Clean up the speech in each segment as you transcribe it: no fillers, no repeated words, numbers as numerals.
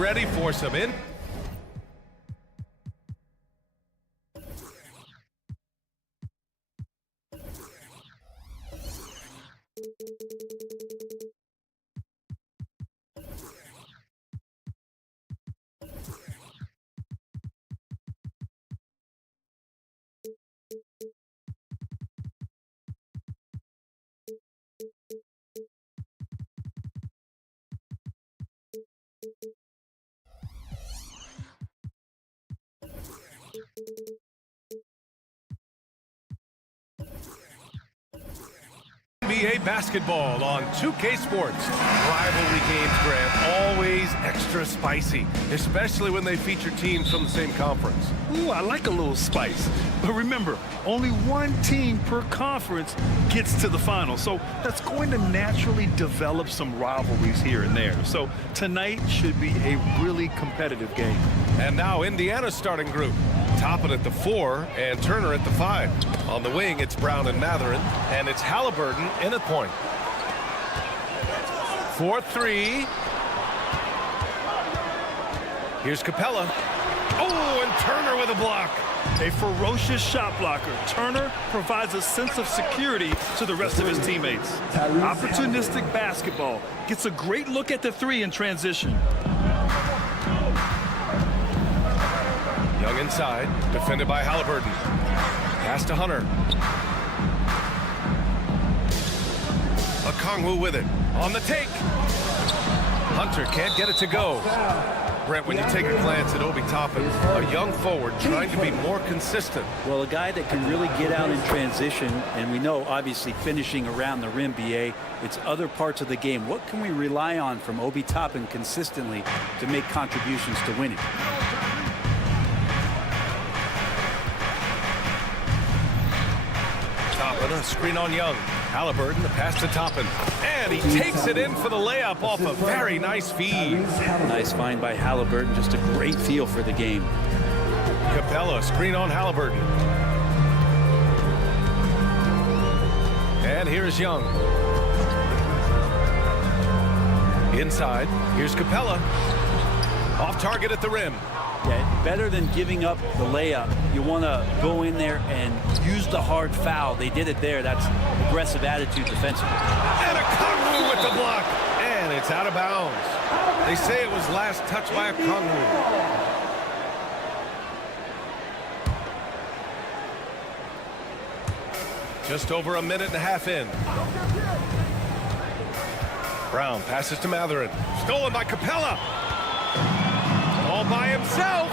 ready for some in. NBA basketball on 2K Sports. Rivalry games, Grant, always extra spicy, especially when they feature teams from the same conference. Ooh, I like a little spice. But remember, only one team per conference gets to the final. So that's going to naturally develop some rivalries here and there. So tonight should be a really competitive game. And now Indiana's starting group. Toppin at the 4 and Turner at the 5. On the wing, it's Brown and Matherin, and it's Halliburton in at point. 4-3. Here's Capella. Oh, and Turner with a block. A ferocious shot blocker. Turner provides a sense of security to the rest of his teammates. Opportunistic basketball. Gets a great look at the 3 in transition. Young inside, defended by Halliburton. Pass to Hunter. Okongwu with it. On the take. Hunter can't get it to go. Brent, when you take a glance at Obi Toppin, a young forward trying to be more consistent. Well, a guy that can really get out in transition, and we know, obviously, finishing around the rim, BA, it's other parts of the game. What can we rely on from Obi Toppin consistently to make contributions to winning? Toppin, a screen on Young. Halliburton, the pass to Toppin. And he takes it in for the layup off a very nice feed. Nice find by Halliburton. Just a great feel for the game. Capella, screen on Halliburton. And here's Young. Inside, here's Capella. Off target at the rim. Yeah, better than giving up the layup. You want to go in there and use the hard foul. They did it there. That's aggressive attitude defensively. And Okongwu with the block. And it's out of bounds. They say it was last touched by Okongwu. Just over a minute and a half in. Brown passes to Matherin. Stolen by Capella. All by himself.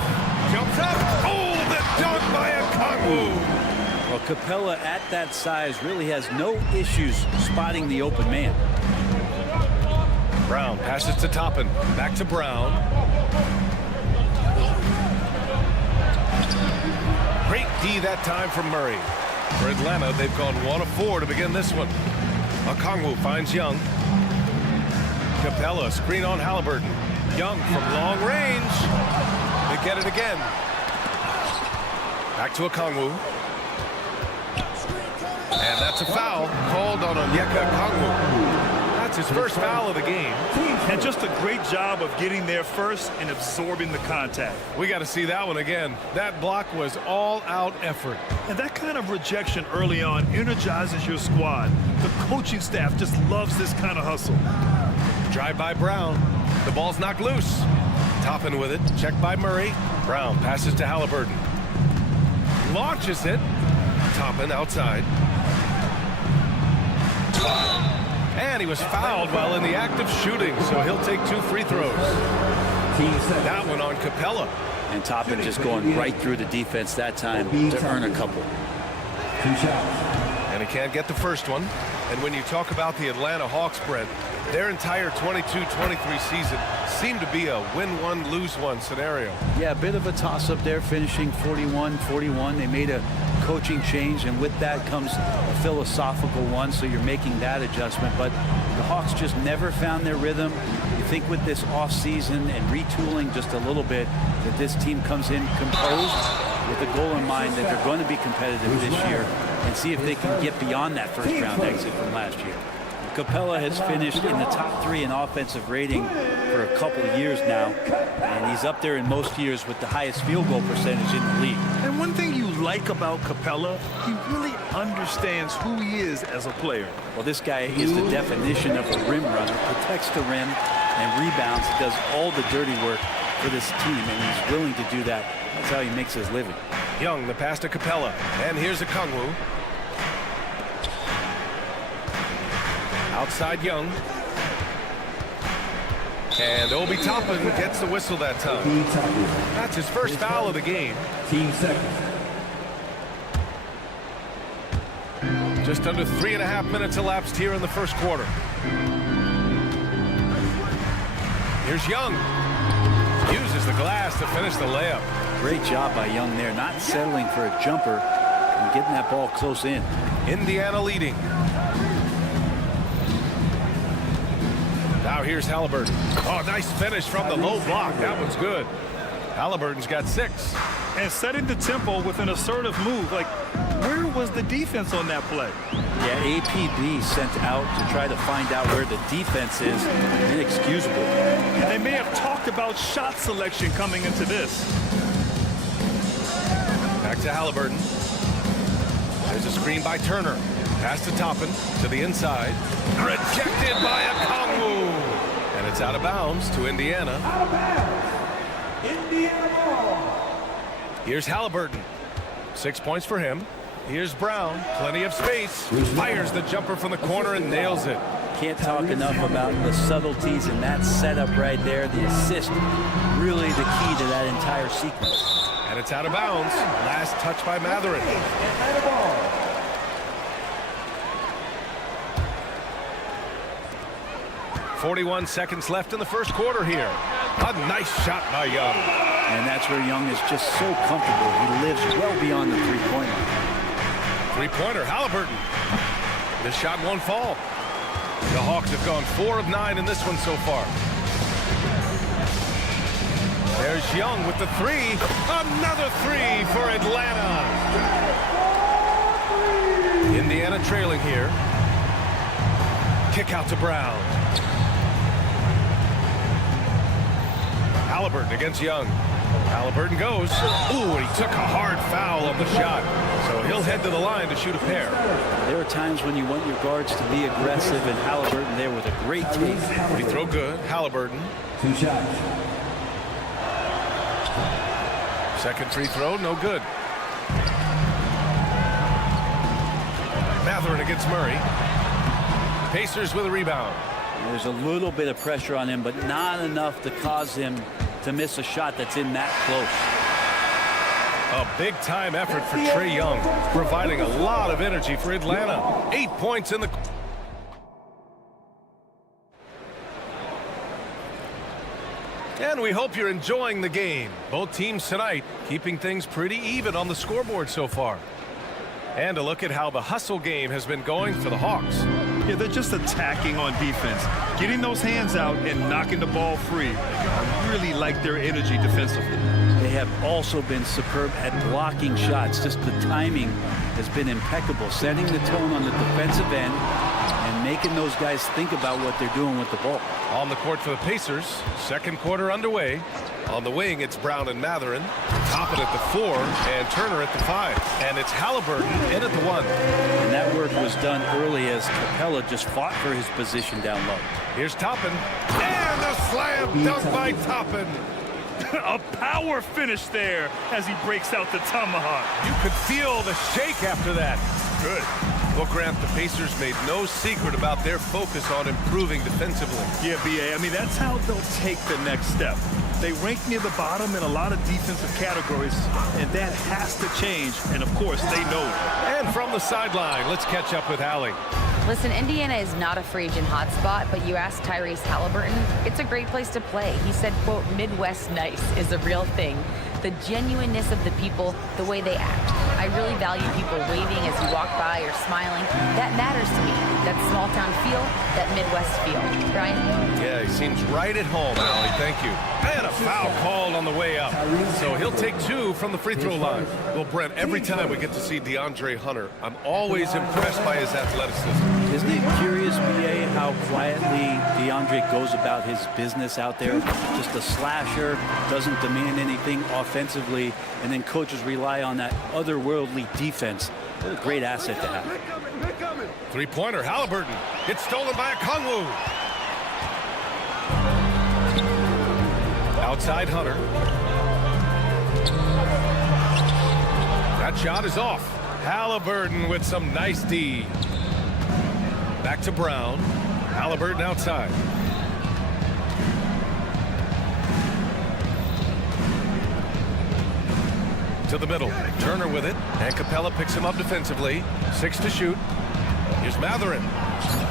Jumps up. Oh, the dunk by Okongwu. Well, Capella at that size really has no issues spotting the open man. Brown passes to Toppin. Back to Brown. Great D that time from Murray. For Atlanta, they've gone 1 of 4 to begin this one. Okongwu finds Young. Capella, screen on Halliburton. Young from long range. They get it again. Back to Okongwu. And that's a foul called on Onyeka Okongwu. That's his first foul of the game. And just a great job of getting there first and absorbing the contact. We got to see that one again. That block was all-out effort. And that kind of rejection early on energizes your squad. The coaching staff just loves this kind of hustle. Drive by Brown. The ball's knocked loose. Toppin with it. Checked by Murray. Brown passes to Halliburton. Launches it. Toppin outside. And he was fouled while in the act of shooting, so he'll take 2 free throws. That one on Capella. And Toppin just going right through the defense that time to earn a couple. And he can't get the first one. And when you talk about the Atlanta Hawks, Brent, their entire 22-23 season seemed to be a win-1, lose-1 scenario. Yeah, a bit of a toss-up there, finishing 41-41. They made a coaching change, and with that comes a philosophical one, so you're making that adjustment. But the Hawks just never found their rhythm. You think with this offseason and retooling just a little bit that this team comes in composed with the goal in mind that they're going to be competitive this year and see if they can get beyond that first-round exit from last year. Capella has finished in the top 3 in offensive rating for a couple of years now, and he's up there in most years with the highest field goal percentage in the league. And one thing you like about Capella, he really understands who he is as a player. Well, this guy is the definition of a rim runner, protects the rim and rebounds, does all the dirty work for this team, and he's willing to do that. That's how he makes his living. Young, the pass to Capella, and here's a Kungwu. Outside Young. And Obi Toppin gets the whistle that time. That's his first foul of the game. Team second. Just under 3.5 minutes elapsed here in the first quarter. Here's Young. Uses the glass to finish the layup. Great job by Young there, not settling for a jumper and getting that ball close in. Indiana leading. Now here's Halliburton. Oh, nice finish from the low block. That one's good. Halliburton's got 6. And setting the tempo with an assertive move. Like, where was the defense on that play? Yeah, APB sent out to try to find out where the defense is. Inexcusable. And they may have talked about shot selection coming into this. Back to Halliburton. There's a screen by Turner. Pass to Toppin to the inside. Rejected by a Kungwu. And it's out of bounds to Indiana. Out of bounds. Indiana ball. Here's Halliburton. 6 points for him. Here's Brown. Plenty of space. Fires the jumper from the corner and nails it. Can't talk enough about the subtleties in that setup right there. The assist, really the key to that entire sequence. And it's out of bounds. Last touch by Matherin. And out of ball. 41 seconds left in the first quarter here. A nice shot by Young. And that's where Young is just so comfortable. He lives well beyond the three-point line. Three-pointer, Halliburton. This shot won't fall. The Hawks have gone 4 of 9 in this one so far. There's Young with the 3. Another 3 for Atlanta. Indiana trailing here. Kick out to Brown. Halliburton against Young. Halliburton goes. Ooh, and he took a hard foul on the shot. So he'll head to the line to shoot a pair. There are times when you want your guards to be aggressive, and Halliburton there with a great take. Free throw good. Halliburton. 2 shots. Second free throw, no good. Matherin against Murray. Pacers with a rebound. There's a little bit of pressure on him, but not enough to cause him to miss a shot that's in that close. A big-time effort for Trae Young, providing a lot of energy for Atlanta. 8 points in the... And we hope you're enjoying the game. Both teams tonight keeping things pretty even on the scoreboard so far. And a look at how the hustle game has been going for the Hawks. Yeah, they're just attacking on defense, getting those hands out and knocking the ball free. I really like their energy defensively. They have also been superb at blocking shots. Just the timing has been impeccable, setting the tone on the defensive end and making those guys think about what they're doing with the ball. On the court for the Pacers, second quarter underway. On the wing, it's Brown and Matherin. Toppin at the 4 and Turner at the 5. And it's Halliburton in at the 1. And that work was done early as Capella just fought for his position down low. Here's Toppin. And a slam dunk by Toppin. A power finish there as he breaks out the tomahawk. You could feel the shake after that. Good. Well, Grant, the Pacers made no secret about their focus on improving defensively. Yeah, B.A., I mean, that's how they'll take the next step. They rank near the bottom in a lot of defensive categories, and that has to change, and of course, they know it. And from the sideline, let's catch up with Allie. Listen, Indiana is not a free agent hotspot, but you ask Tyrese Halliburton, it's a great place to play. He said, quote, Midwest nice is a real thing. The genuineness of the people, the way they act. I really value people waving as you walk by or smiling. That matters to me. That small town feel, that Midwest feel. Brian? Yeah, he seems right at home, Allie. Thank you. And a foul called on the way up. So he'll take 2 from the free throw line. Well, Brent, every time we get to see DeAndre Hunter, I'm always impressed by his athleticism. Isn't it curious, BA, how quietly DeAndre goes about his business out there? Just a slasher, doesn't demand anything offensively, and then coaches rely on that otherworldly defense. What a great asset to have. Three-pointer, Halliburton. It's stolen by Okongwu. Outside Hunter. That shot is off. Halliburton with some nice D. Back to Brown. Halliburton outside. To the middle. Turner with it. And Capella picks him up defensively. 6 to shoot. Here's Matherin.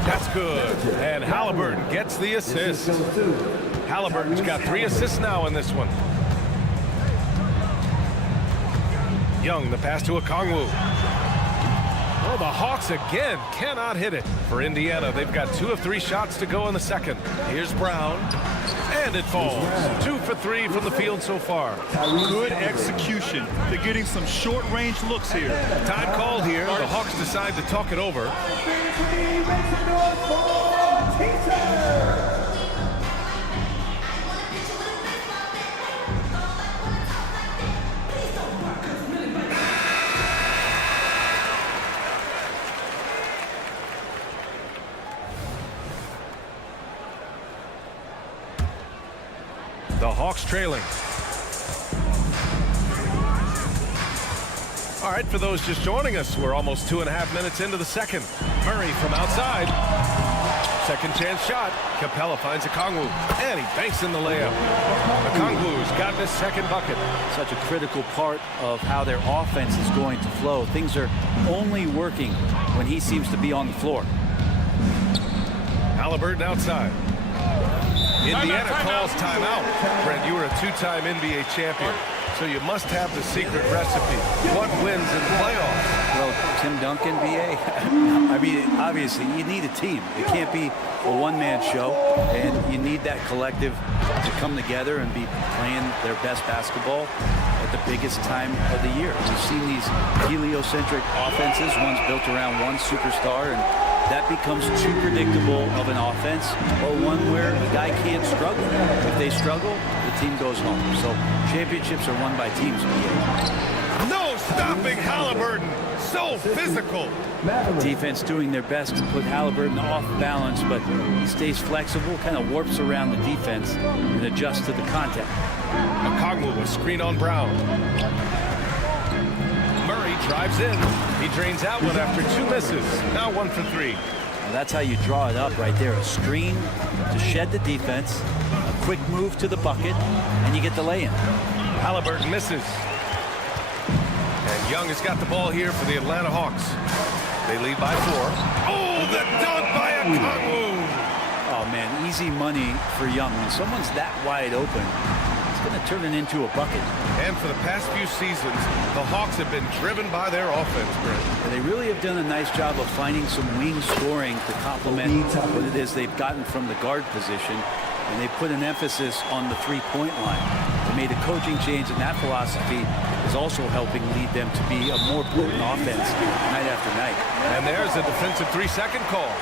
That's good. And Halliburton gets the assist. Halliburton's got 3 assists now in this one. Young, the pass to Okongwu. Oh, the Hawks again cannot hit it. For Indiana, they've got 2 of 3 shots to go in the second. Here's Brown. And it falls. 2 for 3 from the field so far. Good execution. They're getting some short-range looks here. Time called here. The Hawks decide to talk it over. The Hawks trailing. All right, for those just joining us, we're almost 2.5 minutes into the second. Murray from outside. Second chance shot. Capella finds Okongwu, and he banks in the layup. Okongwu's gotten his second bucket. Such a critical part of how their offense is going to flow. Things are only working when he seems to be on the floor. Halliburton outside. Indiana calls timeout. Brent, you were a 2-time NBA champion, so you must have the secret recipe. What wins in playoffs? Well, Tim Duncan, BA, I mean, obviously, you need a team. It can't be a one-man show, and you need that collective to come together and be playing their best basketball at the biggest time of the year. We've seen these heliocentric offenses, one's built around one superstar, and that becomes too predictable of an offense, or one where a guy can't struggle. If they struggle, the team goes home. So championships are won by teams. No stopping Halliburton. So physical. Defense doing their best to put Halliburton off balance, but he stays flexible, kind of warps around the defense and adjusts to the contact. Okongwu with screen on Brown. Murray drives in. He drains out one after 2 misses. Now 1 for 3. Well, that's how you draw it up right there. A screen to shed the defense, a quick move to the bucket, and you get the lay-in. Halliburton misses. And Young has got the ball here for the Atlanta Hawks. They lead by 4. Oh, the dunk by Okongwu! Oh, man, easy money for Young. When someone's that wide open, it's going to turn it into a bucket. And for the past few seasons, the Hawks have been driven by their offense, Brent. And they really have done a nice job of finding some wing scoring to complement what it is they've gotten from the guard position. And they put an emphasis on the three-point line. They made a coaching change, and that philosophy is also helping lead them to be a more potent offense night after night. And there's a defensive 3-second call.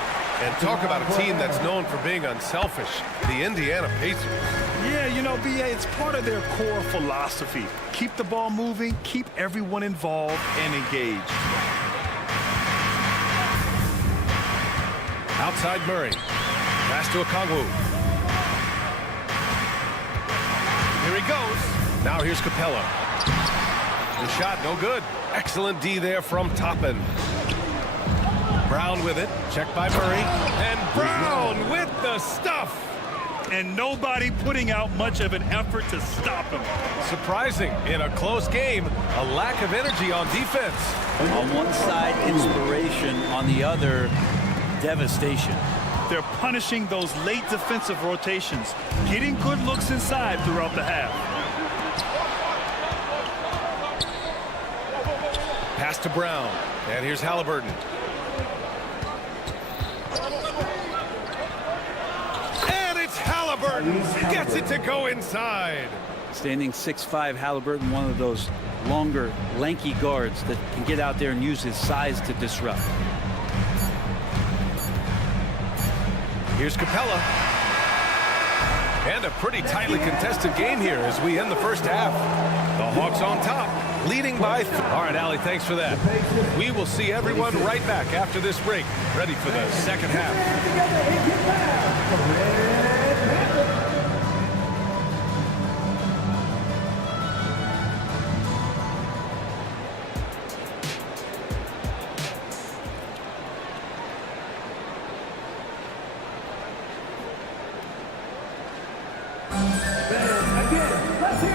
And talk about a team that's known for being unselfish, the Indiana Pacers. Yeah, you know, BA, it's part of their core philosophy. Keep the ball moving, keep everyone involved and engaged. Outside Murray. Pass to Okongwu. Here he goes. Now here's Capella. The shot, no good. Excellent D there from Toppin. Brown with it. Checked by Murray. And Brown with the stuff. And nobody putting out much of an effort to stop him. Surprising in a close game, a lack of energy on defense. On one side, inspiration. On the other, devastation. They're punishing those late defensive rotations, getting good looks inside throughout the half. Pass to Brown. And here's Halliburton. And it's Halliburton. Gets it to go inside. Standing 6'5", Halliburton, one of those longer, lanky guards that can get out there and use his size to disrupt. Here's Capella. And a pretty tightly contested game here as we end the first half. The Hawks on top, leading by... All right, Allie, thanks for that. We will see everyone right back after this break, ready for the second half.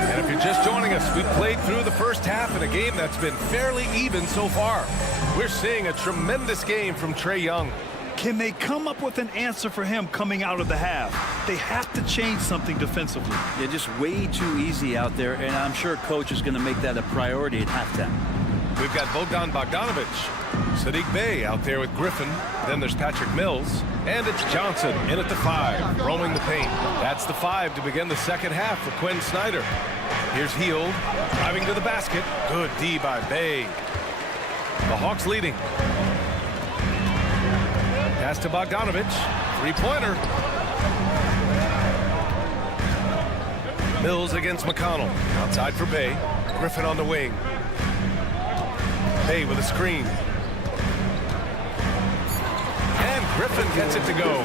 And if you're just joining us, we've played through the first half in a game that's been fairly even so far. We're seeing a tremendous game from Trae Young. Can they come up with an answer for him coming out of the half? They have to change something defensively. They're just way too easy out there, and I'm sure coach is going to make that a priority at halftime. We've got Bogdan Bogdanovic, Sadiq Bey out there with Griffin. Then there's Patrick Mills. And it's Johnson in at the 5, roaming the paint. That's the 5 to begin the second half for Quinn Snyder. Here's Hield, driving to the basket. Good D by Bey. The Hawks leading. Pass to Bogdanovic. Three-pointer. Mills against McConnell. Outside for Bey. Griffin on the wing. Bey with a screen. And Griffin gets it to go.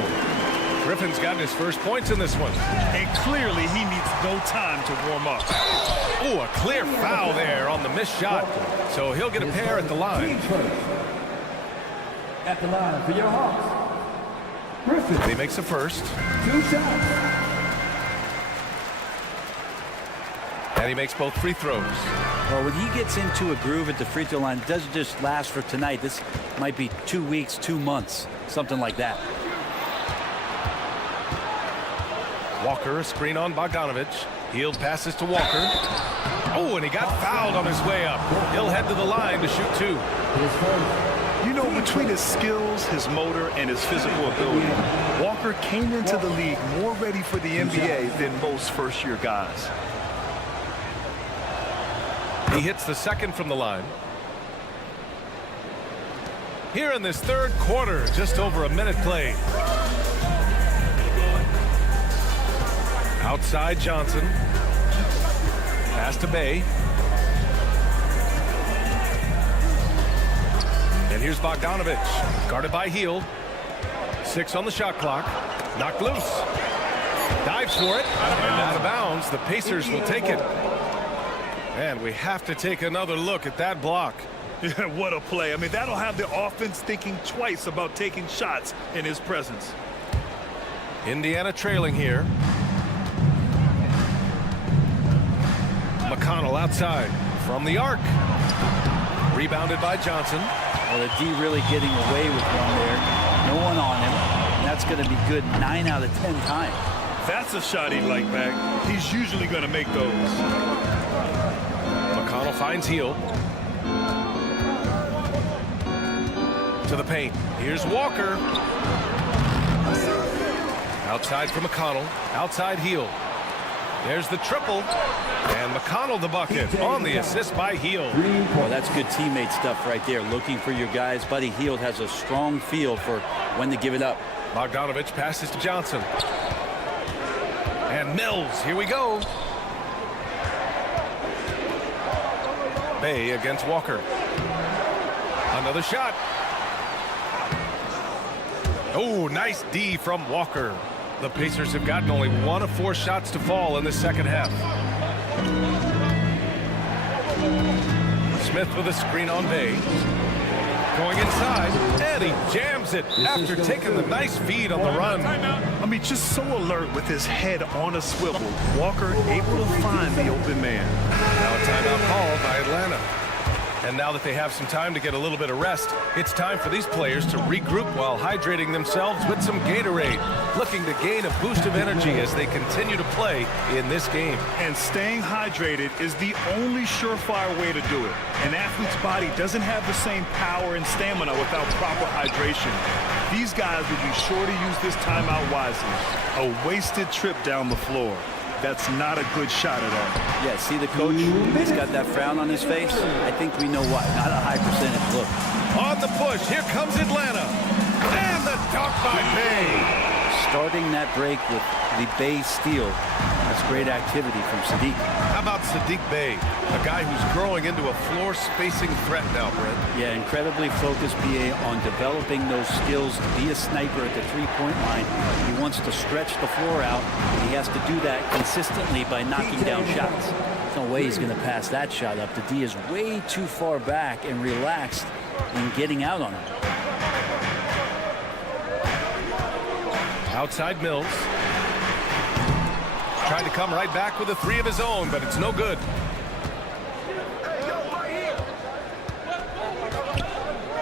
Griffin's gotten his first points in this one. And clearly he needs no time to warm up. Oh, a clear foul there on the missed shot. So he'll get a pair at the line. At the line for your Hawks, Griffin. He makes the first. 2 shots. And he makes both free throws. Well, when he gets into a groove at the free throw line, it doesn't just last for tonight. This might be 2 weeks, 2 months, something like that. Walker, a screen on Bogdanovic. Hield passes to Walker. Oh, and he got fouled on his way up. He'll head to the line to shoot 2. You know, between his skills, his motor, and his physical ability, Walker came into the league more ready for the NBA than most first-year guys. He hits the second from the line. Here in this third quarter, just over a minute played. Outside Johnson. Pass to Bey. And here's Bogdanovic. Guarded by Hield. 6 on the shot clock. Knocked loose. Dives for it. And out of bounds. The Pacers will take it. And we have to take another look at that block. Yeah, what a play. I mean, that'll have the offense thinking twice about taking shots in his presence. Indiana trailing here. McConnell outside from the arc. Rebounded by Johnson. Well, the D really getting away with one there. No one on him. And that's going to be good 9 out of 10 times. That's a shot he'd like back. He's usually going to make those. McConnell finds Hield. To the paint. Here's Walker. Outside for McConnell. Outside Hield. There's the triple. And McConnell the bucket on the assist by Hield. Well, that's good teammate stuff right there. Looking for your guys. Buddy Hield has a strong feel for when to give it up. Bogdanovic passes to Johnson. And Mills, here we go. Bey against Walker. Another shot. Oh, nice D from Walker. The Pacers have gotten only 1 of 4 shots to fall in the second half. Smith with a screen on Bey. Going inside, and he jams it after taking the nice feed on the run. I mean, just so alert with his head on a swivel. Walker able to find the open man. Now a timeout called by Atlanta. And now that they have some time to get a little bit of rest, it's time for these players to regroup while hydrating themselves with some Gatorade, looking to gain a boost of energy as they continue to play in this game. And staying hydrated is the only surefire way to do it. An athlete's body doesn't have the same power and stamina without proper hydration. These guys will be sure to use this timeout wisely. A wasted trip down the floor. That's not a good shot at all. Yeah, see the coach? He's got that frown on his face. I think we know why. Not a high percentage look. On the push, here comes Atlanta. And the dunk by Bay. Starting that break with the Bay steal. That's great activity from Sadiq. How about Sadiq Bey, a guy who's growing into a floor spacing threat now, Brent? Yeah, incredibly focused PA on developing those skills to be a sniper at the three-point line. He wants to stretch the floor out. He has to do that consistently by knocking down shots. There's no way he's going to pass that shot up. The D is way too far back and relaxed in getting out on him. Outside Mills. Trying to come right back with a three of his own, but it's no good.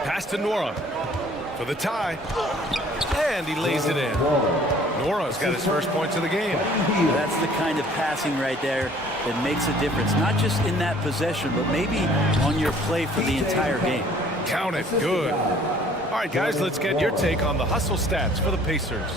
Pass to Nora for the tie. And he lays it in. Nora's got his first points of the game. That's the kind of passing right there that makes a difference. Not just in that possession, but maybe on your play for the entire game. Count it. Good. All right, guys, let's get your take on the hustle stats for the Pacers.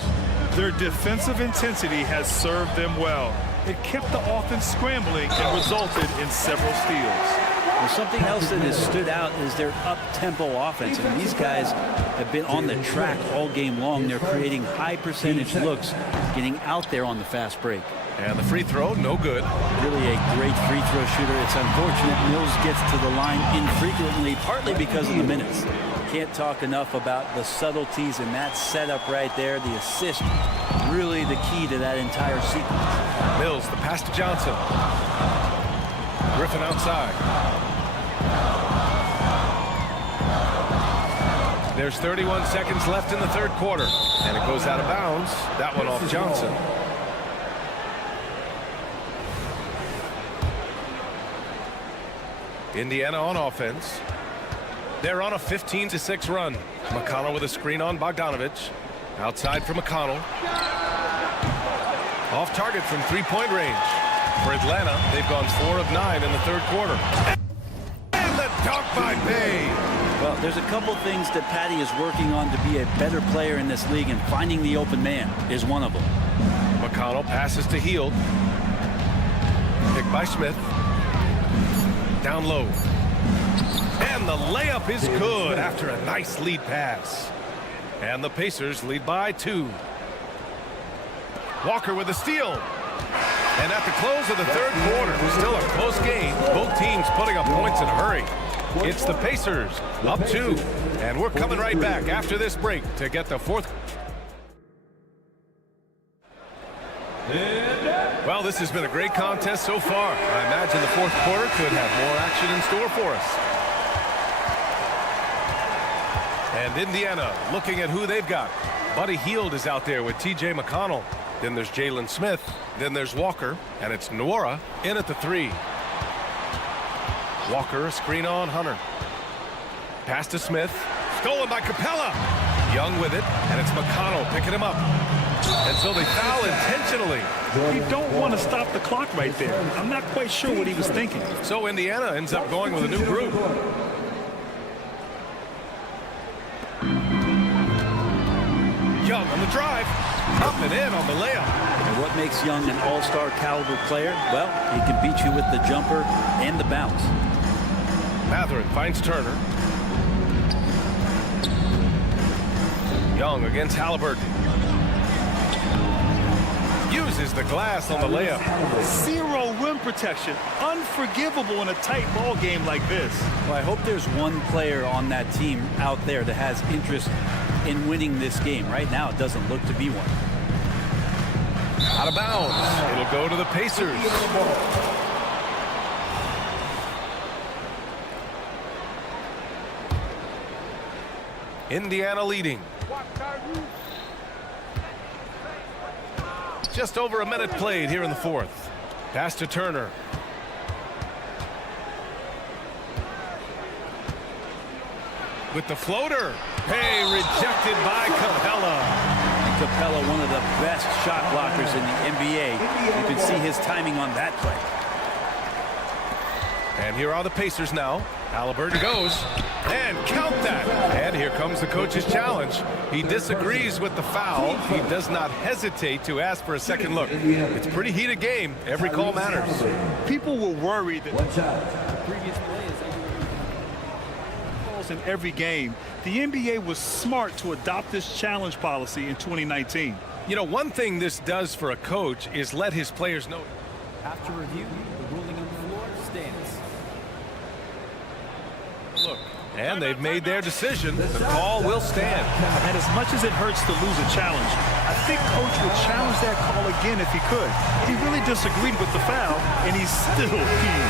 Their defensive intensity has served them well. It kept the offense scrambling and resulted in several steals. Well, something else that has stood out is their up-tempo offense. And these guys have been on the track all game long. They're creating high-percentage looks, getting out there on the fast break. And the free throw, no good. Really a great free throw shooter. It's unfortunate Mills gets to the line infrequently, partly because of the minutes. Can't talk enough about the subtleties in that setup right there. The assist, really the key to that entire sequence. Mills, the pass to Johnson. Griffin outside. There's 31 seconds left in the third quarter, and it goes out of bounds. That one off Johnson. Indiana on offense. They're on a 15-6 run. McConnell with a screen on Bogdanovich. Outside for McConnell. Off target from three-point range. For Atlanta, they've gone 4 of 9 in the third quarter. And the dunk by Bay. Well, there's a couple things that Patty is working on to be a better player in this league, and finding the open man is one of them. McConnell passes to Hield. Picked by Smith. Down low. And the layup is good after a nice lead pass. And the Pacers lead by 2. Walker with a steal. And at the close of the third quarter, still a close game. Both teams putting up points in a hurry. It's the Pacers up 2. And we're coming right back after this break to get the fourth. Well, this has been a great contest so far. I imagine the fourth quarter could have more action in store for us. And Indiana looking at who they've got. Buddy Hield is out there with T.J. McConnell. Then there's Jalen Smith. Then there's Walker. And it's Nwora in at the 3. Walker, a screen on Hunter. Pass to Smith. Stolen by Capella. Young with it. And it's McConnell picking him up. And so they foul intentionally. You don't want to stop the clock right there. I'm not quite sure what he was thinking. So Indiana ends up going with a new group. Young on the drive. Up and in on the layup. And what makes Young an all-star caliber player? Well, he can beat you with the jumper and the bounce. Matherin finds Turner. Young against Halliburton. Uses the glass on the layup. Zero rim protection. Unforgivable in a tight ball game like this. Well, I hope there's one player on that team out there that has interest in winning this game. Right now, it doesn't look to be one. Out of bounds. It'll go to the Pacers. Indiana leading. Just over a minute played here in the fourth. Pass to Turner. with the floater. Hey, rejected by Capella. And Capella, one of the best shot blockers in the NBA. You can see his timing on that play. And here are the Pacers now. Halliburton goes, and count that. And here comes the coach's challenge. He disagrees with the foul. He does not hesitate to ask for a second look. It's a pretty heated game. Every call matters. People were worried that One shot. in every game, the NBA was smart to adopt this challenge policy in 2019. You know, one thing this does for a coach is let his players know. After review, the ruling on the floor stands. Look, and they've made their decision. The call will stand. And as much as it hurts to lose a challenge, I think Coach would challenge that call again if he could. He really disagreed with the foul, and he's still keen.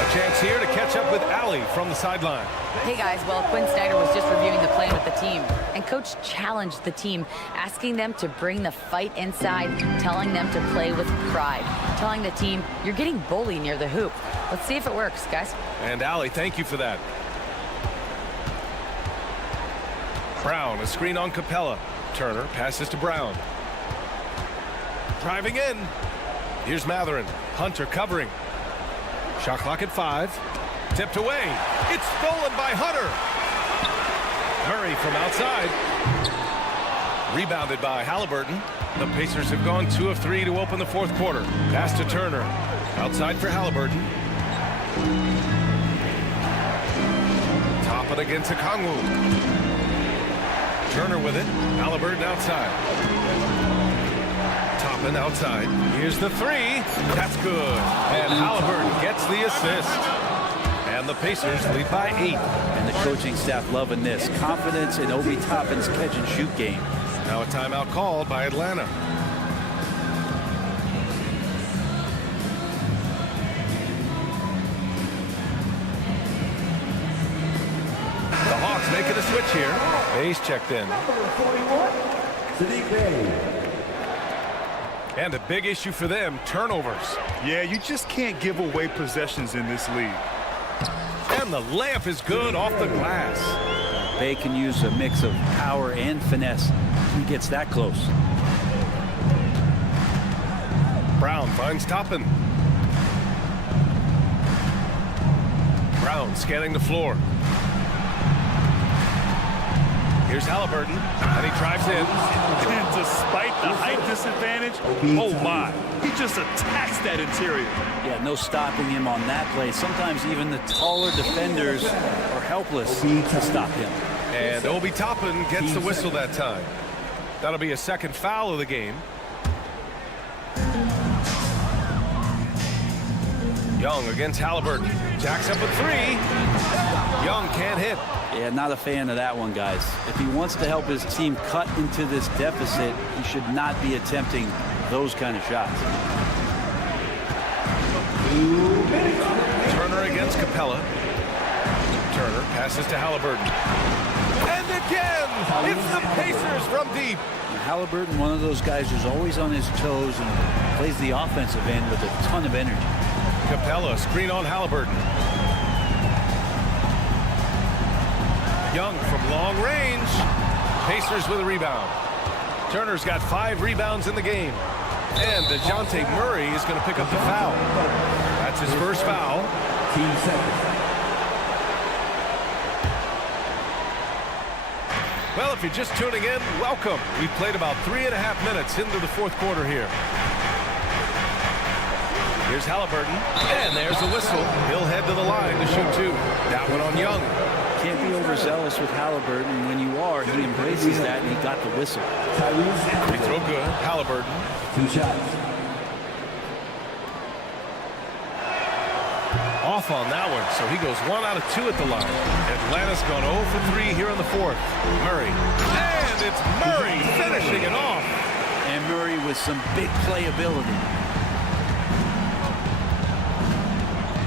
A chance here to catch up with Allie from the sideline. Hey guys, well, Quinn Snyder was just reviewing the plan with the team, and Coach challenged the team, asking them to bring the fight inside, telling them to play with pride, telling the team, you're getting bullied near the hoop. Let's see if it works, guys. And Allie, thank you for that. Brown, a screen on Capella. Turner passes to Brown. Driving in. Here's Matherin. Hunter covering. Shot clock at 5. Tipped away. It's stolen by Hunter. Murray from outside. Rebounded by Halliburton. The Pacers have gone 2 of 3 to open the fourth quarter. Pass to Turner. Outside for Halliburton. Top it against Okongwu. Turner with it. Halliburton outside. Toppin outside. Here's the 3. That's good. And Halliburton gets the assist. And the Pacers lead by 8. And the coaching staff loving this. Confidence in Obi Toppin's catch-and-shoot game. Now a timeout called by Atlanta. The Hawks making a switch here. Bay's checked in. Number 41, Sadiq Bey. And a big issue for them, turnovers. Yeah, you just can't give away possessions in this league. And the layup is good off the glass. Bey can use a mix of power and finesse. He gets that close. Brown finds Toppin. Brown scanning the floor. Here's Halliburton, and he drives in. And despite the height disadvantage, oh my, he just attacks that interior. Yeah, no stopping him on that play. Sometimes even the taller defenders are helpless to stop him. And Obi Toppin gets the whistle that time. That'll be a second foul of the game. Young against Halliburton. Jacks up a 3. Young can't hit. Yeah, not a fan of that one, guys. If he wants to help his team cut into this deficit, he should not be attempting those kind of shots. Turner against Capella. Turner passes to Halliburton. And again, it's the Pacers from deep. Halliburton, one of those guys who's always on his toes and plays the offensive end with a ton of energy. Capella, screen on Halliburton. Young from long range. Pacers with a rebound. Turner's got 5 rebounds in the game. And DeJounte Murray is going to pick up the foul. That's his first foul. Team seconds. Well, if you're just tuning in, welcome. We've played about 3.5 minutes into the fourth quarter here. Here's Halliburton, and there's the whistle. He'll head to the line to shoot 2. That one on Young. Can't be overzealous with Halliburton. When you are, he embraces that, and he got the whistle. Free throw good. Halliburton. 2 shots. Off on that one, so he goes 1 out of 2 at the line. Atlanta's gone 0 for 3 here in the fourth. Murray. And it's Murray finishing it off. And Murray with some big playability.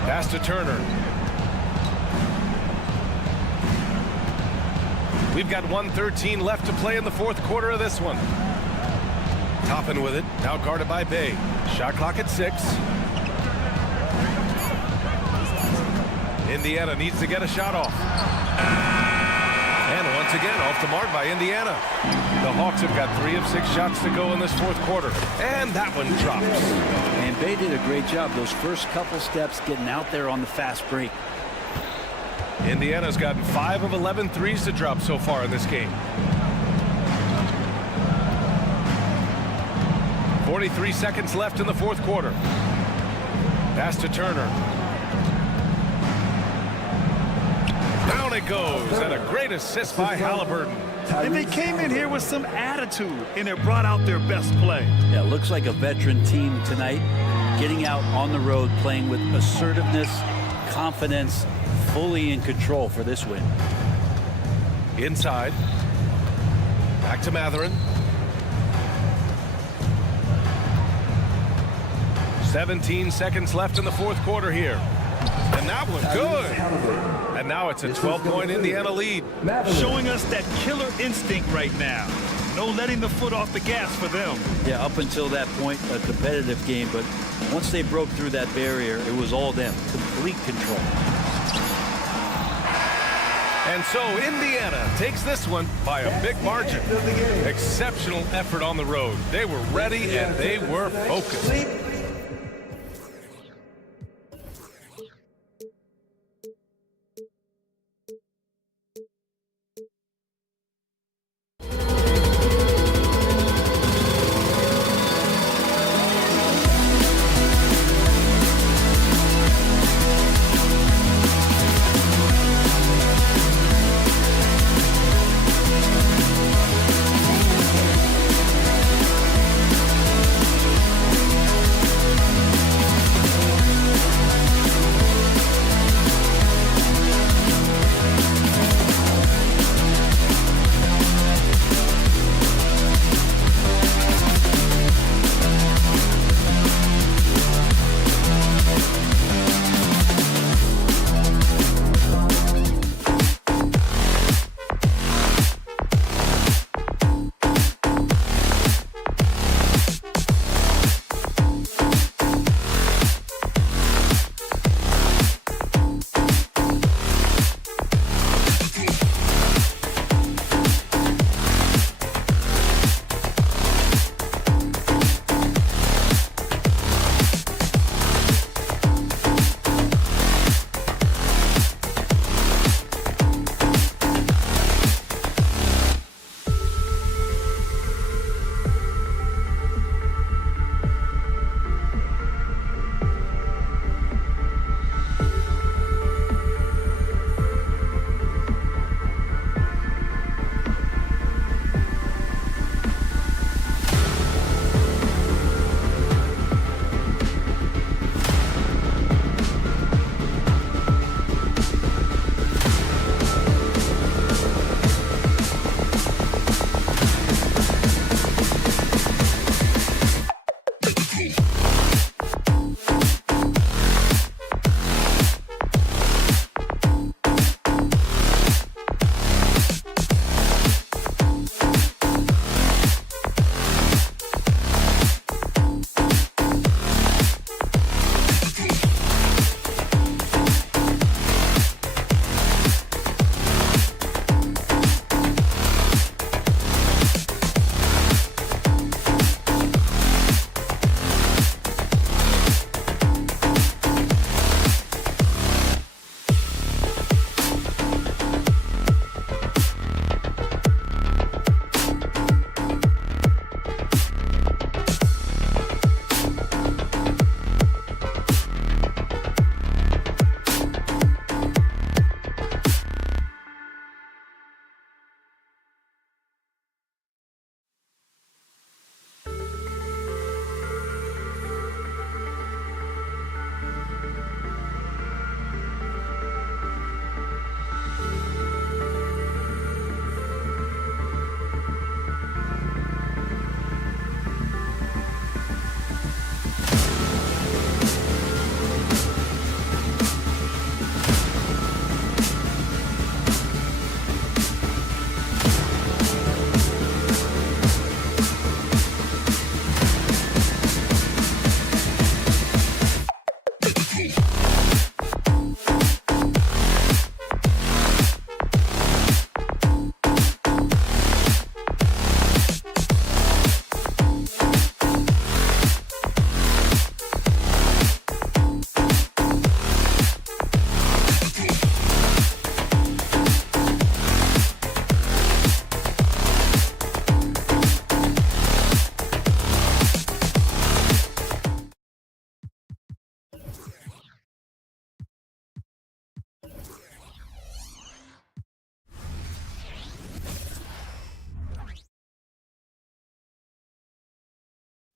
Pass to Turner. We've got 1:13 left to play in the fourth quarter of this one. Toppin with it, now guarded by Bey. Shot clock at 6. Indiana needs to get a shot off. And once again, off the mark by Indiana. The Hawks have got 3 of 6 shots to go in this fourth quarter. And that one drops. And Bay did a great job those first couple steps getting out there on the fast break. Indiana's gotten 5 of 11 threes to drop so far in this game. 43 seconds left in the fourth quarter. Pass to Turner. Down it goes, and a great assist by Halliburton. And they came in here with some attitude, and it brought out their best play. Yeah, it looks like a veteran team tonight, getting out on the road, playing with assertiveness, confidence, fully in control for this win. Inside. Back to Matherin. 17 seconds left in the fourth quarter here. And that one good. And now it's a 12-point Indiana lead. Showing us that killer instinct right now. No letting the foot off the gas for them. Yeah, up until that point, a competitive game, but once they broke through that barrier, it was all them. Complete control. And so Indiana takes this one by a big margin. Exceptional effort on the road. They were ready and they were focused.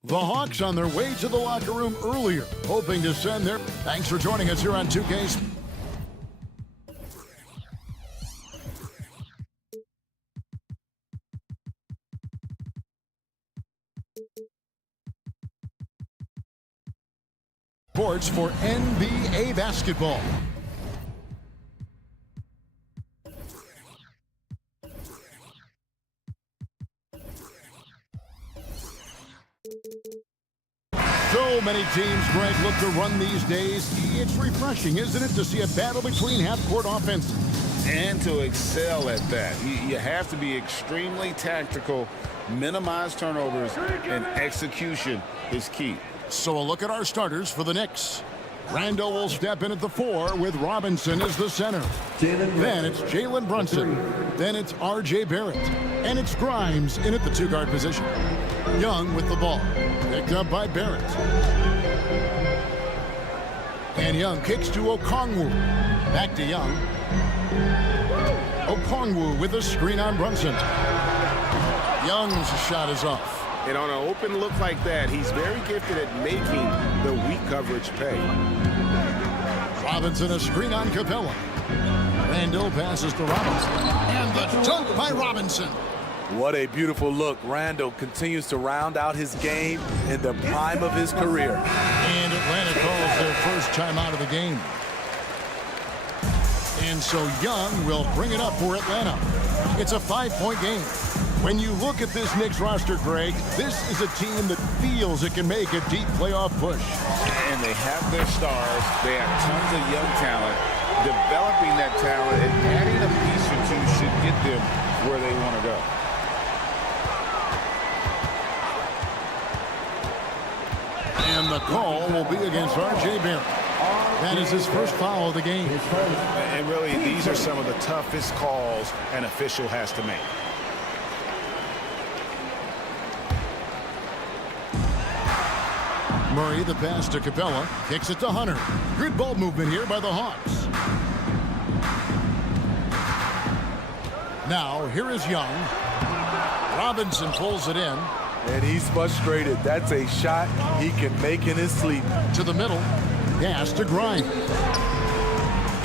The Hawks on their way to the locker room earlier, hoping to send their... Thanks for joining us here on 2K. Sports for NBA basketball. So many teams, Greg, look to run these days. It's refreshing, isn't it, to see a battle between half-court offenses? And to excel at that. You have to be extremely tactical, minimize turnovers, and execution is key. So a look at our starters for the Knicks. Randall will step in at the 4 with Robinson as the center. Then it's Jalen Brunson. Then it's R.J. Barrett. And it's Grimes in at the 2-guard position. Young with the ball. Picked up by Barrett. And Young kicks to Okongwu. Back to Young. Okongwu with a screen on Brunson. Young's shot is off. And on an open look like that, he's very gifted at making the weak coverage pay. Robinson a screen on Capella. Randall passes to Robinson. And the dunk by Robinson. What a beautiful look. Randall continues to round out his game in the prime of his career. And Atlanta calls their first time out of the game. And so Young will bring it up for Atlanta. It's a 5-point game. When you look at this Knicks roster, Greg, this is a team that feels it can make a deep playoff push. And they have their stars. They have tons of young talent. Developing that talent and adding a piece or two should get them where they want to go. And the call will be against R.J. Barrett. That is his first foul of the game. And really, these are some of the toughest calls an official has to make. Murray, the pass to Capella, kicks it to Hunter. Good ball movement here by the Hawks. Now, here is Young. Robinson pulls it in. And he's frustrated. That's a shot he can make in his sleep. To the middle. Pass to Grimes.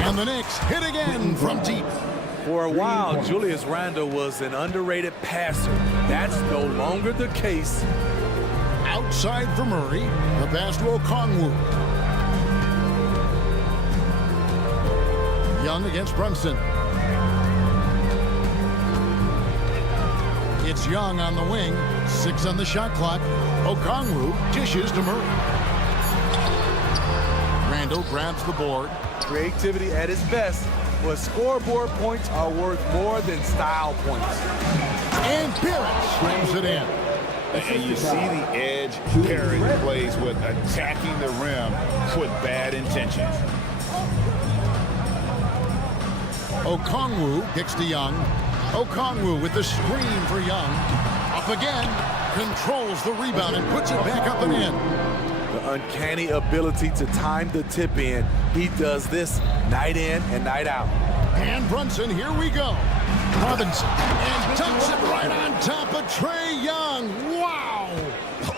And the Knicks hit again from deep. For a while, Julius Randle was an underrated passer. That's no longer the case. Outside for Murray. The pass to Okongwu. Young against Brunson. It's Young on the wing. 6 on the shot clock. Okongwu dishes to Murray. Randall grabs the board. Creativity at its best, but scoreboard points are worth more than style points. And Barrett slams it in. And you see the edge Barrett plays with attacking the rim with bad intentions. Okongwu kicks to Young. Okongwu with the screen for Young. Up again. Controls the rebound and puts it back up and in. The uncanny ability to time the tip in. He does this night in and night out. And Brunson, here we go. Robinson, and dunks it right on top of Trae Young. Wow!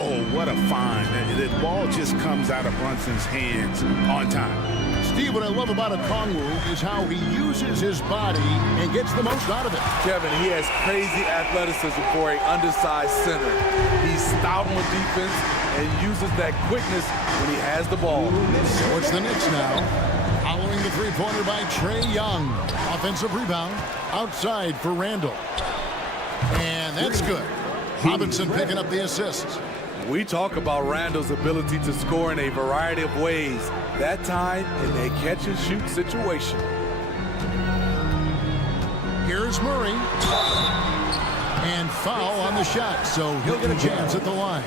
Oh, what a find. The ball just comes out of Brunson's hands on time. Steve, what I love about Okongwu is how he uses his body and gets the most out of it. Kevin, he has crazy athleticism for an undersized center. He's stout on defense and uses that quickness when he has the ball. So it's the Knicks now. Following the three-pointer by Trae Young. Offensive rebound outside for Randall. And that's good. Robinson picking up the assist. We talk about Randall's ability to score in a variety of ways. That time in a catch-and-shoot situation. Here's Murray. And foul on the shot, so he'll get a chance at the line.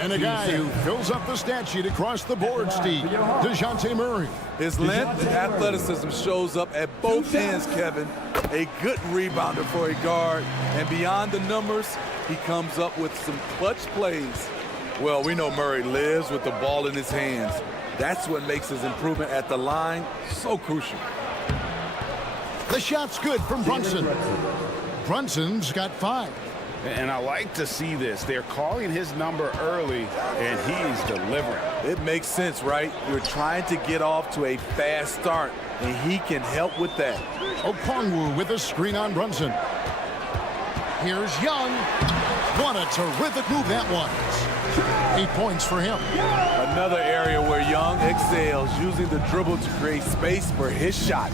And a guy who fills up the stat sheet across the board, Steve, DeJounte Murray. His length and athleticism shows up at both ends, Kevin. A good rebounder for a guard. And beyond the numbers, he comes up with some clutch plays. Well, we know Murray lives with the ball in his hands. That's what makes his improvement at the line so crucial. The shot's good from Brunson. Brunson's got 5. And I like to see this. They're calling his number early, and he's delivering. It makes sense, right? You're trying to get off to a fast start, and he can help with that. Okongwu with a screen on Brunson. Here's Young. What a terrific move that was. 8 points for him. Another area where Young excels, using the dribble to create space for his shot.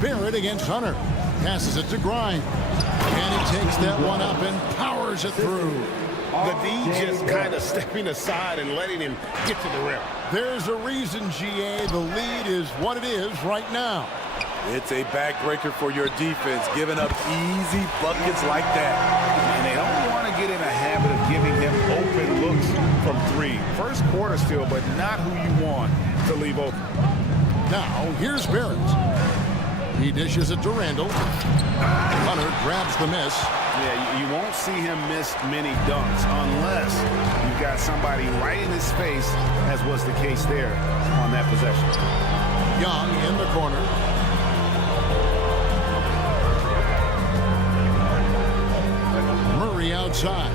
Barrett against Hunter. Passes it to Grimes. And he takes that one up and powers it through. The D just kind of stepping aside and letting him get to the rim. There's a reason, GA. The lead is what it is right now. It's a backbreaker for your defense, giving up easy buckets like that. And they don't want to get in a habit of giving him open looks from three. First quarter still, but not who you want to leave open. Now, here's Barrett. He dishes it to Randall. Hunter grabs the miss. Yeah, you won't see him miss many dunks unless you've got somebody right in his face, as was the case there on that possession. Young in the corner. Murray outside.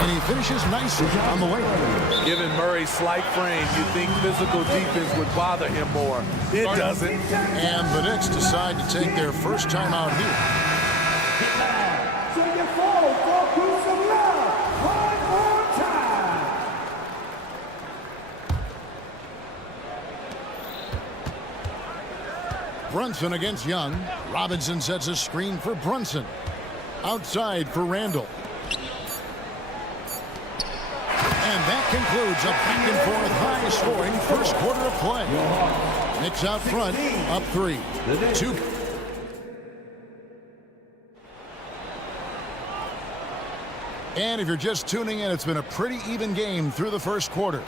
And he finishes nicely on the way. Given Murray's slight frame, you'd think physical defense would bother him more. It doesn't. And the Knicks decide to take their first time out here. Brunson against Young. Robinson sets a screen for Brunson. Outside for Randall. And that concludes a back-and-forth high-scoring first quarter of play. Knicks out front, up 3. 2. And if you're just tuning in, it's been a pretty even game through the first quarter.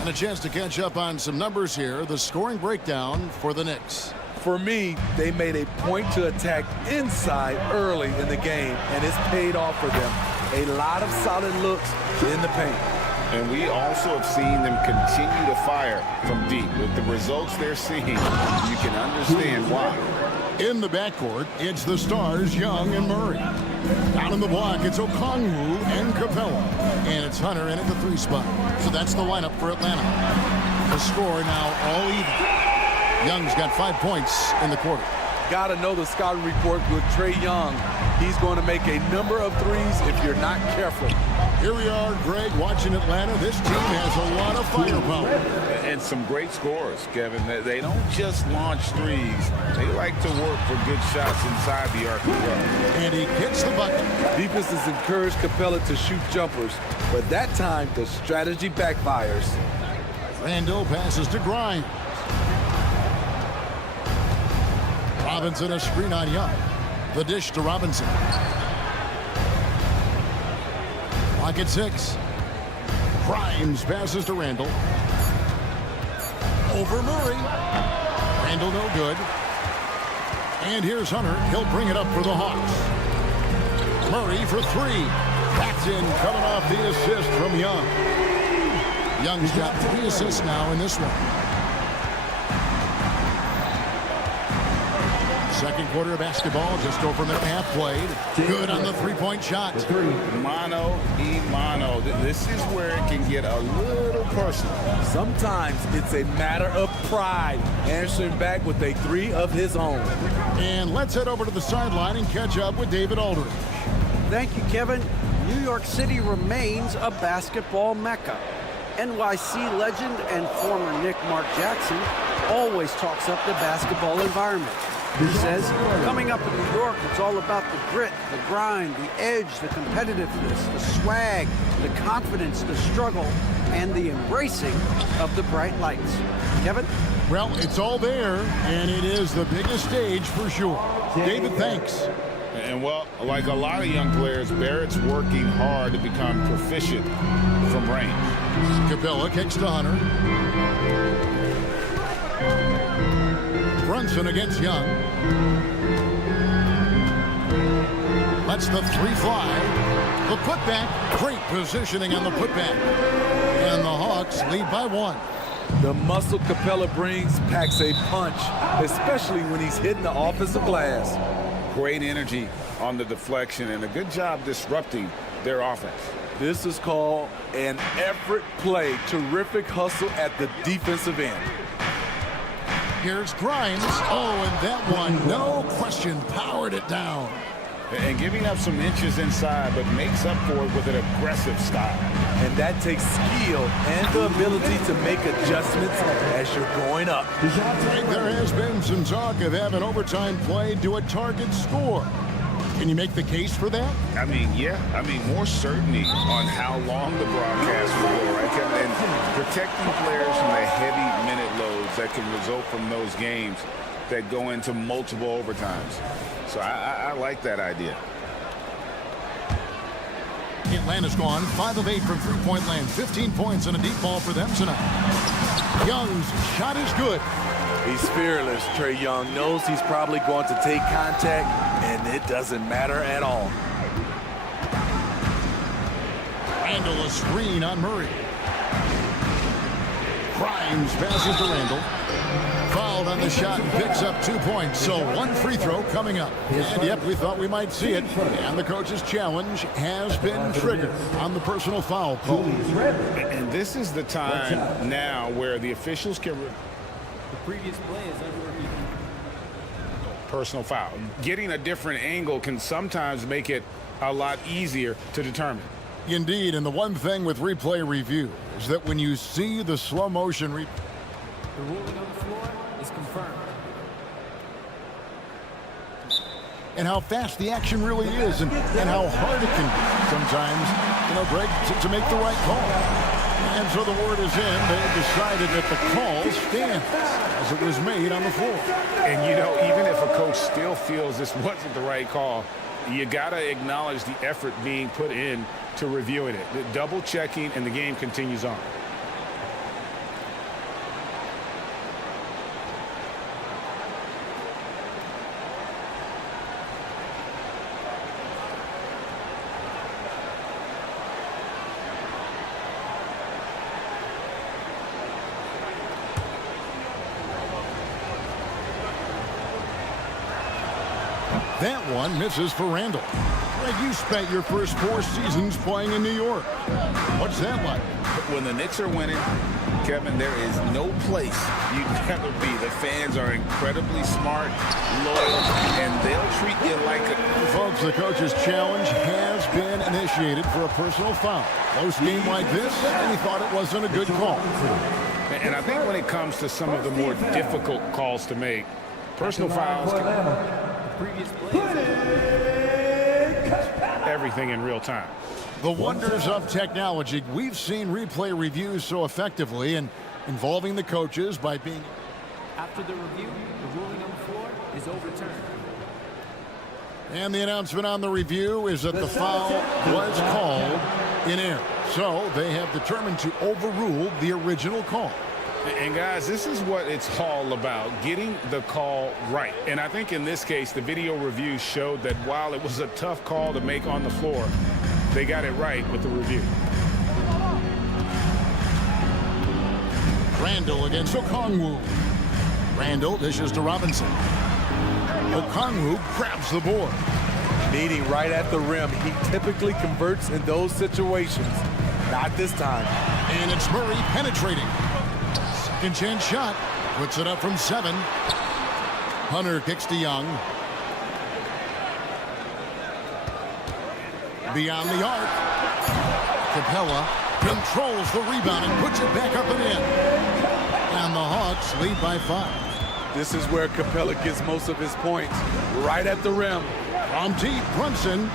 And a chance to catch up on some numbers here. The scoring breakdown for the Knicks. For me, they made a point to attack inside early in the game, and it's paid off for them. A lot of solid looks in the paint. And we also have seen them continue to fire from deep. With the results they're seeing, you can understand why. In the backcourt, it's the stars, Young and Murray. Down in the block, it's Okongwu and Capella. And it's Hunter in at the 3 spot. So that's the lineup for Atlanta. The score now all even. Young's got 5 points in the quarter. Got to know the scouting report with Trae Young. He's going to make a number of threes if you're not careful. Here we are, Greg, watching Atlanta. This team has a lot of firepower. And some great scores, Kevin. They don't just launch threes. They like to work for good shots inside the arc as well. And he gets the bucket. Defenses encourage Capella to shoot jumpers, but that time the strategy backfires. Randall passes to Grimes. Robinson a screen on Young. The dish to Robinson. Clock at 6. Grimes passes to Randall. Over Murray. Randall no good. And here's Hunter. He'll bring it up for the Hawks. Murray for 3. That's in, coming off the assist from Young. Young's got 3 assists now in this one. Second quarter of basketball, just over a minute and a half played. Good on the 3-point shot. Mano y mano. This is where it can get a little personal. Sometimes it's a matter of pride, answering back with a 3 of his own. And let's head over to the sideline and catch up with David Aldridge. Thank you, Kevin. New York City remains a basketball mecca. NYC legend and former Knick Mark Jackson always talks up the basketball environment. He says, coming up in New York, it's all about the grit, the grind, the edge, the competitiveness, the swag, the confidence, the struggle, and the embracing of the bright lights. Kevin? Well, it's all there, and it is the biggest stage for sure. David, thanks. And, well, like a lot of young players, Barrett's working hard to become proficient from range. Capella kicks to Hunter. Brunson against Young. Lets the 3 fly. The putback. Great positioning on the putback. And the Hawks lead by 1. The muscle Capella brings packs a punch, especially when he's hitting the offensive glass. Great energy on the deflection and a good job disrupting their offense. This is called an effort play. Terrific hustle at the defensive end. Here's Grimes. Oh, and that one, no question, powered it down. And giving up some inches inside, but makes up for it with an aggressive style. And that takes skill and the ability to make adjustments as you're going up. There has been some talk of having overtime played to a target score. Can you make the case for that? I mean, yeah. I mean, more certainty on how long the broadcast will go, right, Kevin? And protecting players from the heavy minute loads that can result from those games that go into multiple overtimes. So I like that idea. Atlanta's gone 5 of 8 from three-point land, 15 points and a deep ball for them tonight. Young's shot is good. He's fearless. Trae Young knows he's probably going to take contact, and it doesn't matter at all. Randall a screen on Murray. Grimes passes to Randall. Fouled on the shot and picks up 2 points. So one free throw coming up. And yep, we thought we might see it. And the coach's challenge has been triggered on the personal foul call. And this is the time now where the officials can... The previous play is under review. Personal foul. Getting a different angle can sometimes make it a lot easier to determine. Indeed, and the one thing with replay review is that when you see the slow motion The ruling on the floor is confirmed. and how fast the action really is and how hard it can be sometimes, Greg, to make the right call. And so the word is in. They decided that the call stands as it was made on the floor. And, even if a coach still feels this wasn't the right call, you got to acknowledge the effort being put in to reviewing it. The double checking, and the game continues on. That one misses for Randall. Greg, you spent your first 4 seasons playing in New York. What's that like? When the Knicks are winning, Kevin, there is no place you'd rather be. The fans are incredibly smart, loyal, and they'll treat you like a... Folks, the coach's challenge has been initiated for a personal foul. Close game like this, and he thought it wasn't a good call. And I think when it comes to some of the more difficult calls to make, personal fouls can... Previous play. Everything in real time. The wonders of technology. We've seen replay reviews so effectively and involving the coaches by being... After the review, the ruling on the floor is overturned. And the announcement on the review is that the foul was called in error. So they have determined to overrule the original call. And guys, this is what it's all about, getting the call right. And I think in this case, the video review showed that while it was a tough call to make on the floor, they got it right with the review. Randall against Okongwu. Randall dishes to Robinson. Okongwu grabs the board. Meeting right at the rim. He typically converts in those situations. Not this time. And it's Murray penetrating. Second chance shot. Puts it up from 7. Hunter kicks to Young. Beyond the arc. Capella controls the rebound and puts it back up and in. And the Hawks lead by 5. This is where Capella gets most of his points. Right at the rim. From deep, Brunson.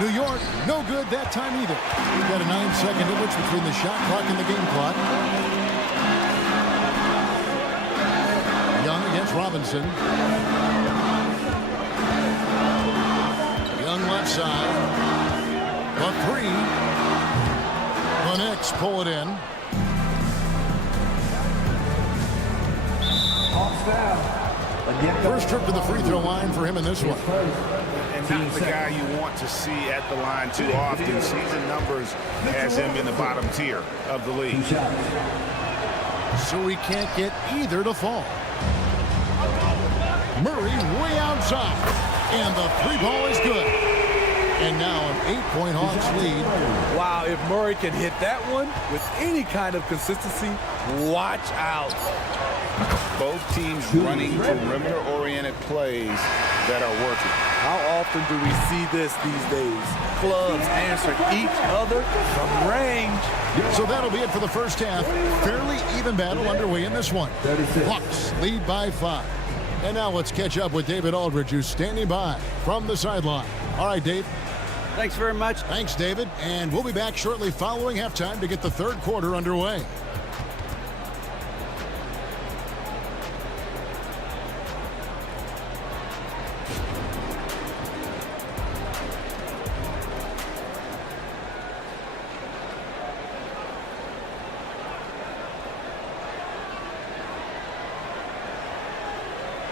New York, no good that time either. We've got a 9-second difference between the shot clock and the game clock. Young against Robinson. Young left side. The 3. The Knicks pull it in. First trip to the free throw line for him in this one. And not the guy you want to see at the line too often. Season numbers has him in the bottom tier of the league. so he can't get either to fall. Murray way outside, and the three ball is good. And now an 8-point Hawks lead. Wow, if Murray can hit that one with any kind of consistency, watch out. Both teams running perimeter-oriented plays that are working. How often do we see this these days? Clubs answer each other from range. So that'll be it for the first half. Fairly even battle underway in this one. Hawks lead by 5. And now let's catch up with David Aldridge, who's standing by from the sideline. All right, Dave. Thanks very much. Thanks, David. And we'll be back shortly following halftime to get the third quarter underway.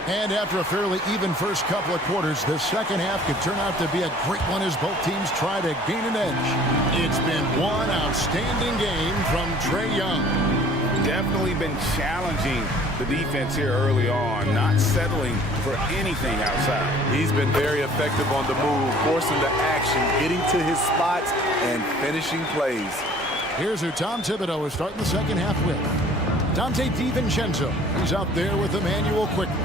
And after a fairly even first couple of quarters, the second half could turn out to be a great one as both teams try to gain an edge. It's been one outstanding game from Trae Young. Definitely been challenging the defense here early on, not settling for anything outside. He's been very effective on the move, forcing the action, getting to his spots, and finishing plays. Here's who Tom Thibodeau is starting the second half with. Dante DiVincenzo. He's out there with Emmanuel Quickly.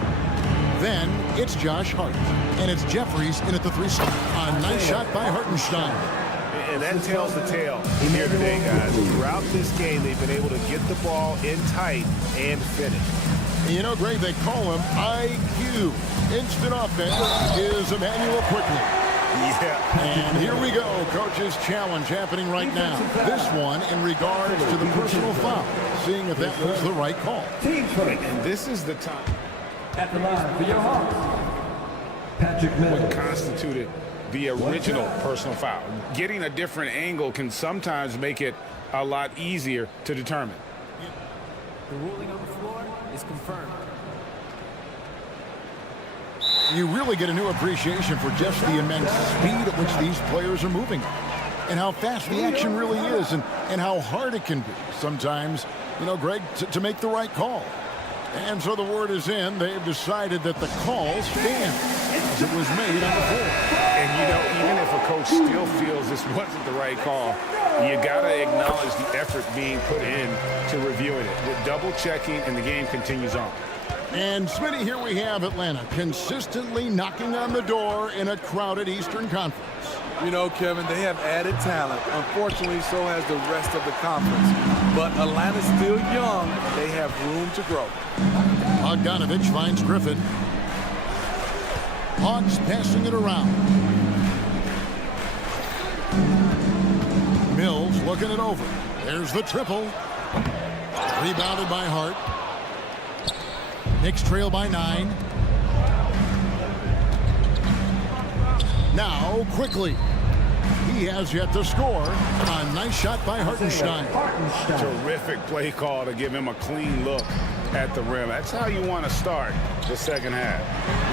Then it's Josh Hart. And it's Jeffries in at the 3 slot. A nice shot by Hartenstein. And that tells the tale here today, guys. Throughout this game, they've been able to get the ball in tight and finish. You know, Greg, they call him IQ. Instant offense is Emmanuel Quickly. Yeah. And here we go. Coach's challenge happening right now. This one in regards to the personal foul. Seeing if that was the right call. And this is the time. At the line for your Hawks, Patrick Miller. What constituted the original personal foul. Getting a different angle can sometimes make it a lot easier to determine. The ruling on the floor is confirmed. You really get a new appreciation for just the immense speed at which these players are moving and how fast the action really is and how hard it can be sometimes, you know, Greg, to make the right call. And so the word is in. They've decided that the call stands as it was made on the floor. And, you know, even if a coach still feels this wasn't the right call, you got to acknowledge the effort being put in to reviewing it. With double checking, and the game continues on. And, Smitty, here we have Atlanta consistently knocking on the door in a crowded Eastern Conference. You know, Kevin, they have added talent. Unfortunately, so has the rest of the conference. But Atlanta's still young. They have room to grow. Bogdanovich finds Griffin. Hawks passing it around. Mills looking it over. There's the triple. Rebounded by Hart. Knicks trail by 9. Now, quickly. He has yet to score. A nice shot by Hartenstein. Terrific play call to give him a clean look at the rim. That's how you want to start the second half.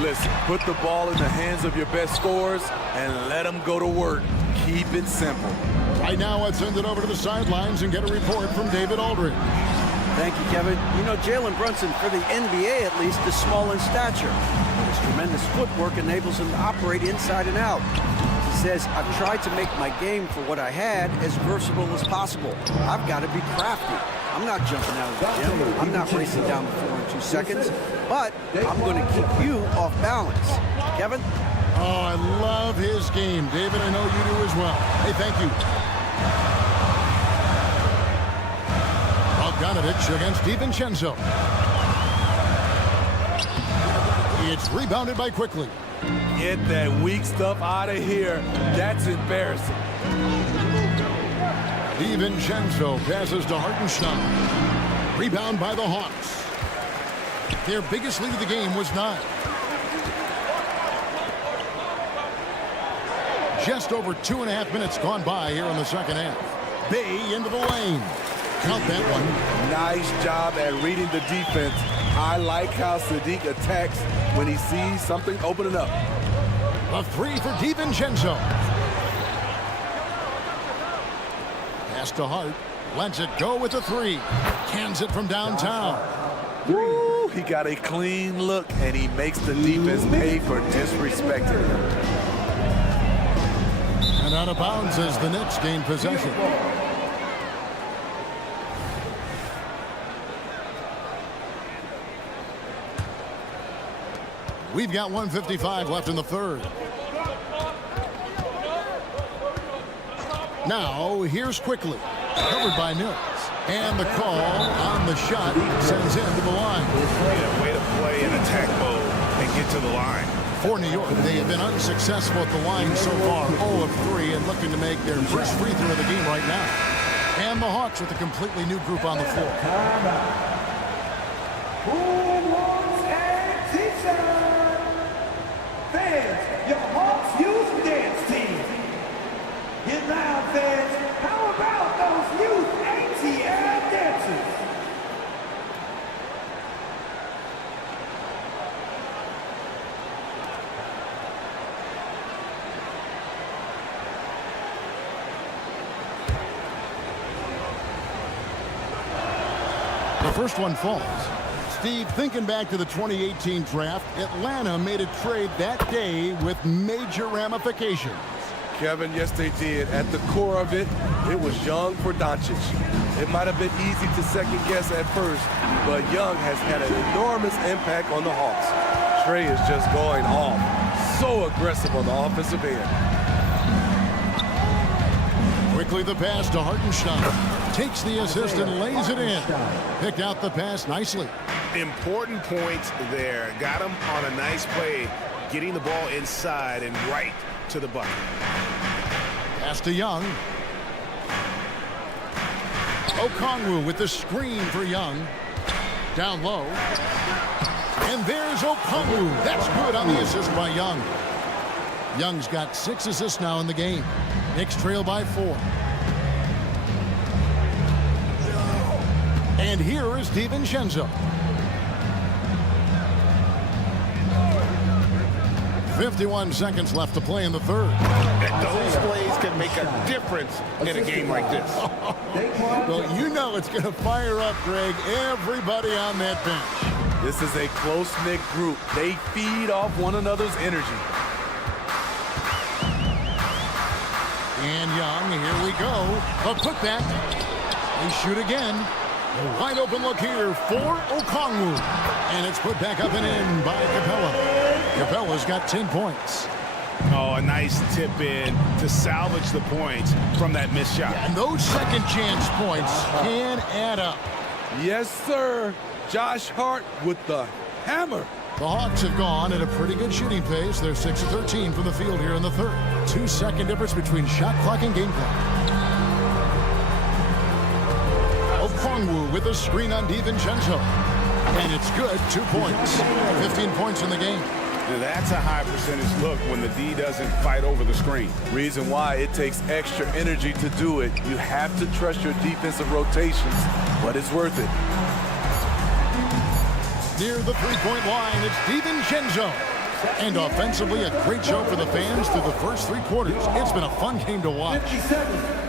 Listen, put the ball in the hands of your best scorers and let them go to work. Keep it simple. Right now, let's send it over to the sidelines and get a report from David Aldridge. Thank you, Kevin. You know, Jalen Brunson, for the NBA at least, is small in stature. His tremendous footwork enables him to operate inside and out. He says, I've tried to make my game for what I had as versatile as possible. I've got to be crafty. I'm not jumping out of the gym. I'm not racing down the floor in 2 seconds. But I'm going to keep you off balance. Kevin? Oh, I love his game. David, I know you do as well. Hey, thank you. Bogdanovich against DiVincenzo. It's rebounded by Quickly. Get that weak stuff out of here. That's embarrassing. DiVincenzo passes to Hartenstein. Rebound by the Hawks. Their biggest lead of the game was 9. Just over 2.5 minutes gone by here in the second half. Bay into the lane. Count that one. Nice job at reading the defense. I like how Sadiq attacks when he sees something opening up. A 3 for DiVincenzo. Pass to Hart. Lets it go with the three. Cans it from downtown. Woo, he got a clean look, and he makes the defense pay for disrespecting him. And out of bounds as the Knicks gain possession. We've got 1:55 left in the third. Now, here's Quickly. Covered by Mills. And the call on the shot sends him to the line. Yeah, way to play in attack mode and get to the line. For New York, they have been unsuccessful at the line so far, 0 of 3, and looking to make their first free throw of the game right now. And the Hawks with a completely new group on the floor. Who wants a t-shirt? Fans, your Hawks youth dance team. Get loud, fans. How about those youth ATL dancers? The first one falls. Steve, thinking back to the 2018 draft, Atlanta made a trade that day with major ramifications. Kevin, yes, they did. At the core of it, it was Young for Doncic. It might have been easy to second guess at first, but Young has had an enormous impact on the Hawks. Trey is just going off. So aggressive on the offensive end. Quickly the pass to Hartenstein. Takes the assist and lays it in. Picked out the pass nicely. Important points there. Got him on a nice play, getting the ball inside and right to the bucket. Pass to Young. Okongwu with the screen for Young. Down low. And there's Okongwu. That's good on the assist by Young. Young's got 6 assists now in the game. Knicks trail by 4. And here is DiVincenzo. 51 seconds left to play in the third. Those plays can make a difference in a game like this. Well, you know it's going to fire up, Greg, everybody on that bench. This is a close-knit group. They feed off one another's energy. And Young, here we go. A putback. They shoot again. A wide open look here for Okongwu. And it's put back up and in by Capella. Capella's got 10 points. Oh, a nice tip in to salvage the points from that missed shot. And those second chance points can add up. Yes, sir. Josh Hart with the hammer. The Hawks have gone at a pretty good shooting pace. They're 6 of 13 from the field here in the third. 2-second difference between shot clock and game clock. Okongwu with a screen on DiVincenzo. And it's good, 2 points. 15 points in the game. Now that's a high percentage look when the D doesn't fight over the screen. Reason why it takes extra energy to do it. You have to trust your defensive rotations, but it's worth it. Near the three-point line, it's DiVincenzo. And offensively, a great show for the fans through the first 3 quarters. It's been a fun game to watch. 57.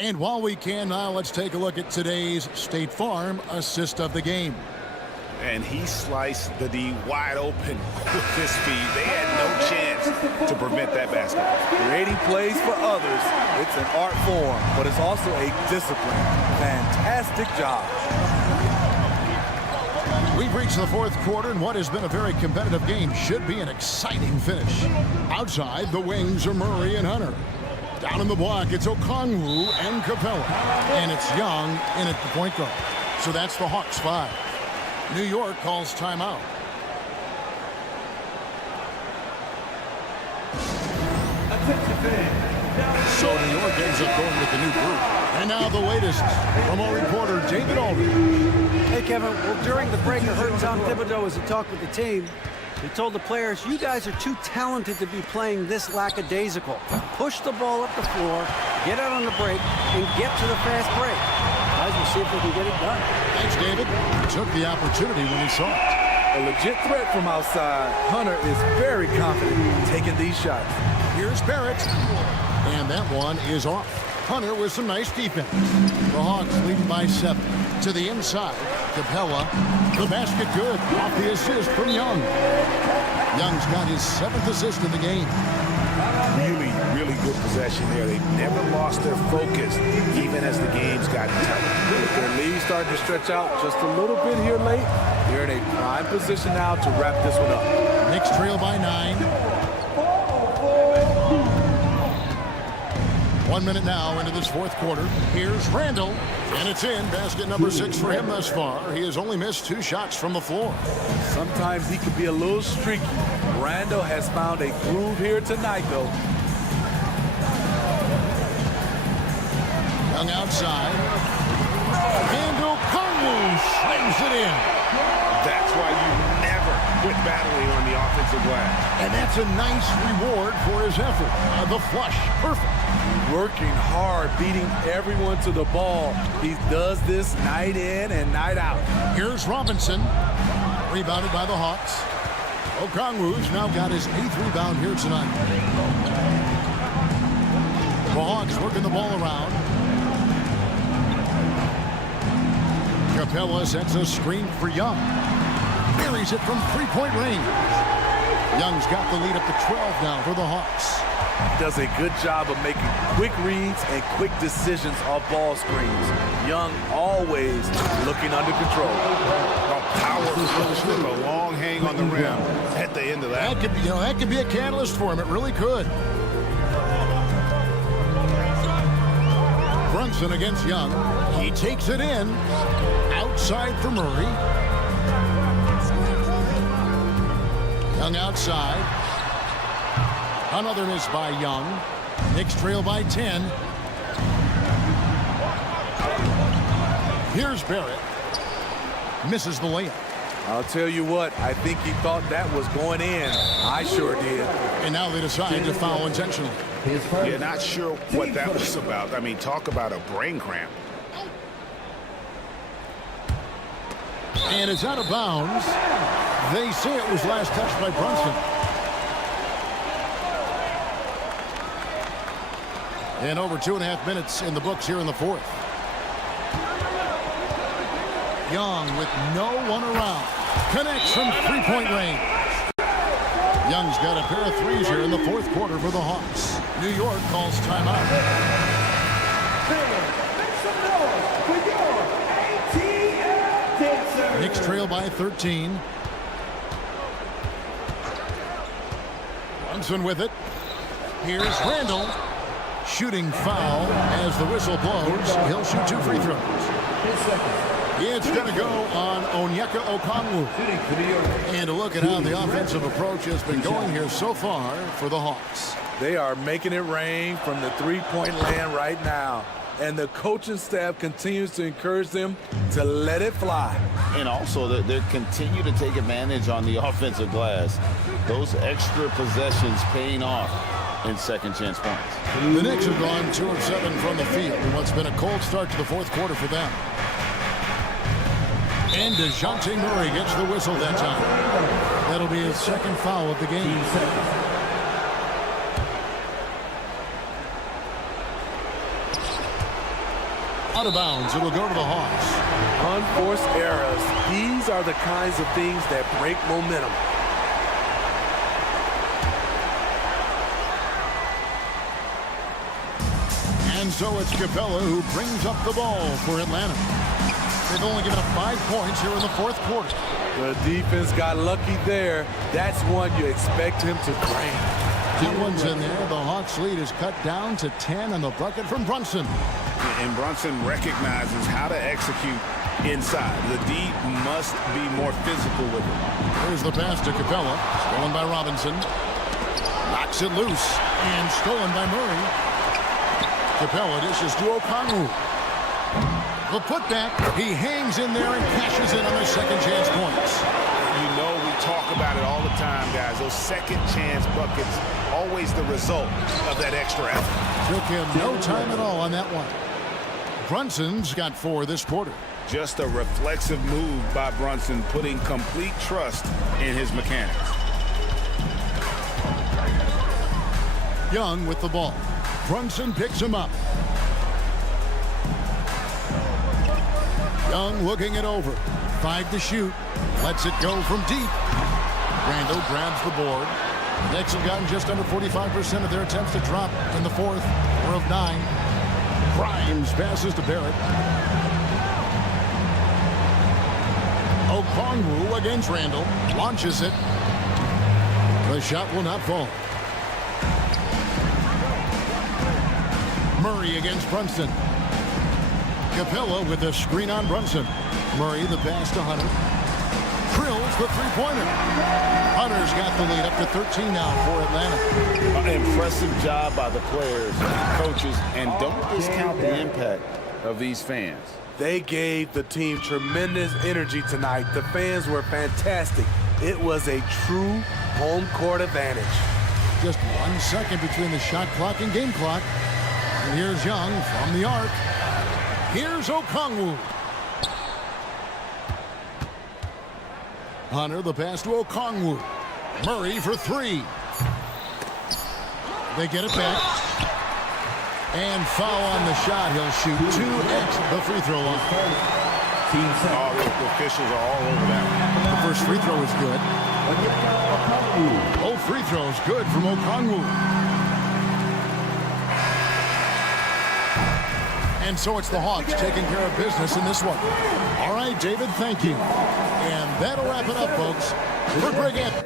And while we can now, let's take a look at today's State Farm assist of the game. And he sliced the D wide open with his speed. They had no chance to prevent that basket. Creating plays for others, it's an art form, but it's also a discipline. Fantastic job. We've reached the 4th quarter, and what has been a very competitive game should be an exciting finish. Outside, the wings are Murray and Hunter. Down in the block, it's Okongwu and Capella. And it's Young in at the point guard. So that's the Hawks 5. New York calls timeout. So New York ends up going with the new group. And now the latest from our reporter, David Aldridge. Hey, Kevin. Well, during the break, I heard Tom Thibodeau as he talked with the team He told the players, you guys are too talented to be playing this lackadaisical. Push the ball up the floor, get out on the break, and get to the fast break. Guys will see if they can get it done. Thanks, David. He took the opportunity when he saw it. A legit threat from outside. Hunter is very confident taking these shots. Here's Barrett. And that one is off. Hunter with some nice defense. The Hawks lead by 7. To the inside. Capella. The basket good. Off the assist from Young. Young's got his 7th assist of the game. Really, really good possession there. They've never lost their focus, even as the game's gotten tighter. If their lead starting to stretch out just a little bit here late, they're in a prime position now to wrap this one up. Knicks trail by 9. 1 minute now into this fourth quarter. Here's Randall, and it's in. Basket number 6 for him thus far. He has only missed 2 shots from the floor. Sometimes he could be a little streaky. Randall has found a groove here tonight, though. Young outside. And Okongwu slams it in. That's why you never quit battling on the offensive glass. And that's a nice reward for his effort. The flush, perfect. Working hard, beating everyone to the ball. He does this night in and night out. Here's Robinson. Rebounded by the Hawks. Okongwu's now got his 8th rebound here tonight. The Hawks working the ball around. Capella sets a screen for Young. Buries it from 3-point range. Young's got the lead up to 12 now for the Hawks. Does a good job of making quick reads and quick decisions off ball screens. Young always looking under control. A powerful slip, a long hang on the rim at the end of that. That could be a catalyst for him. It really could. Brunson against Young. He takes it in. Outside for Murray. Young outside. Another miss by Young. Knicks trail by 10. Here's Barrett. Misses the layup. I'll tell you what, I think he thought that was going in. I sure did. And now they decide to foul intentionally. You're not sure what that was about. I mean, talk about a brain cramp. And it's out of bounds. They say it was last touched by Brunson. And over 2.5 minutes in the books here in the fourth. Young with no one around. Connects from 3-point range. Young's got a pair of threes here in the fourth quarter for the Hawks. New York calls timeout. Knicks trail by 13. Brunson with it. Here's Randall. Shooting foul as the whistle blows. He'll shoot 2 free throws. It's going to go on Onyeka Okongwu. And a look at how the offensive approach has been going here so far for the Hawks. They are making it rain from the 3-point land right now. And the coaching staff continues to encourage them to let it fly. And also, they continue to take advantage on the offensive glass. Those extra possessions paying off in second chance points. The Knicks have gone 2 of 7 from the field in what's been a cold start to the fourth quarter for them. And DeJounte Murray gets the whistle that time. That'll be his 2nd foul of the game. Out of bounds, it'll go to the Hawks. Unforced errors. These are the kinds of things that break momentum. And so it's Capella who brings up the ball for Atlanta. They've only given up 5 points here in the fourth quarter. The defense got lucky there. That's one you expect him to bring. 2 ones in there. The Hawks lead is cut down to 10 and the bucket from Brunson. And Brunson recognizes how to execute inside. The D must be more physical with it. Here's the pass to Capella. Stolen by Robinson. Knocks it loose. And stolen by Murray. Capella dishes to Okongwu. The putback. He hangs in there and cashes in on the second chance points. You know we talk about it all the time, guys. Those second chance buckets, always the result of that extra effort. Took him no time at all on that one. Brunson's got 4 this quarter. Just a reflexive move by Brunson, putting complete trust in his mechanics. Young with the ball. Brunson picks him up. Young looking it over. 5 to shoot. Lets it go from deep. Randall grabs the board. The Knicks have gotten just under 45% of their attempts to drop in the 4th. 4 of 9. Grimes passes to Barrett. Okongwu against Randall. Launches it. The shot will not fall. Murray against Brunson. Capella with the screen on Brunson. Murray the pass to Hunter. Drills the three-pointer. Hunter's got the lead up to 13 now for Atlanta. An impressive job by the players, coaches, and don't discount the impact of these fans. They gave the team tremendous energy tonight. The fans were fantastic. It was a true home court advantage. Just 1 second between the shot clock and game clock. And here's Young from the arc. Here's Okongwu. Hunter the pass to Okongwu. Murray for 3. They get it back. And foul on the shot. He'll shoot 2 at the free throw line. All the officials are all over that. The first free throw is good. Both free throws good from Okongwu. And so it's the Hawks taking care of business in this one. All right, David, thank you. And that'll wrap it up, folks. For Greg Anthony.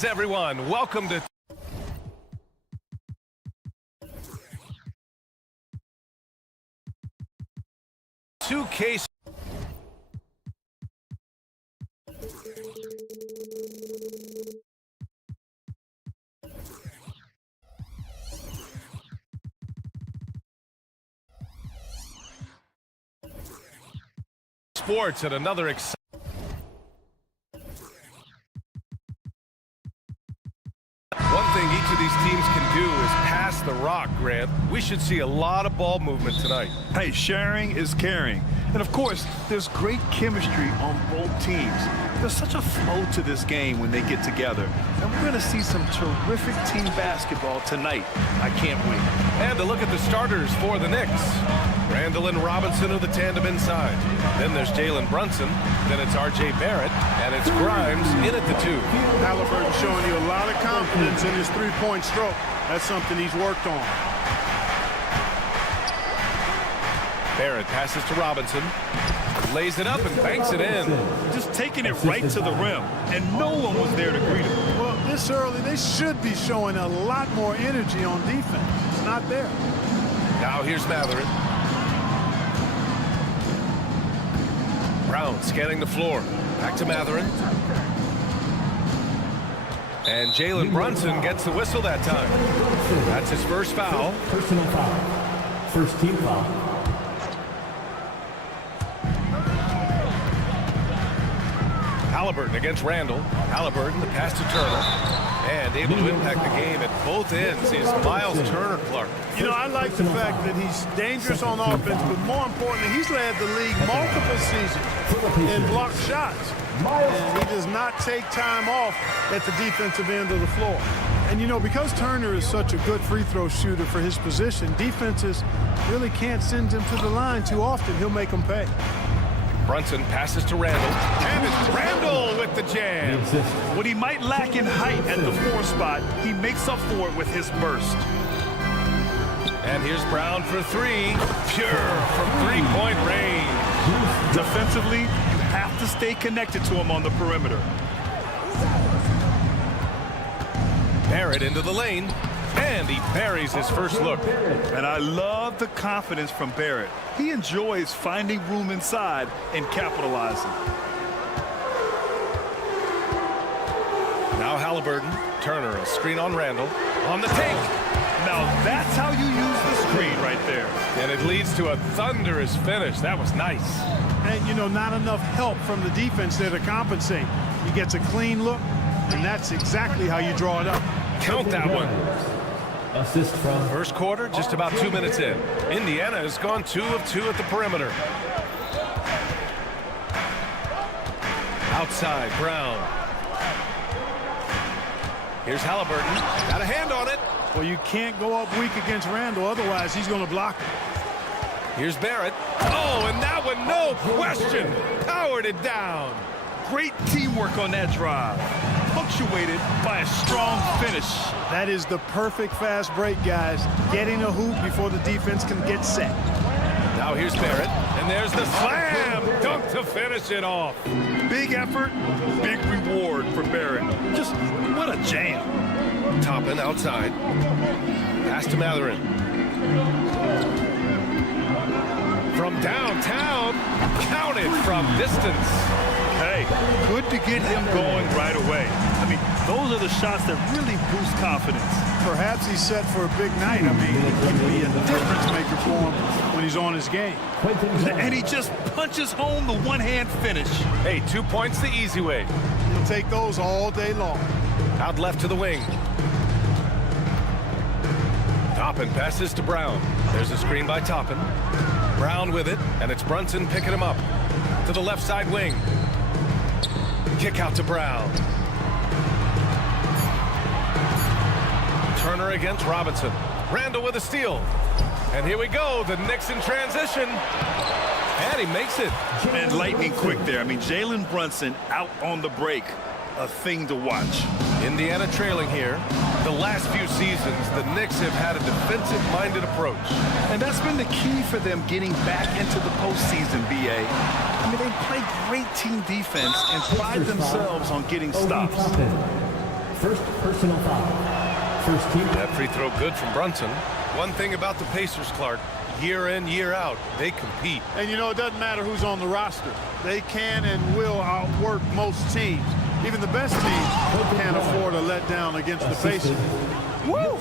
Greetings, everyone. Welcome to 2K. Sports at another exciting. One thing each of these teams can do is pass the rock, Grant. We should see a lot of ball movement tonight. Hey, sharing is caring. And of course, there's great chemistry on both teams. There's such a flow to this game when they get together. And we're going to see some terrific team basketball tonight. I can't wait. And to look at the starters for the Knicks. Randall and Robinson are the tandem inside. Then there's Jalen Brunson. Then it's R.J. Barrett. And it's Grimes in at the 2. Halliburton showing you a lot of confidence in his three-point stroke. That's something he's worked on. Barrett passes to Robinson. Lays it up and banks it in. Just taking it right to the rim. And no one was there to greet him. Well, this early, they should be showing a lot more energy on defense. It's not there. Now here's Matherin. Brown scanning the floor. Back to Matherin. And Jalen Brunson gets the whistle that time. That's his first foul. Personal foul. First team foul. Halliburton against Randall. Halliburton, the pass to Turner. And able to impact the game at both ends is Miles Turner Clark. You know, I like the fact that he's dangerous on offense, but more importantly, he's led the league multiple seasons in blocked shots. And he does not take time off at the defensive end of the floor. And, you know, because Turner is such a good free throw shooter for his position, defenses really can't send him to the line too often. He'll make them pay. Brunson passes to Randall. And it's Randall with the jam. What he might lack in height at the 4 spot, he makes up for it with his burst. And here's Brown for 3. Pure from three-point range. Defensively, you have to stay connected to him on the perimeter. Barrett into the lane. And he buries his first look. And I love the confidence from Barrett. He enjoys finding room inside and capitalizing. Now Halliburton. Turner, a screen on Randall. On the take. Now that's how you use the screen right there. And it leads to a thunderous finish. That was nice. And, you know, not enough help from the defense there to compensate. He gets a clean look, and that's exactly how you draw it up. Count that one. Assist from First quarter, just about 2 minutes in. Indiana has gone 2 of 2 at the perimeter. Outside, Brown. Here's Halliburton. Got a hand on it. Well, you can't go up weak against Randall, otherwise he's going to block it. Here's Barrett. Oh, and that one, no question. Powered it down. Great teamwork on that drive. Punctuated by a strong finish. That is the perfect fast break, guys. Getting a hoop before the defense can get set. Now here's Barrett, and there's the slam dunk to finish it off. Big effort, big reward for Barrett. Just what a jam. Toppin outside. Pass to Matherin. From downtown, counted from distance. Hey, good to get him going right away. I mean, those are the shots that really boost confidence. Perhaps he's set for a big night. I mean, he can be a difference maker for him when he's on his game. And he just punches home the one-hand finish. Hey, 2 points the easy way. He'll take those all day long. Out left to the wing. Toppin passes to Brown. There's a screen by Toppin. Brown with it, and it's Brunson picking him up. To the left side wing. Kick out to Brown. Turner against Robinson. Randall with a steal. And here we go, the Knicks in transition. And he makes it. And lightning quick there. I mean, Jalen Brunson out on the break. A thing to watch. Indiana trailing here. The last few seasons, the Knicks have had a defensive-minded approach. And that's been the key for them getting back into the postseason, B.A. I mean, they play great team defense and pride themselves on getting stops. First personal foul. First team. That free throw good from Brunson. One thing about the Pacers, Clark, year in, year out, they compete. And, you know, it doesn't matter who's on the roster. They can and will outwork most teams. Even the best teams can't afford a letdown against the Pacers. Woo!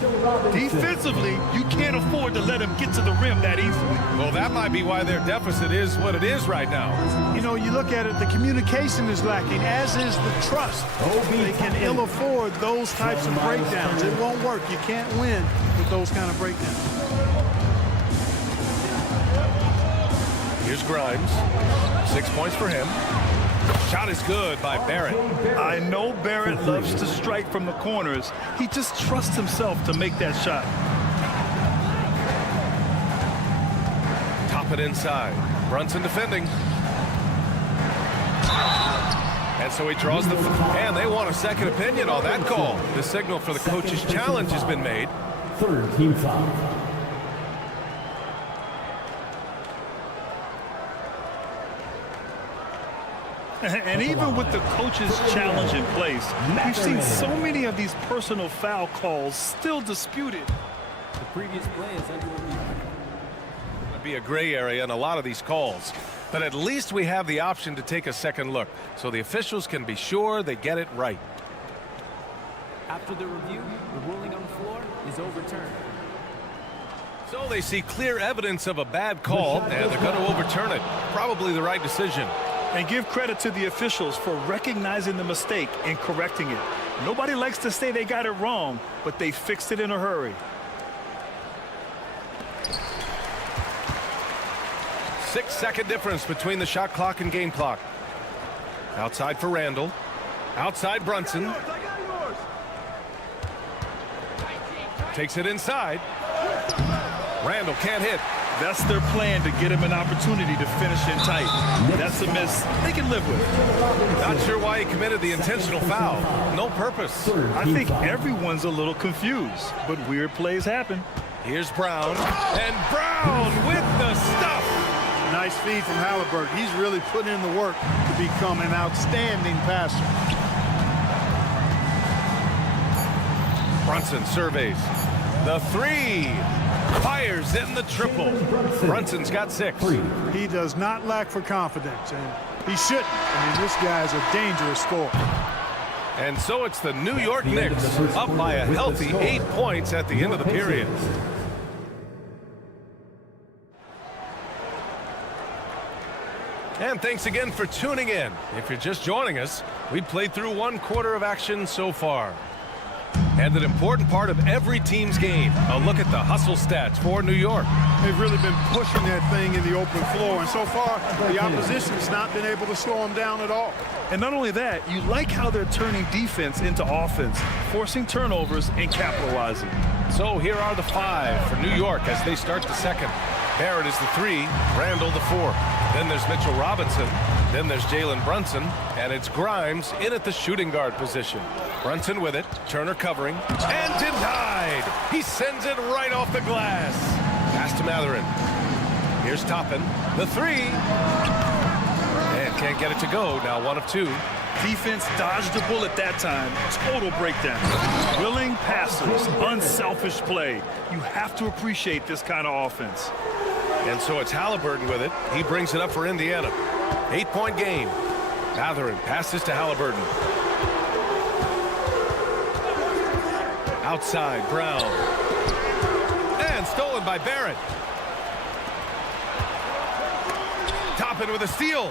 Defensively, you can't afford to let them get to the rim that easily. Well, that might be why their deficit is what it is right now. You know, you look at it, the communication is lacking, as is the trust. They can ill afford those types of breakdowns. It won't work. You can't win with those kind of breakdowns. Here's Grimes. 6 points for him. Shot is good by Barrett. I know Barrett loves to strike from the corners. He just trusts himself to make that shot. Top it inside. Brunson defending. And so he draws the... And they want a second opinion on that call. The signal for the coach's challenge has been made. Third team foul. And even with the coach's challenge in place, we've seen so many of these personal foul calls still disputed. The previous play is under review. It'd be a gray area in a lot of these calls. But at least we have the option to take a second look, so the officials can be sure they get it right. After the review, the ruling on the floor is overturned. So they see clear evidence of a bad call, and they're going to overturn it. Probably the right decision. And give credit to the officials for recognizing the mistake and correcting it. Nobody likes to say they got it wrong, but they fixed it in a hurry. 6-second difference between the shot clock and game clock. Outside for Randall. Outside Brunson. Takes it inside. Randall can't hit. That's their plan, to get him an opportunity to finish in tight. That's a miss they can live with. Not sure why he committed the intentional foul. No purpose. I think everyone's a little confused, but weird plays happen. Here's Brown. And Brown with the stuff. Nice feed from Halliburton. He's really put in the work to become an outstanding passer. Brunson surveys. The three. Fires in the triple. Brunson's got 6. He does not lack for confidence, and he shouldn't. I mean, this guy's a dangerous scorer. And so it's the New York Knicks up by a healthy 8 points at the end of the period. And thanks again for tuning in. If you're just joining us, we played through 1 quarter of action so far. And an important part of every team's game, a look at the hustle stats for New York. They've really been pushing that thing in the open floor, and so far the opposition's not been able to slow them down at all. And not only that, you like how they're turning defense into offense, forcing turnovers and capitalizing. So here are the 5 for New York as they start the second. Barrett is the 3, Randall the 4. Then there's Mitchell Robinson. Then there's Jalen Brunson, and it's Grimes in at the shooting guard position. Brunson with it, Turner covering, and denied. He sends it right off the glass. Pass to Matherin. Here's Toppin, the 3. And can't get it to go, now 1 of 2. Defense dodged a bullet that time. Total breakdown. Willing passers, unselfish play. You have to appreciate this kind of offense. And so it's Halliburton with it. He brings it up for Indiana. 8-point game. Matherin passes to Halliburton. Outside, Brown. And stolen by Barrett. Toppin with a steal.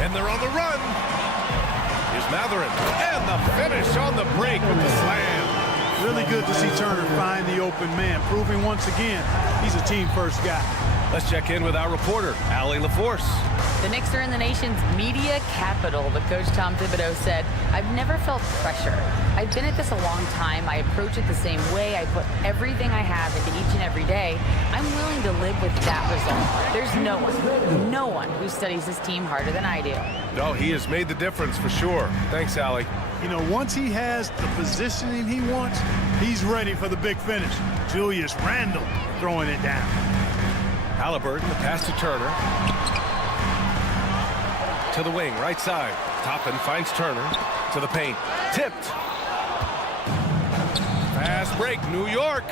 And they're on the run. Here's Matherin. And the finish on the break with the slam. Really good to see Turner find the open man, proving once again he's a team-first guy. Let's check in with our reporter, Allie LaForce. The Knicks are in the nation's media capital, but Coach Tom Thibodeau said, "I've never felt pressure. I've been at this a long time. I approach it the same way. I put everything I have into each and every day. I'm willing to live with that result. There's no one who studies this team harder than I do." No, he has made the difference for sure. Thanks, Allie. You know, once he has the positioning he wants, he's ready for the big finish. Julius Randle throwing it down. Halliburton, the pass to Turner. To the wing, right side. Toppin finds Turner. To the paint. Tipped. fast break, New York.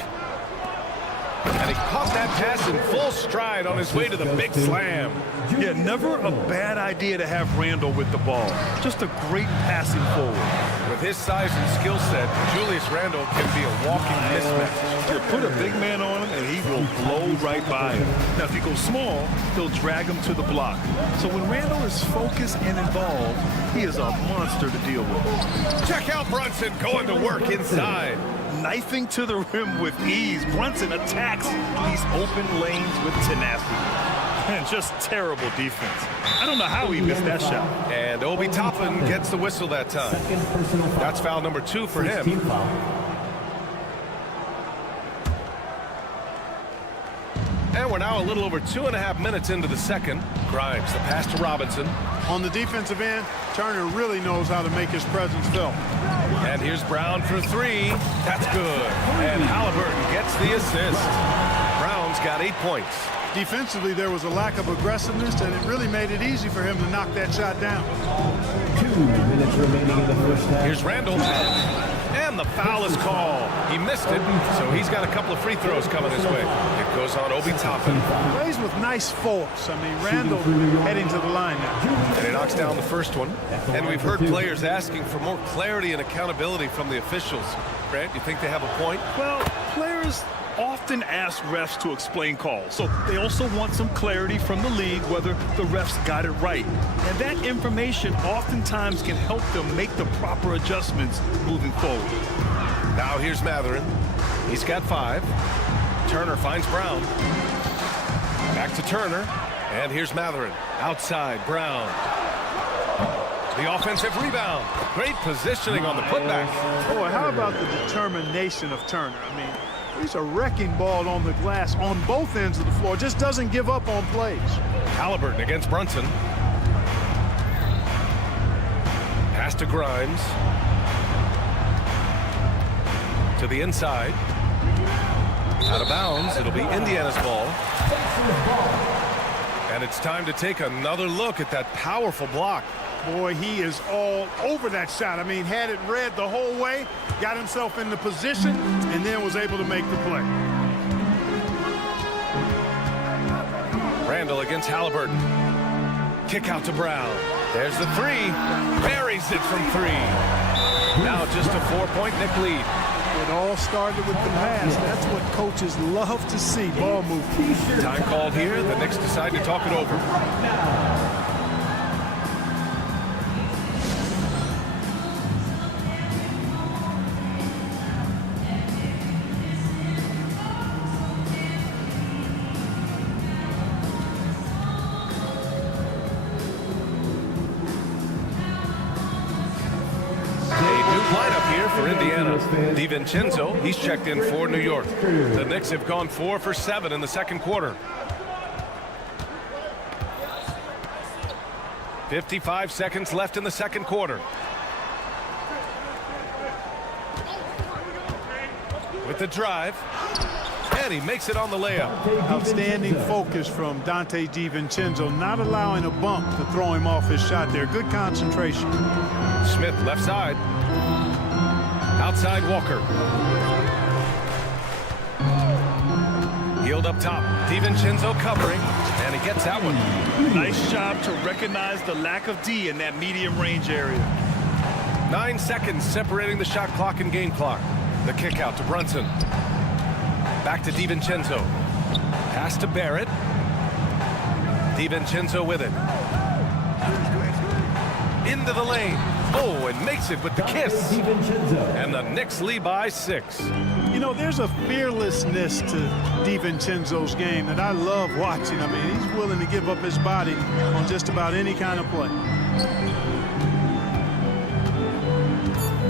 And he caught that pass in full stride on his way to the big slam. Yeah, never a bad idea to have Randall with the ball. Just a great passing forward. With his size and skill set, Julius Randle can be a walking mismatch. You put a big man on him, and he will blow right by him. Now, if he goes small, he'll drag him to the block. So when Randall is focused and involved, he is a monster to deal with. Check out Brunson going to work inside. Knifing to the rim with ease. Brunson attacks these open lanes with tenacity. And just terrible defense. I don't know how he missed that shot. And Obi Toppin gets the whistle that time. That's foul number 2 for him. And we're now a little over 2.5 minutes into the second. Grimes, the pass to Robinson. On the defensive end, Turner really knows how to make his presence felt. And here's Brown for 3. That's good. And Halliburton gets the assist. Brown's got 8 points. Defensively, there was a lack of aggressiveness, and it really made it easy for him to knock that shot down. 2 minutes remaining in the first half. Here's Randall. And the foul is called. He missed it, so he's got a couple of free throws coming his way. It goes on Obi Toppin. Plays with nice force. I mean, Randall heading to the line now. And he knocks down the first one. And we've heard players asking for more clarity and accountability from the officials. Grant, you think they have a point? Well, players often ask refs to explain calls, so they also want some clarity from the league whether the refs got it right. And that information oftentimes can help them make the proper adjustments moving forward. Now here's Matherin. He's got 5. Turner finds Brown. Back to Turner. And here's Matherin. Outside, Brown. The offensive rebound. Great positioning on the putback. Boy, how about the determination of Turner? I mean, he's a wrecking ball on the glass on both ends of the floor. Just doesn't give up on plays. Halliburton against Brunson. Pass to Grimes. To the inside. Out of bounds. It'll be Indiana's ball. And it's time to take another look at that powerful block. Boy, he is all over that shot. I mean, had it read the whole way, got himself in the position, and then was able to make the play. Randall against Halliburton. Kick out to Brown. There's the 3. Buries it from 3. Now just a 4-point Knick lead. It all started with the pass. That's what coaches love to see, ball movement. Time called here. The Knicks decide to talk it over. For Indiana, DiVincenzo, he's checked in for New York. The Knicks have gone 4 for 7 in the second quarter. 55 seconds left in the second quarter. With the drive, and he makes it on the layup. Outstanding focus from Dante DiVincenzo, not allowing a bump to throw him off his shot there. Good concentration. Smith left side. Outside Walker. Yield up top. DiVincenzo covering, and he gets that one. Nice job to recognize the lack of D in that medium range area. 9 seconds separating the shot clock and game clock. The kick out to Brunson. Back to DiVincenzo. Pass to Barrett. DiVincenzo with it. Into the lane. Oh, and makes it with the kiss. And the Knicks lead by 6. You know, there's a fearlessness to DiVincenzo's game that I love watching. I mean, he's willing to give up his body on just about any kind of play.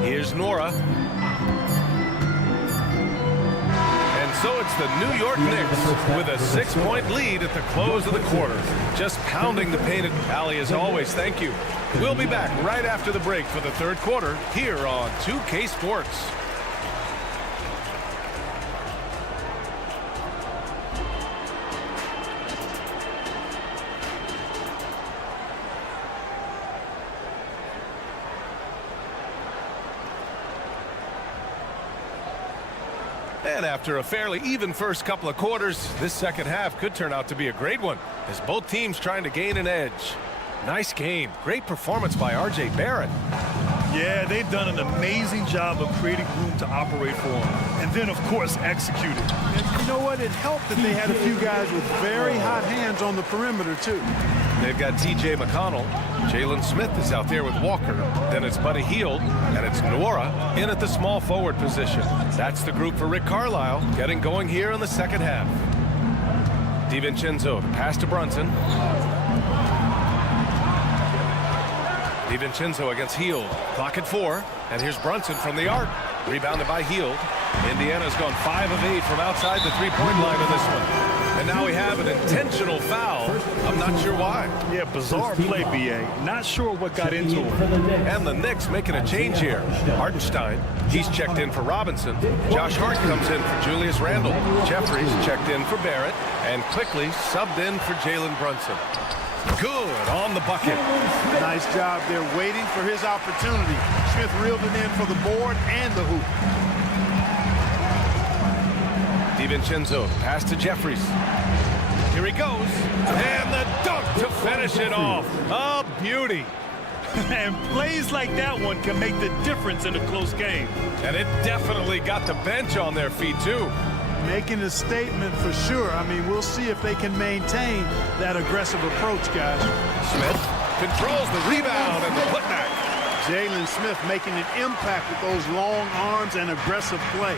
Here's Nora. And so it's the New York Knicks with a 6-point lead at the close of the quarter. Just pounding the painted alley as always. Thank you. We'll be back right after the break for the third quarter here on 2K Sports. And after a fairly even first couple of quarters, this second half could turn out to be a great one as both teams trying to gain an edge. Nice game. Great performance by R.J. Barrett. Yeah, they've done an amazing job of creating room to operate for him. And then, of course, execute it. And you know what? It helped that they had a few guys with very hot hands on the perimeter, too. They've got T.J. McConnell. Jalen Smith is out there with Walker. Then it's Buddy Hield, and it's Nora in at the small forward position. That's the group for Rick Carlisle, getting going here in the second half. DiVincenzo, pass to Brunson. DiVincenzo against Hield. Clock at 4. And here's Brunson from the arc. Rebounded by Hield. Indiana's gone 5 of 8 from outside the three-point line in this one. And now we have an intentional foul. I'm not sure why. Yeah, bizarre play, B.A. Not sure what got into him. And the Knicks making a change here. Hartenstein, he's checked in for Robinson. Josh Hart comes in for Julius Randle. Jeffries checked in for Barrett. And quickly subbed in for Jalen Brunson. Good on the bucket. Nice job there waiting for his opportunity. Smith reeled it in for the board and the hoop. DiVincenzo, pass to Jeffries. Here he goes. And the dunk to finish it off. A beauty. And plays like that one can make the difference in a close game. And it definitely got the bench on their feet, too. Making a statement for sure. I mean, we'll see if they can maintain that aggressive approach, guys. Smith controls the rebound and the putback. Jalen Smith making an impact with those long arms and aggressive play.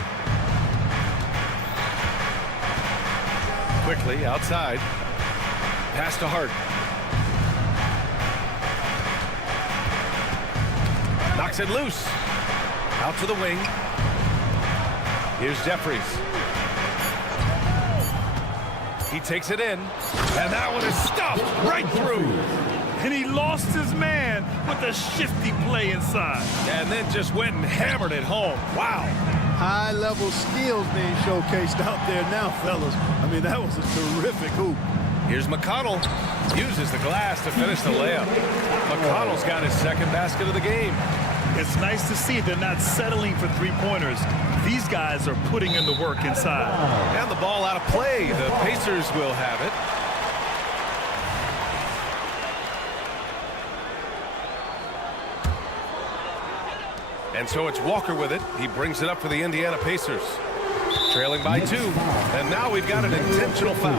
Quickly outside. Pass to Hart. Knocks it loose. Out to the wing. Here's Jeffries. He takes it in. And that one is stuffed right through. And he lost his man with a shifty play inside. And then just went and hammered it home. Wow. High-level skills being showcased out there now, fellas. I mean, that was a terrific hoop. Here's McConnell. Uses the glass to finish the layup. McConnell's got his second basket of the game. It's nice to see they're not settling for three-pointers. These guys are putting in the work inside. And the ball out of play. The Pacers will have it. And so it's Walker with it. He brings it up for the Indiana Pacers. Trailing by 2. And now we've got an intentional foul.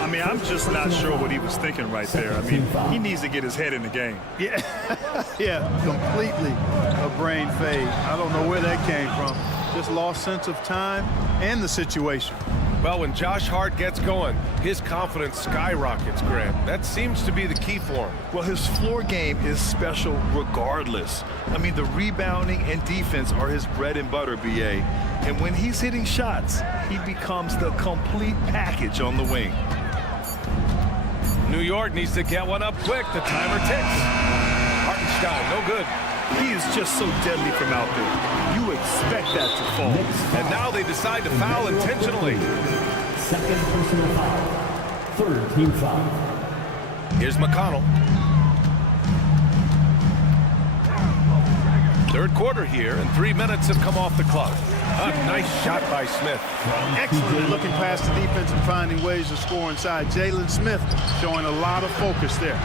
I mean, I'm just not sure what he was thinking right there. I mean, he needs to get his head in the game. Yeah, yeah, completely a brain fade. I don't know where that came from. Just lost sense of time and the situation. Well, when Josh Hart gets going, his confidence skyrockets, Graham. That seems to be the key for him. Well, his floor game is special regardless. I mean, the rebounding and defense are his bread and butter, B.A. And when he's hitting shots, he becomes the complete package on the wing. New York needs to get one up quick. The timer ticks. Hartenstein, no good. He is just so deadly from out there. You expect that to fall. And now they decide to foul intentionally. Second personal foul. Third team foul. Here's McConnell. Third quarter here, and 3 minutes have come off the clock. A nice shot by Smith. Excellent looking past the defense and finding ways to score inside. Jalen Smith showing a lot of focus there.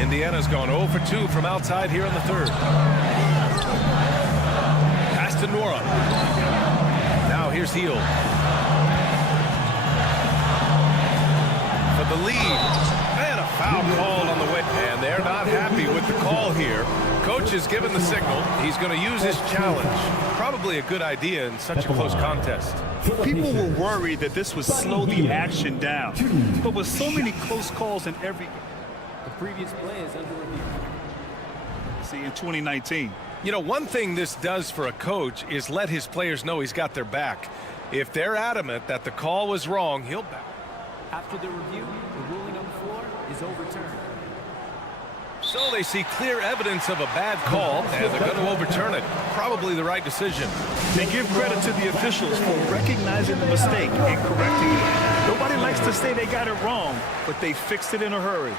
Indiana's gone 0 for 2 from outside here in the third. Pass to Nora. Now here's Hield. For the lead. And a foul called on the way. And they're not happy with the call here. Coach has given the signal. He's going to use his challenge. Probably a good idea in such a close contest. People were worried that this would slow the action down. But with so many close calls in every game. The previous play is under review. See, in 2019. You know, one thing this does for a coach is let his players know he's got their back. If they're adamant that the call was wrong, he'll back. After the review, the ruling on the floor is overturned. So they see clear evidence of a bad call, and they're going to overturn it. Probably the right decision. They give credit to the officials for recognizing the mistake and correcting it. Nobody likes to say they got it wrong, but they fixed it in a hurry.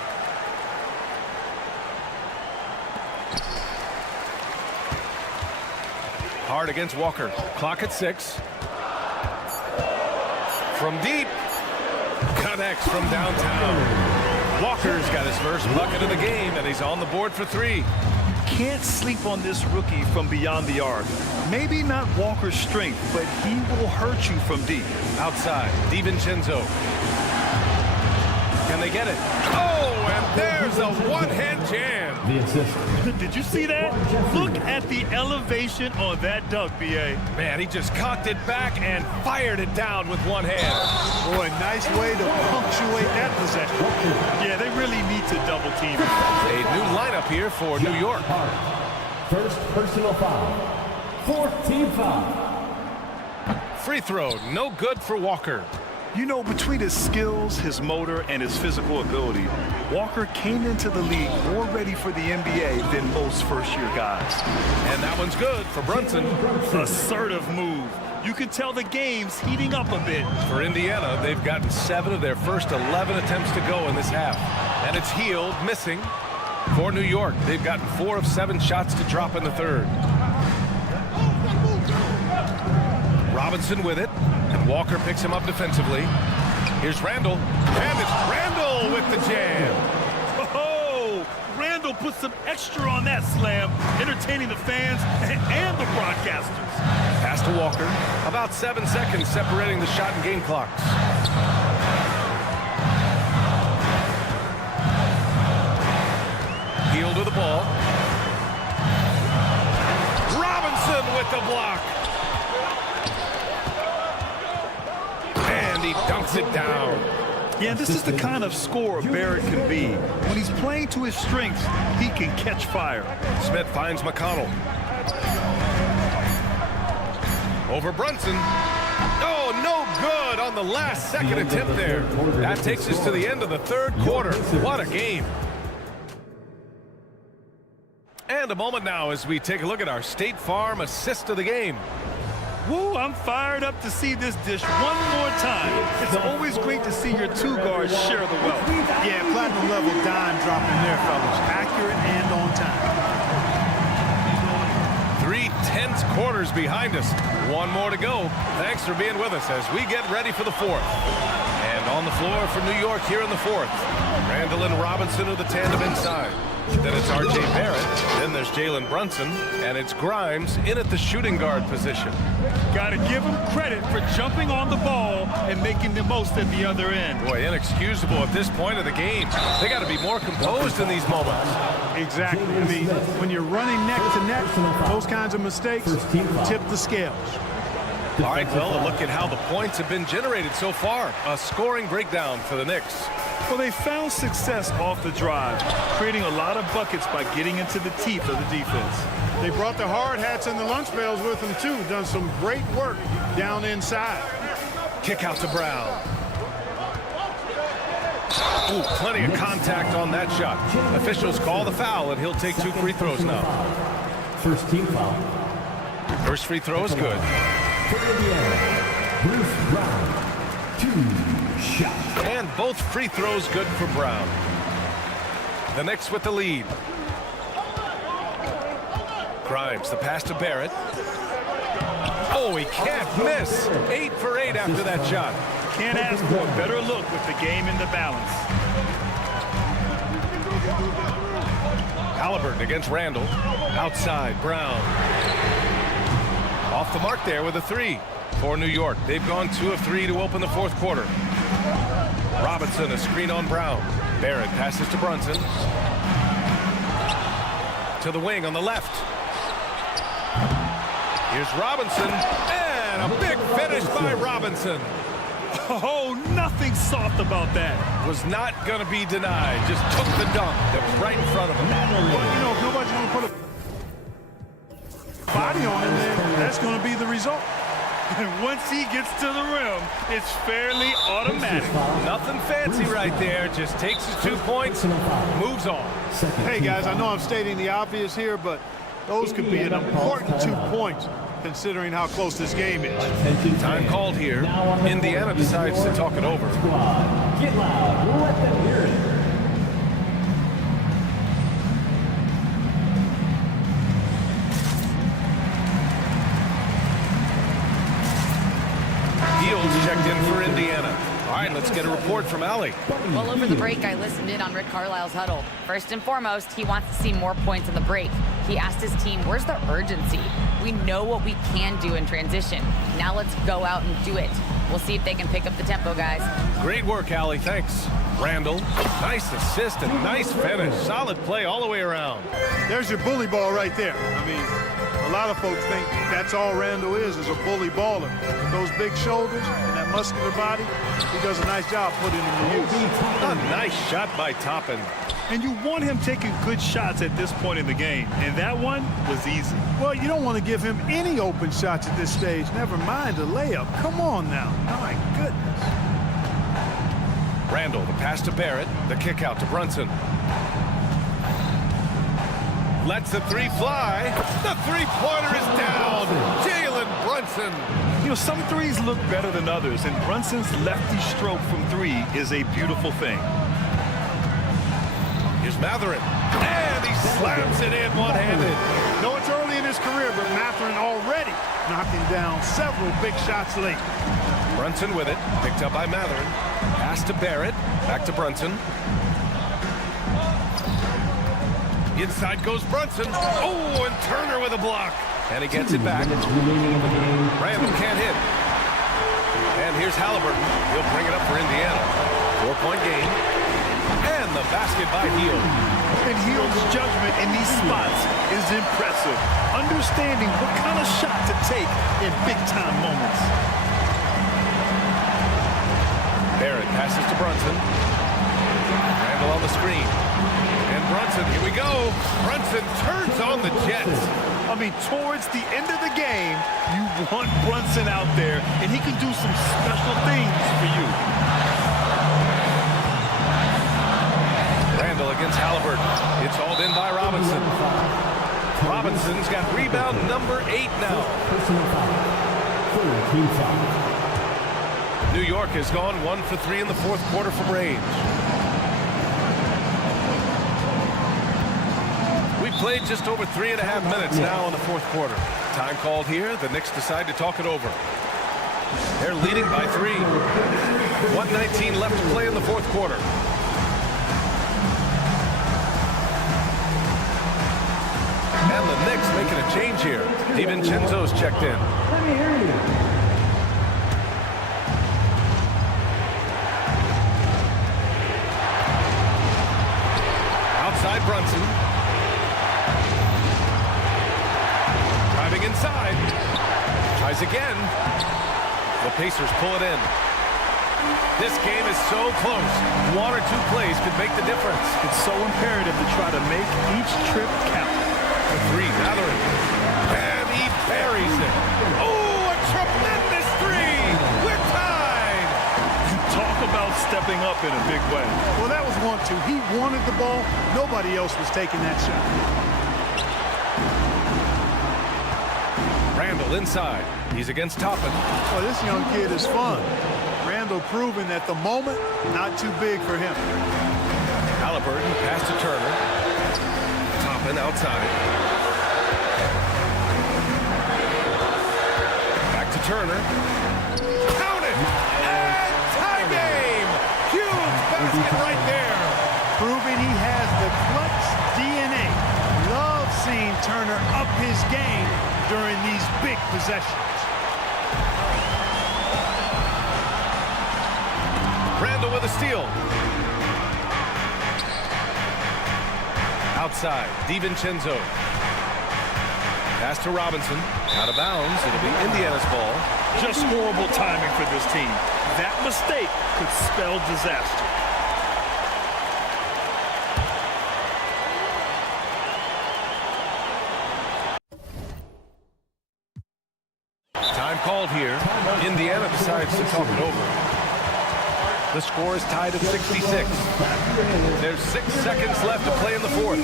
Hard against Walker. Clock at 6. From deep. Connects from downtown. Walker's got his first bucket of the game, and he's on the board for 3. Can't sleep on this rookie from beyond the arc. Maybe not Walker's strength, but he will hurt you from deep. Outside, DiVincenzo. Can they get it? Oh, and there's a one-hand jam. The assist. Did you see that? Look at the elevation on that dunk, B.A. Man, he just cocked it back and fired it down with one hand. Boy, nice way to punctuate that possession. Yeah, they really need to double team him. A new lineup here for New York. First personal foul. Fourth team foul. Free throw, no good for Walker. You know, between his skills, his motor, and his physical ability, Walker came into the league more ready for the NBA than most first-year guys. And that one's good for Brunson. Assertive move. You can tell the game's heating up a bit. For Indiana, they've gotten 7 of their first 11 attempts to go in this half. And it's Hield missing. For New York, they've gotten 4 of 7 shots to drop in the third. Robinson with it, and Walker picks him up defensively. Here's Randall, and it's Randall with the jam. Oh, Randall put some extra on that slam, entertaining the fans and the broadcasters. Pass to Walker, about 7 seconds separating the shot and game clocks. Hield with the ball. Robinson with the block. He dunks it down. Yeah, this is the kind of scorer Barrett can be. When he's playing to his strengths, he can catch fire. Smith finds McConnell. Over Brunson. Oh, no good on the last second attempt there. That takes us to the end of the third quarter. What a game. And a moment now as we take a look at our State Farm assist of the game. Woo, I'm fired up to see this dish one more time. It's always great to see your 2 guards share the wealth. Yeah, platinum level dime dropping there, fellas. Accurate and on time. 3 tense quarters behind us. 1 more to go. Thanks for being with us as we get ready for the 4th. And on the floor for New York here in the 4th. Randall and Robinson are the tandem inside. Then it's R.J. Barrett. Then there's Jalen Brunson. And it's Grimes in at the shooting guard position. Got to give him credit for jumping on the ball and making the most at the other end. Boy, inexcusable at this point of the game. They got to be more composed in these moments. Exactly. I mean, when you're running neck to neck, those kinds of mistakes tip the scales. All right, well, a look at how the points have been generated so far. A scoring breakdown for the Knicks. Well, they found success off the drive, creating a lot of buckets by getting into the teeth of the defense. They brought the hard hats and the lunch pails with them, too. Done some great work down inside. Kick out to Brown. Ooh, plenty of contact on that shot. Officials call the foul, and he'll take 2 free throws now. First team foul. First free throw is good. For Indiana, Bruce Brown. 2 shots. And both free throws good for Brown. The Knicks with the lead. Grimes, the pass to Barrett. Oh, he can't miss. 8 for 8 after that shot. Can't ask for a better look with the game in the balance. Halliburton against Randall. Outside, Brown. Off the mark there with a 3 for New York. They've gone 2 of 3 to open the 4th quarter. Robinson, a screen on Brown. Barrett passes to Brunson. To the wing on the left. Here's Robinson. And a big finish by Robinson. Oh, nothing soft about that. Was not going to be denied. Just took the dunk that was right in front of him. Well, you know, if nobody's going to put a body on him, then that's going to be the result. And once he gets to the rim, it's fairly automatic. Nothing fancy right there. Just takes his 2 points, moves on. Hey, guys, I know I'm stating the obvious here, but those could be an important 2 points considering how close this game is. Time called here. Indiana decides to talk it over. Get loud. Let them hear it. Reynolds checked in for Indiana. All right, let's get a report from Allie. Well, over the break, I listened in on Rick Carlisle's huddle. First and foremost, he wants to see more points in the break. He asked his team, where's the urgency? We know what we can do in transition. Now let's go out and do it. We'll see if they can pick up the tempo, guys. Great work, Allie. Thanks. Randall, nice assist and nice finish. Solid play all the way around. There's your bully ball right there. I mean, a lot of folks think that's all Randall is a bully baller. Those big shoulders and that muscular body, he does a nice job putting them to use. A nice shot by Toppin. And you want him taking good shots at this point in the game, and that one was easy. Well, you don't want to give him any open shots at this stage, never mind a layup. Come on now. My goodness. Randall, the pass to Barrett, the kick out to Brunson. Lets the three fly. The three-pointer is down. Jalen Brunson. You know, some threes look better than others, and Brunson's lefty stroke from three is a beautiful thing. Here's Matherin. And he slams it in one-handed. No, it's early in his career, but Matherin already knocking down several big shots late. Brunson with it. Picked up by Matherin. Pass to Barrett. Back to Brunson. Inside goes Brunson. Oh, and Turner with a block. And he gets it back. Randall can't hit. And here's Halliburton. He'll bring it up for Indiana. 4-point game. And the basket by Hield. And Hield's judgment in these spots is impressive. Understanding what kind of shot to take in big-time moments. Barrett passes to Brunson. Randall on the screen. And Brunson, here we go. Brunson turns on the Jets. I mean, towards the end of the game, you want Brunson out there, and he can do some special things for you. Randall against Halliburton. It's hauled in by Robinson. Robinson's got rebound number 8 now. New York has gone 1 for 3 in the fourth quarter from range. We played just over 3.5 minutes now in the fourth quarter. Time called here. The Knicks decide to talk it over. They're leading by 3. 1:19 left to play in the fourth quarter. And the Knicks making a change here. DiVincenzo's checked in. Let me hear you. Outside Brunson. Driving inside. Tries again. The Pacers pull it in. This game is so close. 1 or 2 plays could make the difference. It's so imperative to try to make each trip count. The 3, Matherin. And he buries it. Oh, a tremendous 3. We're tied. Talk about stepping up in a big way. Well, that was 1-2. He wanted the ball. Nobody else was taking that shot. Randall inside. He's against Toppin. Well, this young kid is fun. Randall proving that the moment, not too big for him. Halliburton, pass to Turner. Toppin outside. Back to Turner. Count it! And tie game! Huge basket right there. Proving he has the clutch DNA. Love seeing Turner up his game during these big possessions. Randall with a steal. Outside, DiVincenzo. Pass to Robinson. Out of bounds. It'll be Indiana's ball. Just horrible timing for this team. That mistake could spell disaster. Time called here. Indiana decides to talk it over. The score is tied at 66. There's 6 seconds left to play in the fourth.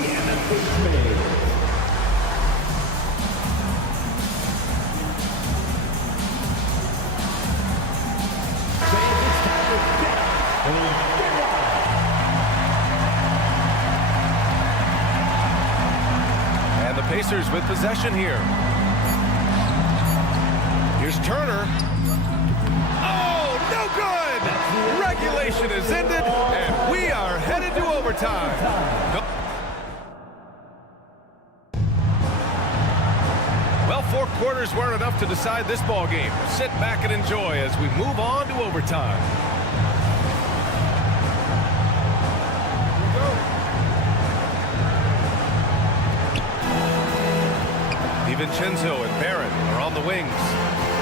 And the Pacers with possession here. Here's Turner. Oh! regulation is ended, and we are headed to overtime. Well, 4 quarters weren't enough to decide this ball game. Sit back and enjoy as we move on to overtime. DiVincenzo and Barrett are on the wings.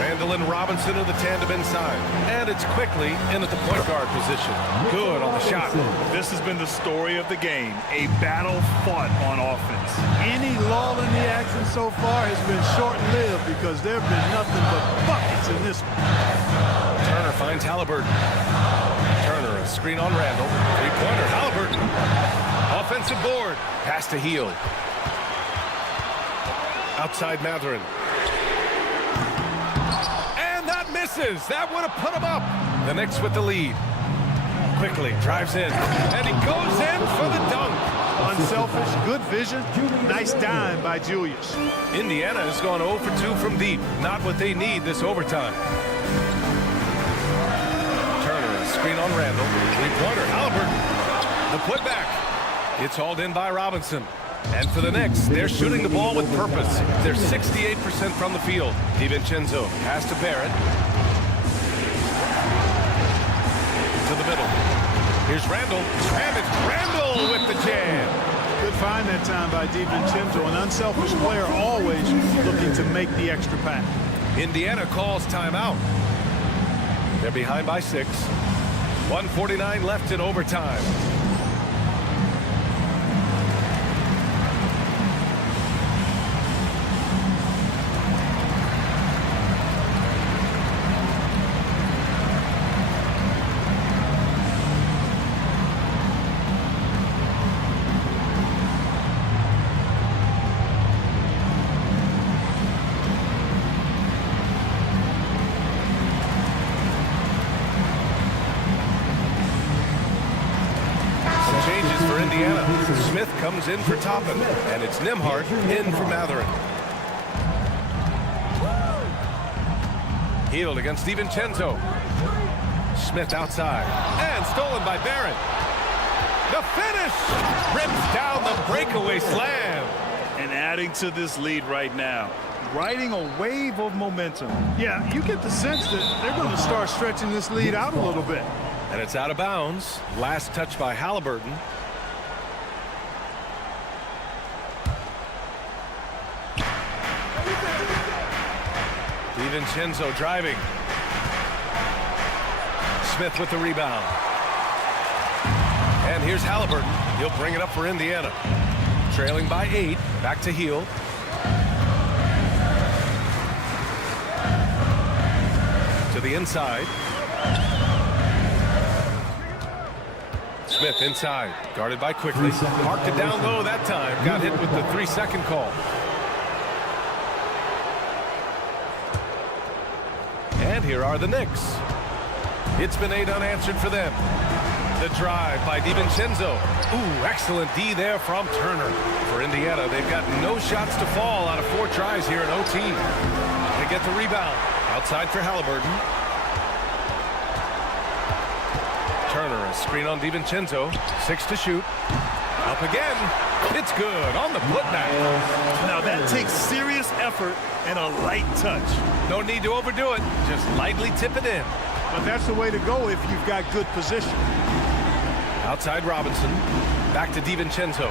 Randall and Robinson are the tandem inside. And it's quickly in at the point guard position. Good on the shot. This has been the story of the game. A battle fought on offense. Any lull in the action so far has been short-lived because there have been nothing but buckets in this one. Turner finds Halliburton. Turner, a screen on Randall. Three-pointer, Halliburton. Offensive board. Pass to Hield. Outside Matherin. And that misses. That would have put him up. The Knicks with the lead. Quickly drives in. And he goes in for the dunk. Unselfish, good vision. Nice dime by Julius. Indiana has gone 0 for 2 from deep. Not what they need this overtime. Turner, a screen on Randall. Three-pointer, Halliburton. The putback. It's hauled in by Robinson. And for the Knicks, they're shooting the ball with purpose. They're 68% from the field. DiVincenzo, pass to Barrett. To the middle. Here's Randall. And it's Randall with the jam. Good find that time by DiVincenzo. An unselfish player always looking to make the extra pass. Indiana calls timeout. They're behind by 6. 1:49 left in overtime. Smith comes in for Toppin, and it's Nembhard in for Matherin. Hield against DiVincenzo. Smith outside, and stolen by Barrett. The finish! Rips down the breakaway slam. And adding to this lead right now. Riding a wave of momentum. Yeah, you get the sense that they're going to start stretching this lead out a little bit. And it's out of bounds. Last touch by Halliburton. DiVincenzo driving. Smith with the rebound. And here's Halliburton. He'll bring it up for Indiana. Trailing by 8. Back to Hield. To the inside. Smith inside. Guarded by Quickly. Marked it down low that time. Got hit with the 3-second call. And here are the Knicks. It's been 8 unanswered for them. The drive by DiVincenzo. Ooh, excellent D there from Turner. For Indiana, they've got no shots to fall out of 4 tries here in OT. They get the rebound. Outside for Halliburton. Turner, a screen on DiVincenzo. 6 to shoot. Up again. It's good on the putback. Now that takes serious effort and a light touch. No need to overdo it. Just lightly tip it in. But that's the way to go if you've got good position. Outside Robinson. Back to DiVincenzo.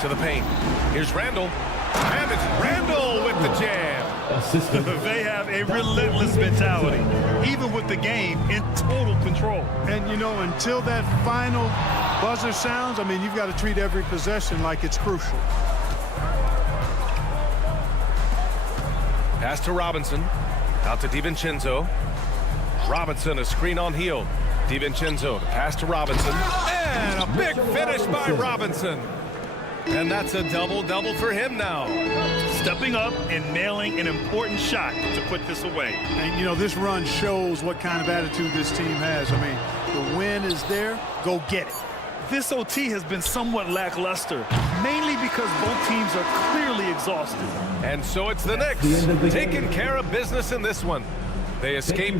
To the paint. Here's Randall. And it's Randall with the jam. They have a relentless mentality, even with the game in total control. And, you know, until that final buzzer sounds, I mean, you've got to treat every possession like it's crucial. Pass to Robinson. Out to DiVincenzo. Robinson, a screen on Hield. DiVincenzo, pass to Robinson. And a big finish by Robinson. And that's a double-double for him now. Stepping up and nailing an important shot to put this away. And, you know, this run shows what kind of attitude this team has. I mean, the win is there. Go get it. This OT has been somewhat lackluster, mainly because both teams are clearly exhausted. And so it's the Knicks taking care of business in this one. They escape.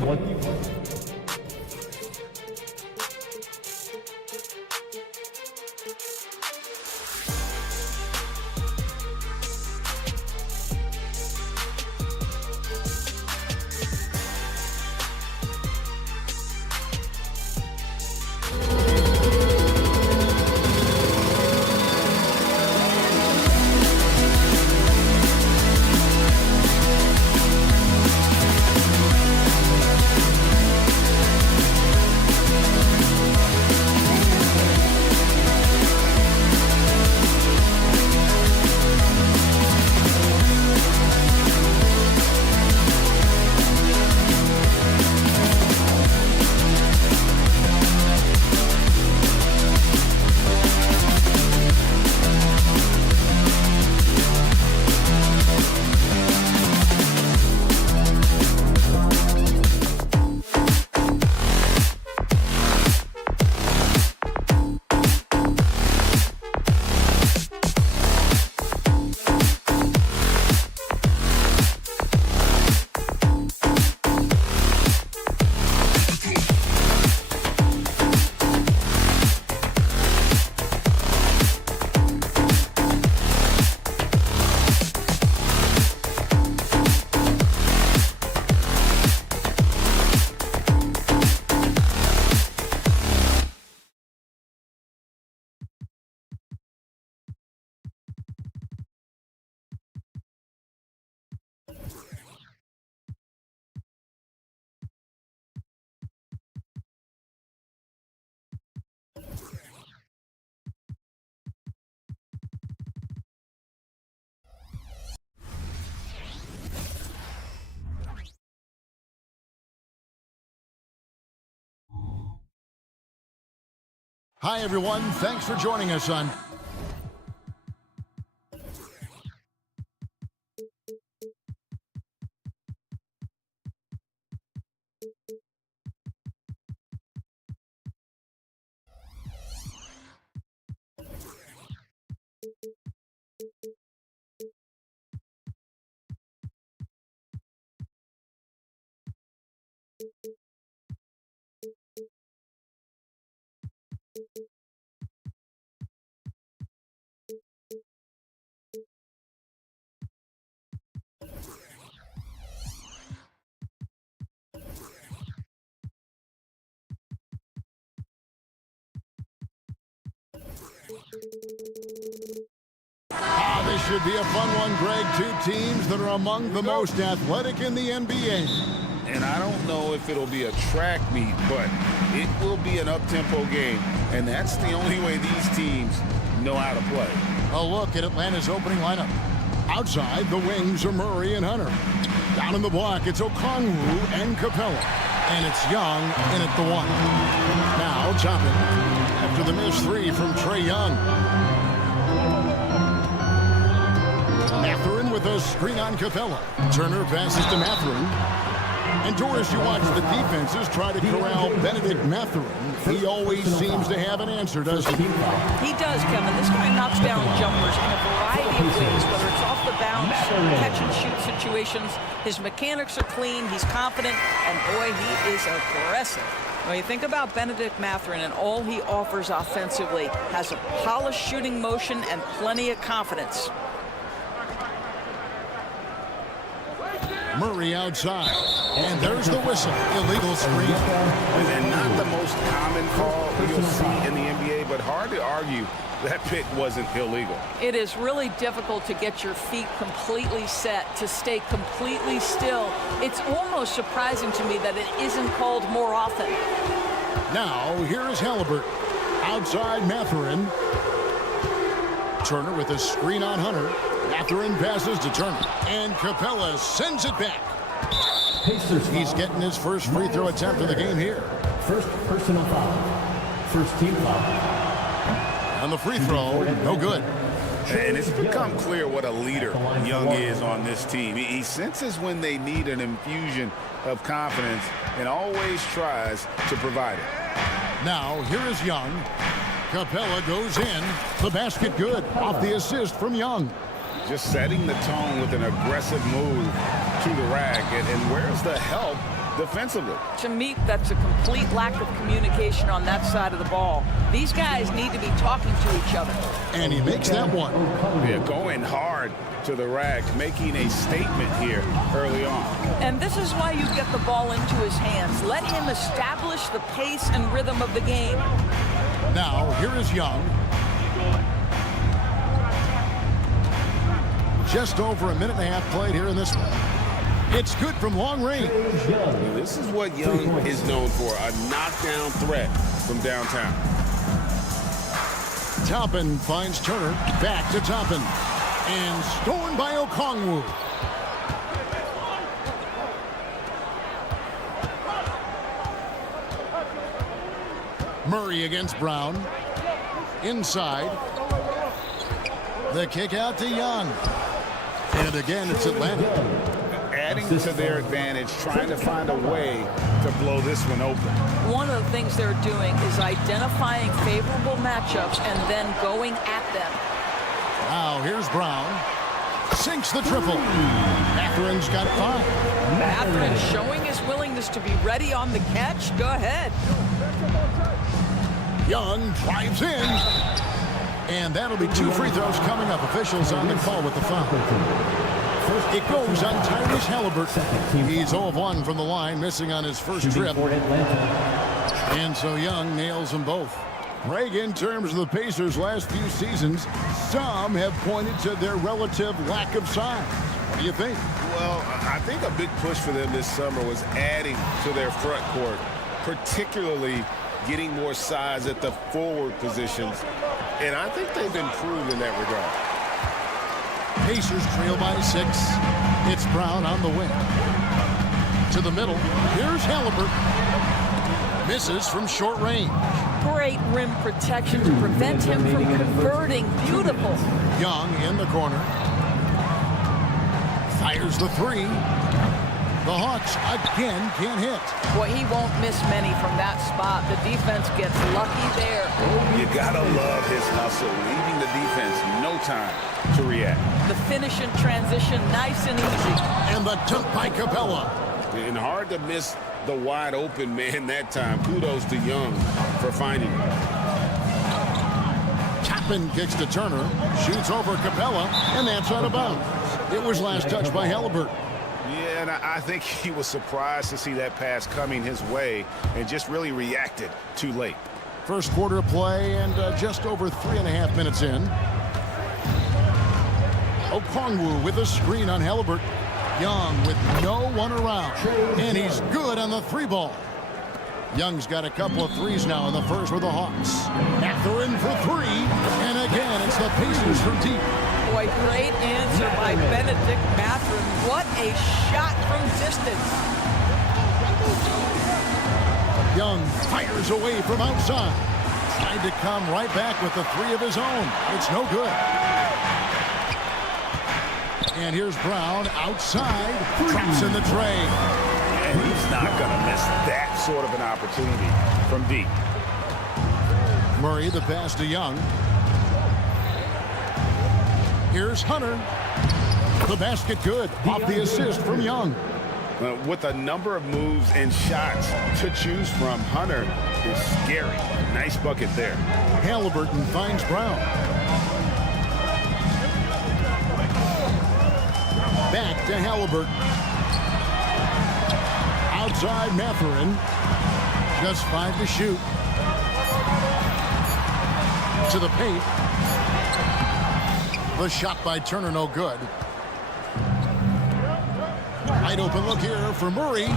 Hi, everyone. Thanks for joining us on This should be a fun one, Greg. Two teams that are among the most athletic in the NBA. And I don't know if it'll be a track meet, but it will be an up-tempo game. And that's the only way these teams know how to play. A look at Atlanta's opening lineup. Outside, the wings are Murray and Hunter. Down in the block, it's Okongwu and Capella. And it's Young in at the one. Now, Toppin after the missed three from Trae Young. Mathurin with a screen on Capella. Turner passes to Mathurin. And Doris, you watch the defenses try to corral Benedict Mathurin. He always seems to have an answer, doesn't he? He does, Kevin. This guy knocks down jumpers in a variety of ways, whether it's off the bounce, catch-and-shoot situations. His mechanics are clean, he's confident, and boy, he is aggressive. When you think about Benedict Mathurin and all he offers offensively, has a polished shooting motion and plenty of confidence. Murray outside. And there's the whistle. Illegal screen. And not the most common call you'll see in the NBA, but hard to argue that pick wasn't illegal. It is really difficult to get your feet completely set, to stay completely still. It's almost surprising to me that it isn't called more often. Now, here's Halliburton. Outside Mathurin. Turner with a screen on Hunter. Mathurin passes to Turner. And Capella sends it back. He's getting his first free throw attempt of the game here. First personal foul. First team foul. And the free throw, no good. And it's become clear what a leader Young is on this team. He senses when they need an infusion of confidence and always tries to provide it. Now, here is Young. Capella goes in. The basket good. Off the assist from Young. Just setting the tone with an aggressive move to the rack. And where's the help defensively. To me, that's a complete lack of communication on that side of the ball. These guys need to be talking to each other. And he makes that one. Yeah, going hard to the rack, making a statement here early on. And this is why you get the ball into his hands. Let him establish the pace and rhythm of the game. Now, here is Young. Just over a minute and a half played here in this one. It's good from long range. This is what Young is known for, a knockdown threat from downtown. Toppin finds Turner. Back to Toppin. And stolen by Okongwu. Murray against Brown. Inside. The kick out to Young. And again, it's Atlanta. Adding to their advantage, trying to find a way to blow this one open. One of the things they're doing is identifying favorable matchups and then going at them. Now, here's Brown. Sinks the triple. Matherin's got 5. Matherin showing his willingness to be ready on the catch. Go ahead. Young drives in. And that'll be 2 free throws coming up. Officials on the call with the foul. It goes on Tyrese Halliburton. He's 0 of 1 from the line, missing on his first trip. And so Young nails them both. Greg, in terms of the Pacers' last few seasons, some have pointed to their relative lack of size. What do you think? Well, I think a big push for them this summer was adding to their front court, particularly getting more size at the forward positions. And I think they've improved in that regard. Pacers trail by 6. It's Brown on the wing. To the middle. Here's Halliburton. Misses from short range. Great rim protection to prevent him from converting. Beautiful. Young in the corner. Fires the 3. The Hawks again can't hit. Boy, he won't miss many from that spot. The defense gets lucky there. You gotta love his hustle, leaving the defense no time to react. The finish in transition, nice and easy. And the dunk by Capella. And hard to miss the wide open man that time. Kudos to Young for finding him. Toppin kicks to Turner, shoots over Capella, and that's out of bounds. It was last touched by Halliburton. Yeah, and I think he was surprised to see that pass coming his way and just really reacted too late. First quarter play and just over 3.5 minutes in. Okongwu with a screen on Halliburton. Young with no one around. And he's good on the 3 ball. Young's got a couple of threes now in the first with the Hawks. Matherin for 3. And again, it's the Pacers from deep. Boy, great answer by Benedict Matherin. What a shot from distance. Young fires away from outside. Tried to come right back with the 3 of his own. It's no good. And here's Brown outside. Traps in the tray. And he's not going to miss that sort of an opportunity from deep. Murray, the pass to Young. Here's Hunter. The basket good. Off the assist from Young. With a number of moves and shots to choose from, Hunter is scary. Nice bucket there. Halliburton finds Brown. Back to Halliburton. Outside Matherin. Just 5 to shoot. To the paint. The shot by Turner, no good. Wide open look here for Murray.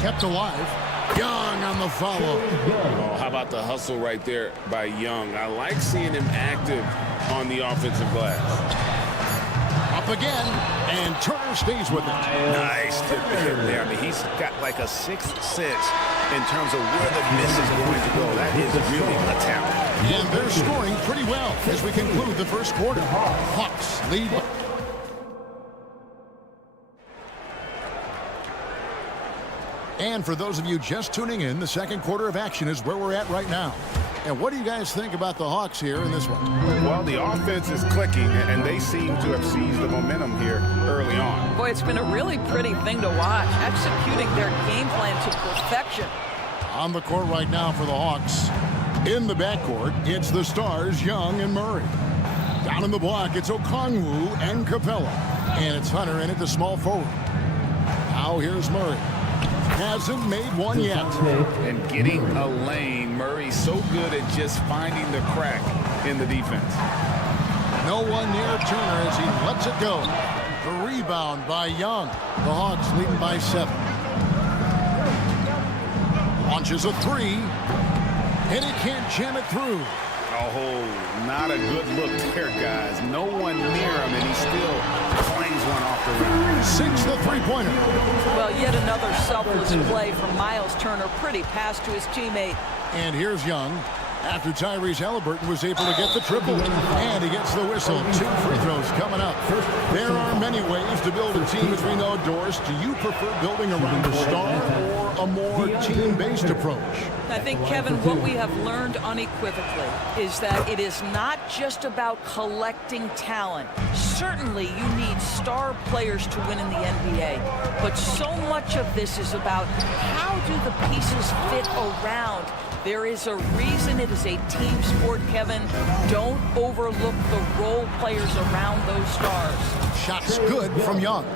Kept alive. Young on the follow. Oh, how about the hustle right there by Young? I like seeing him active on the offensive glass. Up again, and Turner stays with it. Nice tip to him there. I mean, he's got like a 6th sense in terms of where the miss is going to go. That is really a talent. And they're scoring pretty well as we conclude the first quarter. Hawks lead. And for those of you just tuning in, the second quarter of action is where we're at right now. And what do you guys think about the Hawks here in this one? Well, the offense is clicking, and they seem to have seized the momentum here early on. Boy, it's been a really pretty thing to watch, executing their game plan to perfection. On the court right now for the Hawks. In the backcourt, it's the stars, Young and Murray. Down in the block, it's Okongwu and Capella. And it's Hunter in at the small forward. Now here's Murray. Hasn't made one yet. And getting a lane, Murray's so good at just finding the crack in the defense. No one near Turner as he lets it go. The rebound by Young. The Hawks leading by 7. Launches a 3. And he can't jam it through. Oh, not a good look there, guys. No one near him, and he still clangs one off the rim. 6 the three-pointer. Well, yet another selfless play from Miles Turner. Pretty pass to his teammate. And here's Young. After Tyrese Halliburton was able to get the triple. And he gets the whistle. 2 free throws coming up. There are many ways to build a team, as we know, Doris. Do you prefer building around a star or a more team-based approach? I think, Kevin, what we have learned unequivocally is that it is not just about collecting talent. Certainly, you need star players to win in the NBA. But so much of this is about how do the pieces fit around. There is a reason it is a team sport, Kevin. Don't overlook the role players around those stars. Shots good from Young.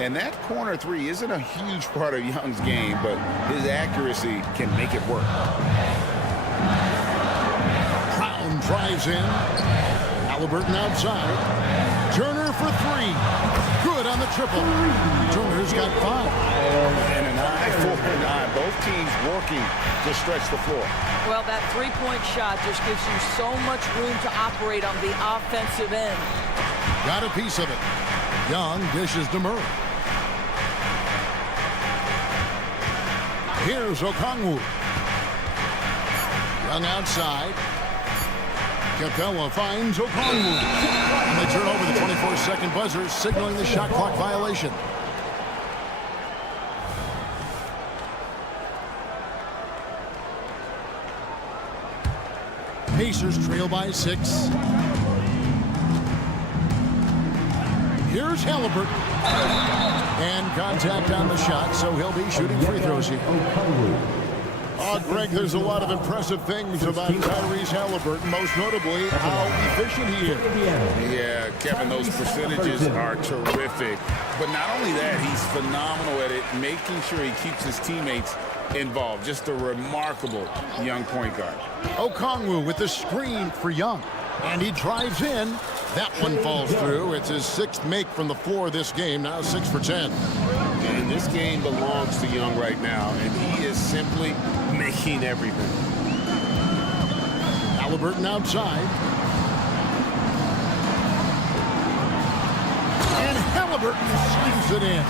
And that corner 3 isn't a huge part of Young's game, but his accuracy can make it work. Brown drives in. Halliburton outside. Turner for 3. Good on the triple. Turner's got 5. And an eye for an eye. Both teams working to stretch the floor. Well, that three-point shot just gives you so much room to operate on the offensive end. Got a piece of it. Young dishes to Murray. Here's Okongwu. Young outside. Capella finds Okongwu. And they turn over the 24-second buzzer, signaling the shot clock violation. Pacers trail by 6. Here's Halliburton. And contact on the shot, so he'll be shooting free throws here. Oh, Greg, there's a lot of impressive things about Tyrese Halliburton, most notably how efficient he is. Yeah, Kevin, those percentages are terrific. But not only that, he's phenomenal at it, making sure he keeps his teammates involved. Just a remarkable young point guard. Okongwu with the screen for Young. And he drives in. That one falls through. It's his 6th make from the floor this game. Now 6 for 10. And this game belongs to Young right now, and he is simply making everything. Halliburton outside. And Halliburton slams it in.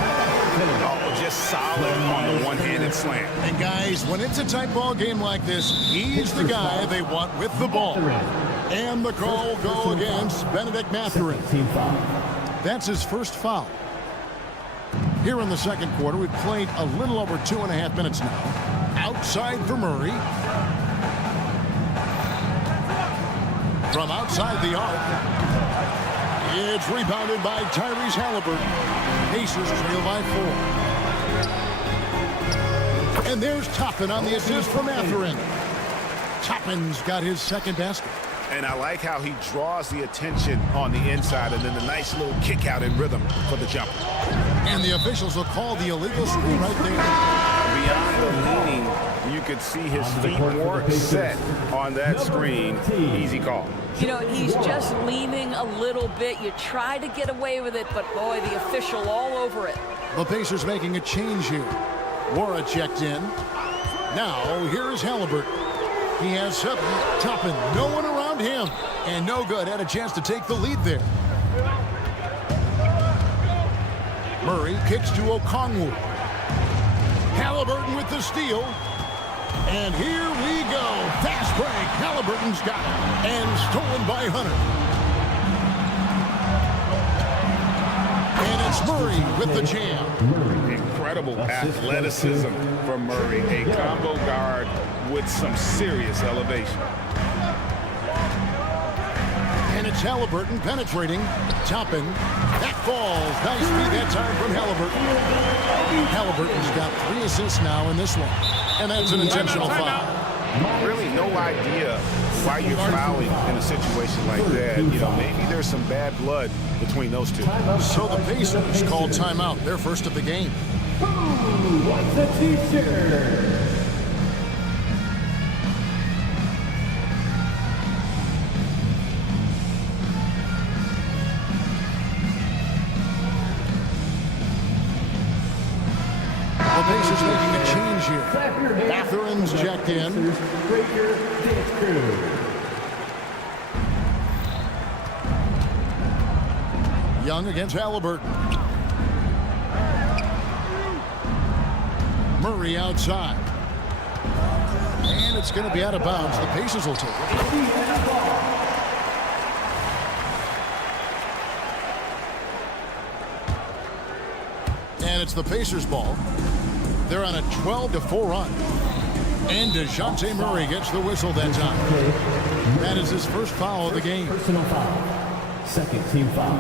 Oh, just solid on the one-handed slam. And guys, when it's a tight ball game like this, he's the guy they want with the ball. And the call will go against Benedict Mathurin. That's his first foul. Here in the second quarter, we've played a little over 2.5 minutes now. Outside for Murray. From outside the arc. It's rebounded by Tyrese Halliburton. Pacers trail by 4. And there's Toppin on the assist from Mathurin. Toppin's got his second basket. And I like how he draws the attention on the inside, and then the nice little kick out in rhythm for the jumper. And the officials will call the illegal screen right there. Beyond the leaning, you could see his feet weren't set on that screen. Easy call. You know, he's just leaning a little bit. You try to get away with it, but boy, the official all over it. The Pacers making a change here. Wara checked in. Now, here's Halliburton. He has 7. Toppin, no one around him. And no good. Had a chance to take the lead there. Murray kicks to Okongwu. Halliburton with the steal. And here we go. Fast break. Halliburton's got it. And stolen by Hunter. And it's Murray with the jam. Incredible athleticism from Murray, a combo guard with some serious elevation. And it's Halliburton penetrating. Toppin. That falls. Nice feed that time from Halliburton. Halliburton's got 3 assists now in this one. And that's an intentional foul. Really no idea why you're fouling in a situation like that. You know, maybe there's some bad blood between those two. So the Pacers called timeout. Their first of the game. Who wants a t-shirt? The Pacers making a change here. Matherin's checked in. Young against Halliburton. Murray outside. And it's going to be out of bounds. The Pacers will take it. And it's the Pacers' ball. They're on a 12-4 run. And DeJounte Murray gets the whistle that time. That is his first foul of the game. Personal foul. Second team foul.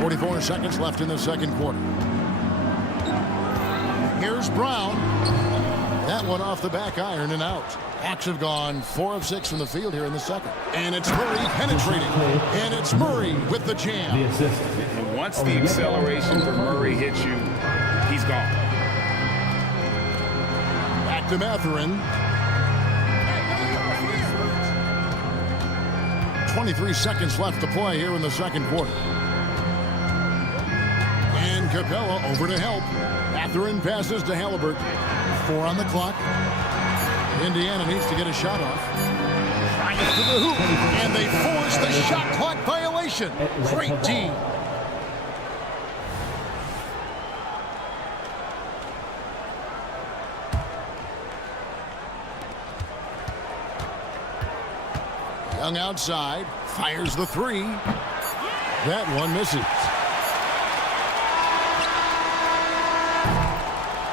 44 seconds left in the second quarter. Here's Brown. That one off the back iron and out. Hawks have gone 4 of 6 from the field here in the second. And it's Murray penetrating. And it's Murray with the jam. And once the acceleration for Murray hits you, he's gone. Back to Matherin. 23 seconds left to play here in the second quarter. And Capella over to help. Matherin passes to Halliburton. 4 on the clock. Indiana needs to get a shot off. Trying it to the hoop. And they force the shot clock violation. Great D. Young outside. Fires the 3. That one misses.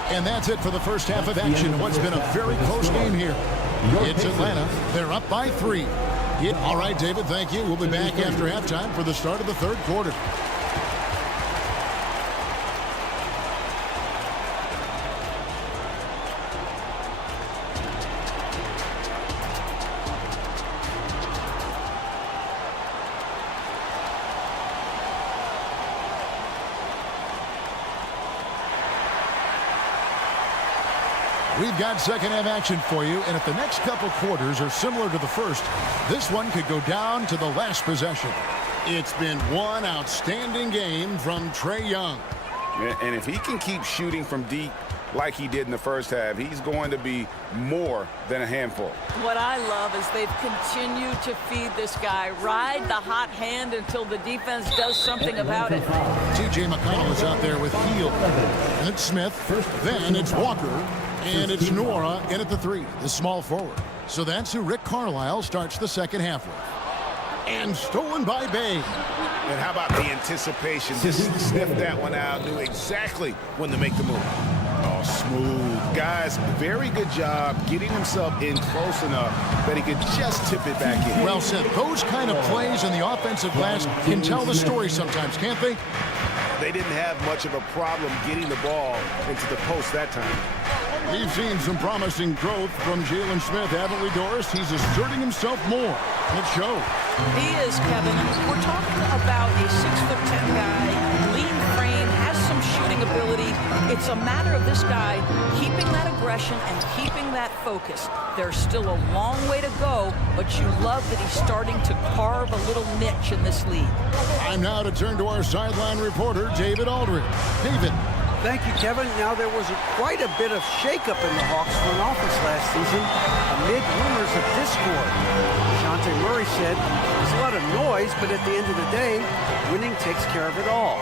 And that's it for the first half of action. What's been a very close game here. It's Atlanta. They're up by 3. All right, David, thank you. We'll be back after halftime for the start of the third quarter. We've got second half action for you, and if the next couple quarters are similar to the first, this one could go down to the last possession. It's been one outstanding game from Trae Young. And if he can keep shooting from deep like he did in the first half, he's going to be more than a handful. What I love is they've continued to feed this guy, ride the hot hand until the defense does something about it. T.J. McConnell is out there with Hield. And it's Smith. Then it's Walker. And it's Nora in at the 3, the small forward. So that's who Rick Carlisle starts the second half with. And stolen by Bay. And how about the anticipation? Just sniffed that one out, knew exactly when to make the move. Oh, smooth. Guys, very good job getting himself in close enough that he could just tip it back in. Well said. Those kind of plays in the offensive glass can tell the story sometimes, can't they? They didn't have much of a problem getting the ball into the post that time. We've seen some promising growth from Jalen Smith, haven't we, Doris? He's asserting himself more. It shows. He is, Kevin. We're talking about a 6'10" guy, lean frame, has some shooting ability. It's a matter of this guy keeping that aggression and keeping that focus. There's still a long way to go, but you love that he's starting to carve a little niche in this league. Time now to turn to our sideline reporter, David Aldridge. David. Thank you, Kevin. Now, there was quite a bit of shakeup in the Hawks front office last season amid rumors of discord. DeJounte Murray said, there's a lot of noise, but at the end of the day, winning takes care of it all.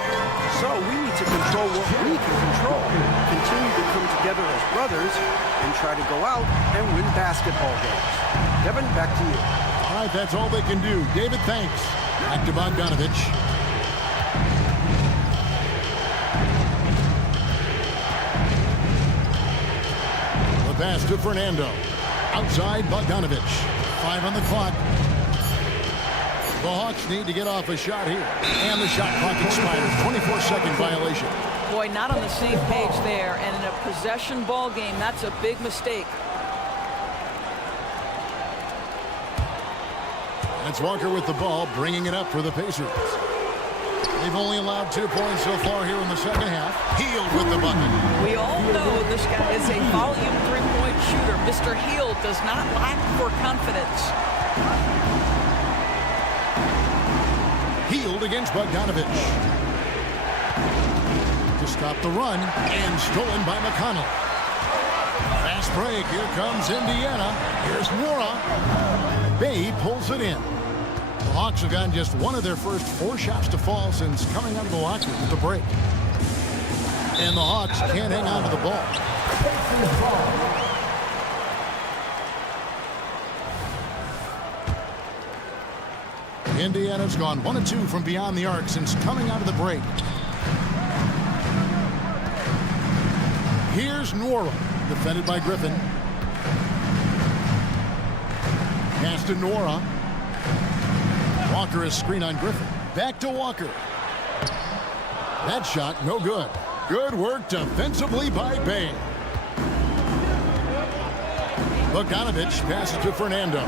So we need to control what we can control, continue to come together as brothers, and try to go out and win basketball games. Kevin, back to you. All right, that's all they can do. David, thanks. Back to Bogdanovich. pass to Fernando. Outside Bogdanovich. 5 on the clock. The Hawks need to get off a shot here. And the shot clock expires. 24-second violation. Boy, not on the same page there. And in a possession ball game, that's a big mistake. That's Walker with the ball, bringing it up for the Pacers. They've only allowed 2 points so far here in the second half. Hield with the bucket. We all know this guy is a volume three-point shooter. Mr. Hield does not lack for confidence. Hield against Bogdanovich. To stop the run, and stolen by McConnell. Fast break, here comes Indiana. Here's Nwora. Bay pulls it in. The Hawks have gotten just one of their first 4 shots to fall since coming out of the locker room at the break. And the Hawks can't hang on to the ball. Indiana's gone 1 of 2 from beyond the arc since coming out of the break. Here's Nwora, defended by Griffin. Pass to Nwora. Walker is screen on Griffin. Back to Walker. That shot, no good. Good work defensively by Bay. Bogdanovich passes to Fernando.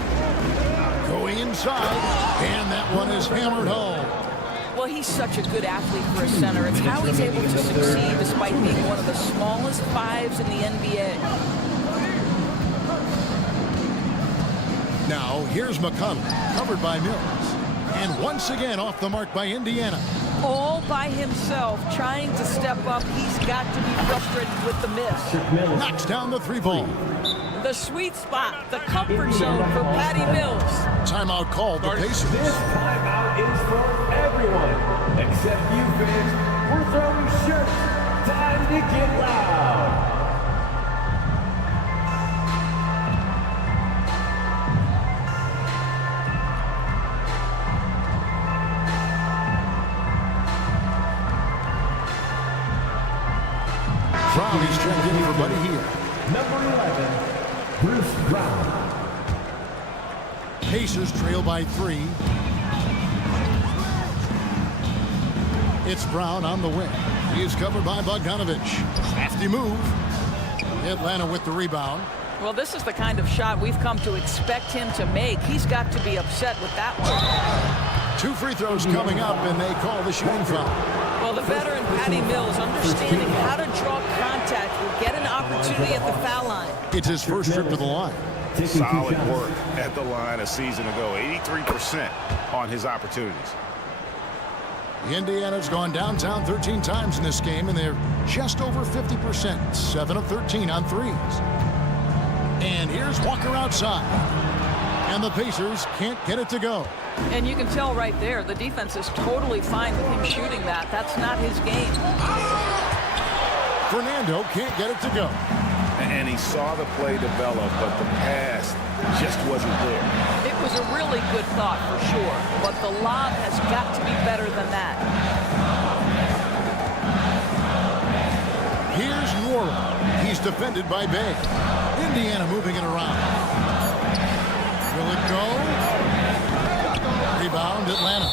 Going inside, and that one is hammered home. Well, he's such a good athlete for a center. It's how he's able to succeed despite being one of the smallest 5s in the NBA. Now, here's McConnell, covered by Mills. And once again off the mark by Indiana. All by himself, trying to step up. He's got to be frustrated with the miss. Knocks down the 3-ball. The sweet spot, the comfort zone for Patty Mills. Timeout called the Pacers. This timeout is for everyone except you fans. We're throwing shirts. Time to get loud. Crowley's checked in for Buddy here. Number 11, Bruce Brown. Pacers trail by 3. It's Brown on the wing. He is covered by Bogdanovich. Crafty move. Atlanta with the rebound. Well, this is the kind of shot we've come to expect him to make. He's got to be upset with that one. 2 free throws coming up, and they call the shooting foul. Well, the veteran Patty Mills, understanding how to draw contact, will get an opportunity at the foul line. It's his first trip to the line. Solid work at the line a season ago. 83% on his opportunities. Indiana's gone downtown 13 times in this game, and they're just over 50%. 7 of 13 on threes. And here's Walker outside. And the Pacers can't get it to go. And you can tell right there, the defense is totally fine with him shooting that. That's not his game. Fernando can't get it to go. And he saw the play develop, but the pass just wasn't there. It was a really good thought for sure, but the lob has got to be better than that. Here's Nwora. He's defended by Bay. Indiana moving it around. Will it go? Rebound, Atlanta.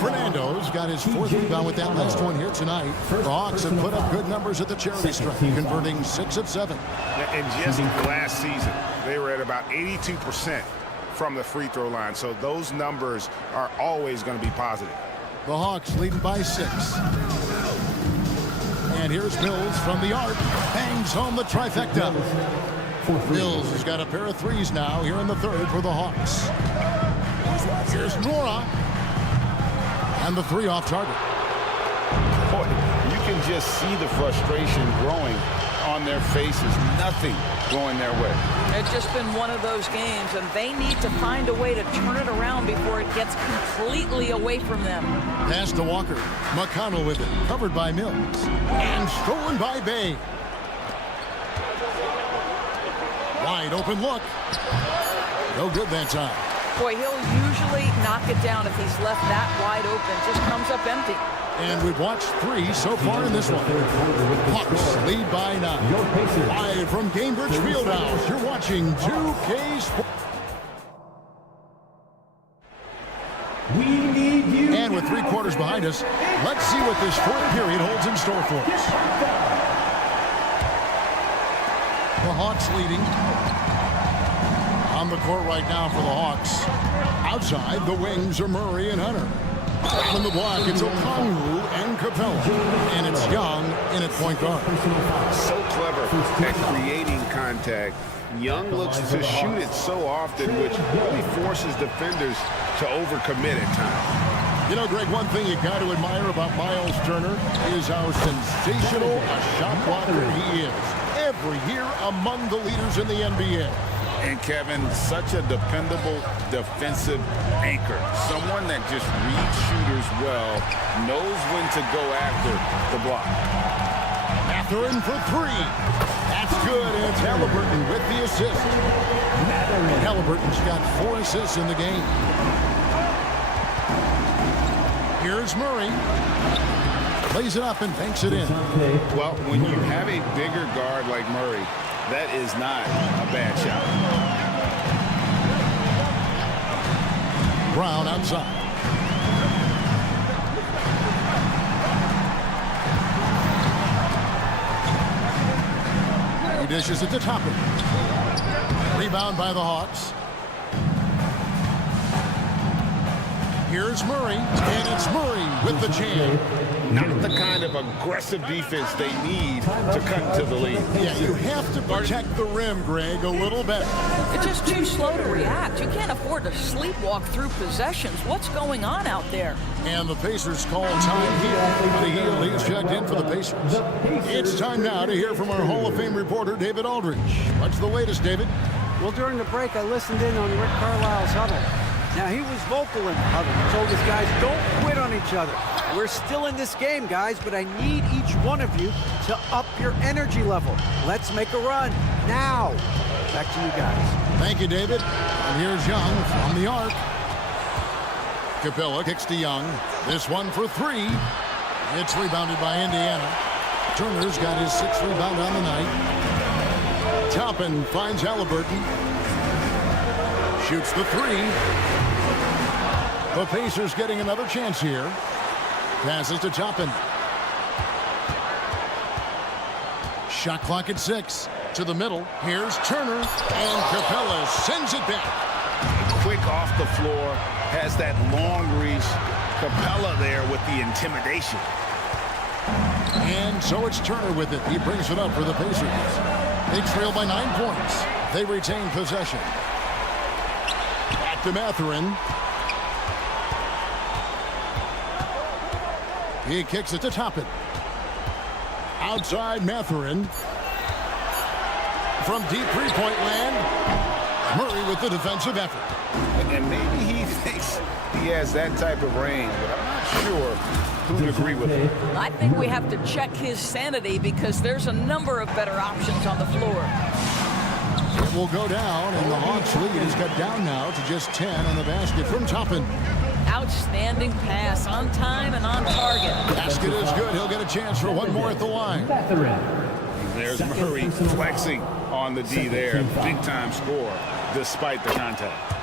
Fernando's got his 4th rebound with that last one here tonight. The Hawks have put up good numbers at the charity stripe, converting 6 of 7. And just last season, they were at about 82% from the free throw line. So those numbers are always going to be positive. The Hawks leading by 6. And here's Mills from the arc. Bangs home the trifecta. Mills has got a pair of 3s now here in the 3rd for the Hawks. Here's Nwora. And the 3 off target. Boy, you can just see the frustration growing on their faces. Nothing going their way. It's just been one of those games, and they need to find a way to turn it around before it gets completely away from them. Pass to Walker. McConnell with it. Covered by Mills. And stolen by Bay. Wide open look. No good that time. Boy, he'll usually knock it down if he's left that wide open. Just comes up empty. And we've watched 3 so far in this one. Hawks lead by 9. Live from Cambridge Fieldhouse, you're watching 2K Sports. And with 3 quarters behind us, let's see what this 4th period holds in store for us. The Hawks leading. On the court right now for the Hawks. Outside, the wings are Murray and Hunter. From the block, it's Okongwu and Capella. And it's Young in at point guard. So clever at creating contact. Young looks to shoot it so often, which really forces defenders to overcommit at times. You know, Greg, one thing you got to admire about Miles Turner is how sensational a shot blocker he is. Every year among the leaders in the NBA. And Kevin, such a dependable defensive anchor. Someone that just reads shooters well, knows when to go after the block. Mathurin for 3. That's good, and it's Halliburton with the assist. Halliburton's got 4 assists in the game. Here's Murray. Plays it up and banks it in. Well, when you have a bigger guard like Murray, that is not a bad shot. Brown outside. He dishes it to Toppin. Rebound by the Hawks. Here's Murray, and it's Murray with the jam. Not the kind of aggressive defense they need to cut to the lead. Yeah, you have to protect the rim, Greg, a little better. It's just too slow to react. You can't afford to sleepwalk through possessions. What's going on out there? And the Pacers call time here. The heel, he's checked in for the Pacers. It's time now to hear from our Hall of Fame reporter, David Aldridge. What's the latest, David? Well, during the break, I listened in on Rick Carlisle's huddle. Now, he was vocal in the huddle. He told his guys, don't quit on each other. We're still in this game, guys, but I need each one of you to up your energy level. Let's make a run now. Back to you guys. Thank you, David. And here's Young from the arc. Capella kicks to Young. This one for 3. It's rebounded by Indiana. Turner's got his 6th rebound on the night. Toppin finds Halliburton. Shoots the 3. The Pacers getting another chance here. Passes to Toppin. Shot clock at 6. To the middle. Here's Turner. And Capella sends it back. Quick off the floor. Has that long reach. Capella there with the intimidation. And so it's Turner with it. He brings it up for the Pacers. They trail by 9 points. They retain possession. Back to Mathurin. He kicks it to Toppin. Outside Mathurin. From deep three-point land, Murray with the defensive effort. And maybe he thinks he has that type of range, but I'm not sure who'd agree with him. I think we have to check his sanity because there's a number of better options on the floor. It will go down, and the Hawks lead is cut down now to just 10 on the basket from Toppin. Outstanding pass, on time and on target. Basket is good. He'll get a chance for one more at the line. There's Murray flexing on the D there. Big-time score despite the contact.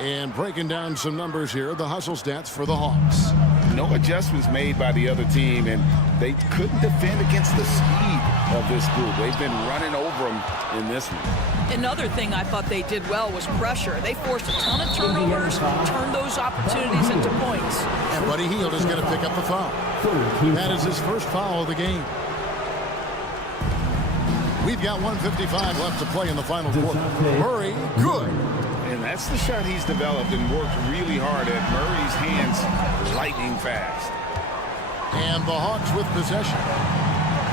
And breaking down some numbers here, the hustle stats for the Hawks. No adjustments made by the other team, and they couldn't defend against the speed of this group. They've been running over them in this one. Another thing I thought they did well was pressure. They forced a ton of turnovers, turned those opportunities into points. And Buddy Hield is going to pick up the foul. That is his first foul of the game. We've got 1:55 left to play in the final quarter. Murray, good. And that's the shot he's developed and worked really hard at. Murray's hands lightning fast. And the Hawks with possession.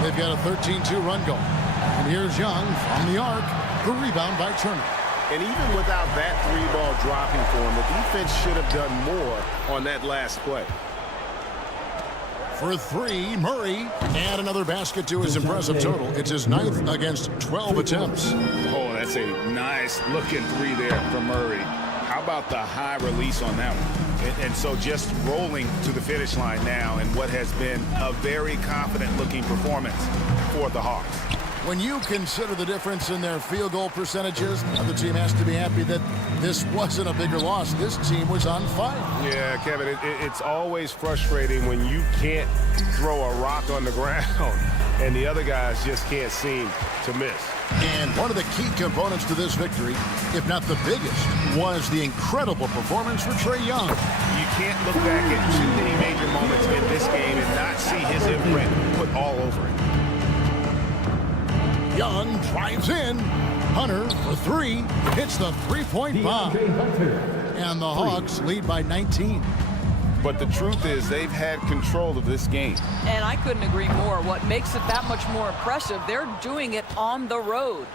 They've got a 13-2 run going. And here's Young from the arc. The rebound by Turner. And even without that 3-ball dropping for him, the defense should have done more on that last play. For 3, Murray. And another basket to his impressive total. It's his 9th against 12 attempts. Oh, that's a nice looking 3 there from Murray. How about the high release on that one? And so just rolling to the finish line now in what has been a very confident-looking performance for the Hawks. When you consider the difference in their field goal percentages, the other team has to be happy that this wasn't a bigger loss. This team was on fire. Yeah, Kevin, it's always frustrating when you can't throw a rock on the ground and the other guys just can't seem to miss. And one of the key components to this victory, if not the biggest, was the incredible performance for Trae Young. You can't look back at too many major moments in this game and not see his imprint put all over it. Young drives in. Hunter for three. Hits the three-point bomb. And the Hawks lead by 19. But the truth is they've had control of this game. And I couldn't agree more. What makes it that much more impressive, they're doing it on the road.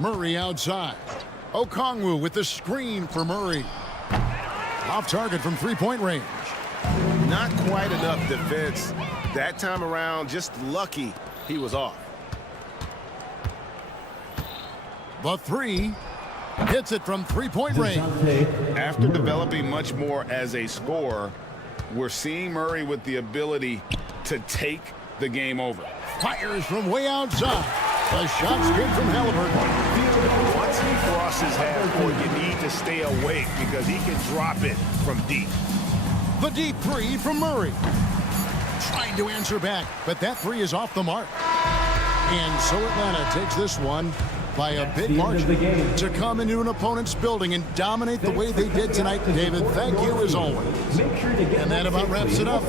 Murray outside. Okongwu with the screen for Murray. Off target from three-point range. Not quite enough defense. That time around, just lucky he was off. The three. Hits it from three-point range. After developing much more as a scorer, we're seeing Murray with the ability to take the game over. Fires from way outside. The shot's good from Halliburton. Once he crosses half court, you need to stay awake because he can drop it from deep. The deep three from Murray. Trying to answer back, but that three is off the mark. And so Atlanta takes this one by a big margin to come into an opponent's building and dominate the way they did tonight. David, thank you as always. And that about wraps it up.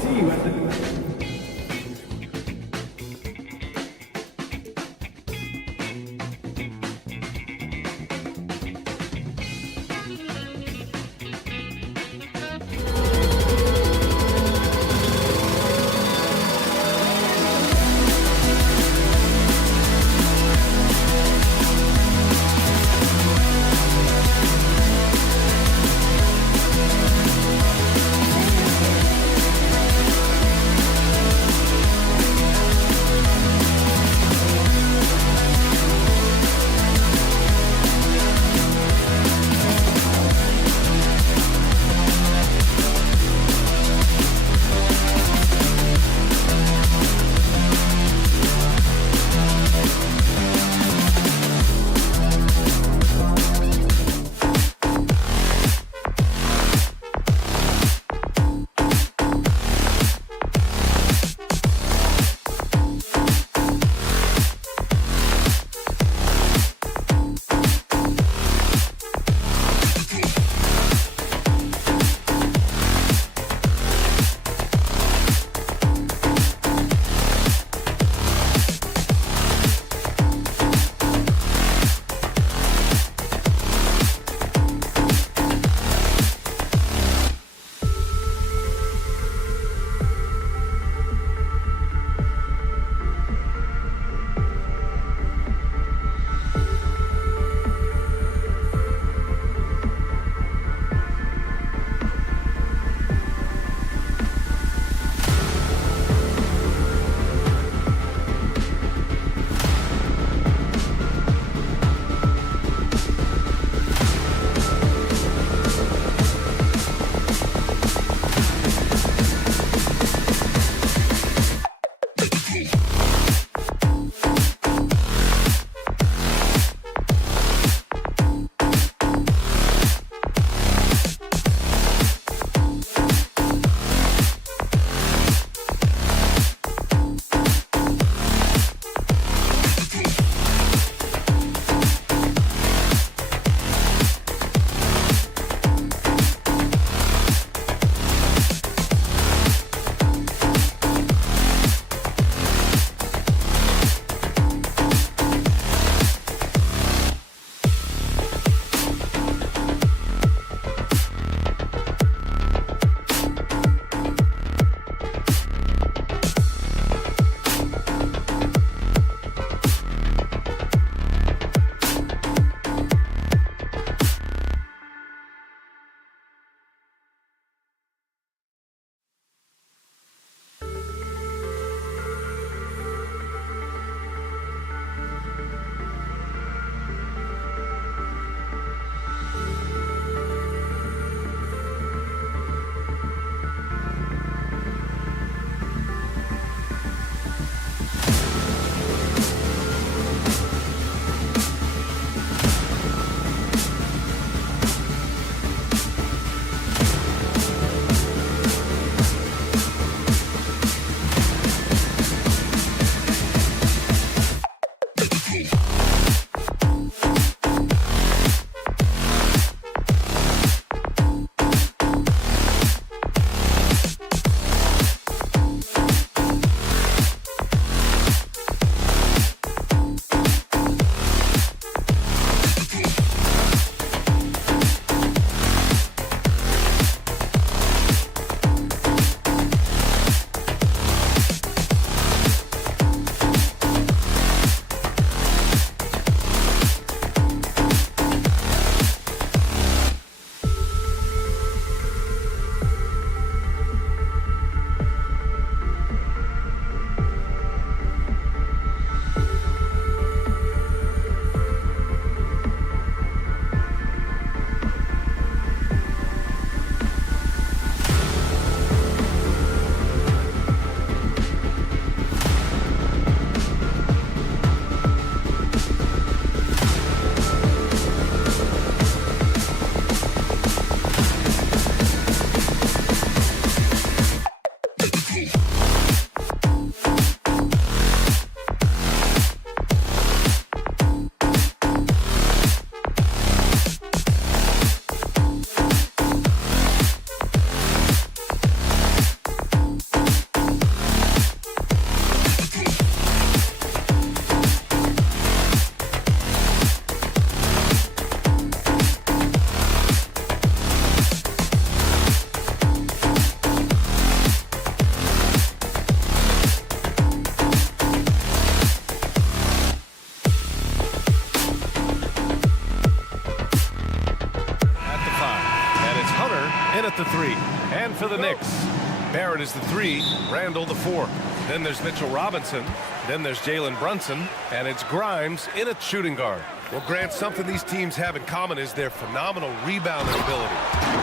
for the Knicks. Barrett is the 3, Randall the 4. Then there's Mitchell Robinson. Then there's Jalen Brunson. And it's Grimes in at shooting guard. Well, Grant, something these teams have in common is their phenomenal rebounding ability.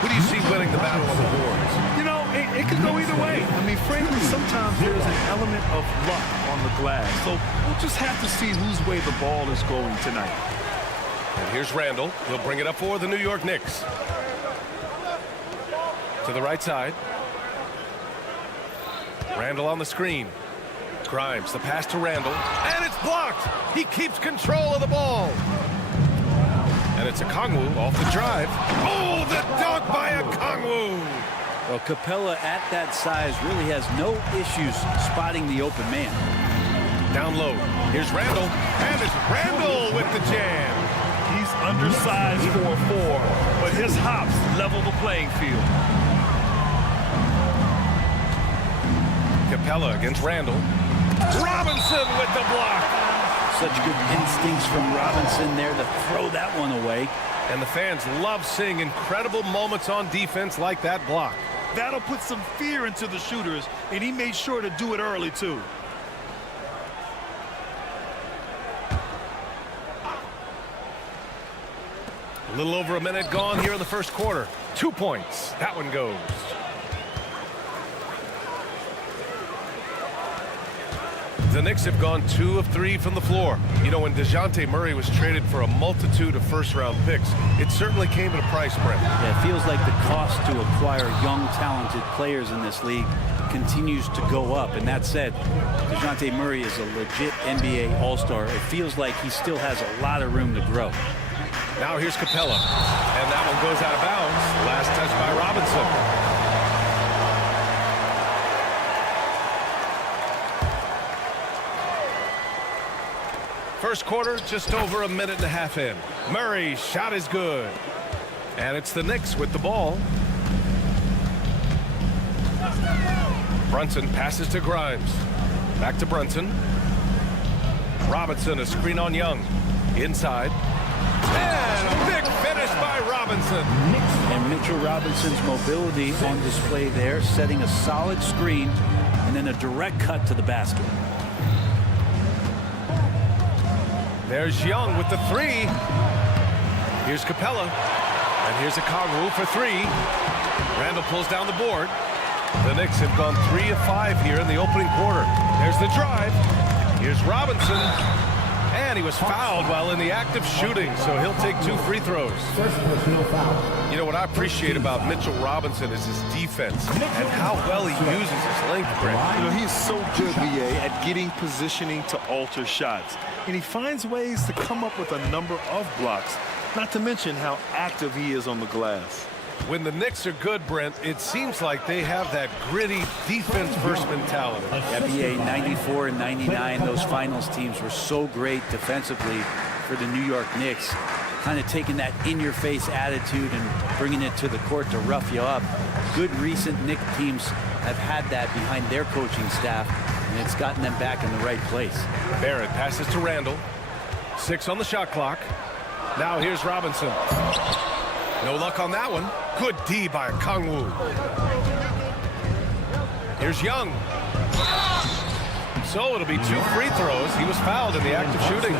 Who do you see winning the battle on the boards? You know, it could go either way. I mean, frankly, sometimes there's an element of luck on the glass. So we'll just have to see whose way the ball is going tonight. And here's Randall. He'll bring it up for the New York Knicks. To the right side. Randall on the screen. Grimes, the pass to Randall, and it's blocked. He keeps control of the ball. And it's Okongwu off the drive. Oh, the dunk by Okongwu. Well, Capella at that size really has no issues spotting the open man. Down low. Here's Randall, and it's Randall with the jam. He's undersized for a 4, but his hops level the playing field. Capella against Randall. Robinson with the block. Such good instincts from Robinson there to throw that one away. And the fans love seeing incredible moments on defense like that block. That'll put some fear into the shooters, and he made sure to do it early, too. A little over a minute gone here in the first quarter. 2 points. That one goes. The Knicks have gone 2 of 3 from the floor. You know, when DeJounte Murray was traded for a multitude of first-round picks, it certainly came at a price, Brent. Yeah, it feels like the cost to acquire young, talented players in this league continues to go up. And that said, DeJounte Murray is a legit NBA All-Star. It feels like he still has a lot of room to grow. Now here's Capella. And that one goes out of bounds. Last touch by Robinson. First quarter, just over a minute and a half in. Murray's shot is good. And it's the Knicks with the ball. Brunson passes to Grimes. Back to Brunson. Robinson, a screen on Young. Inside. And a big finish by Robinson. And Mitchell Robinson's mobility on display there, setting a solid screen and then a direct cut to the basket. There's Young with the 3. Here's Capella. And here's Okongwu for 3. Randall pulls down the board. The Knicks have gone 3 of 5 here in the opening quarter. There's the drive. Here's Robinson. And he was fouled while in the act of shooting, so he'll take 2 free throws. You know what I appreciate about Mitchell Robinson is his defense and how well he uses his length, Brent. You know, he's so good, BA, at getting positioning to alter shots. And he finds ways to come up with a number of blocks, not to mention how active he is on the glass. When the Knicks are good, Brent, it seems like they have that gritty defense-first mentality. NBA 94 and 99, those finals teams were so great defensively for the New York Knicks, kind of taking that in-your-face attitude and bringing it to the court to rough you up. Good recent Knicks teams have had that behind their coaching staff, and it's gotten them back in the right place. Barrett passes to Randall. 6 on the shot clock. Now here's Robinson. No luck on that one. Good D by Okongwu. Here's Young. So it'll be 2 free throws. He was fouled in the act of shooting.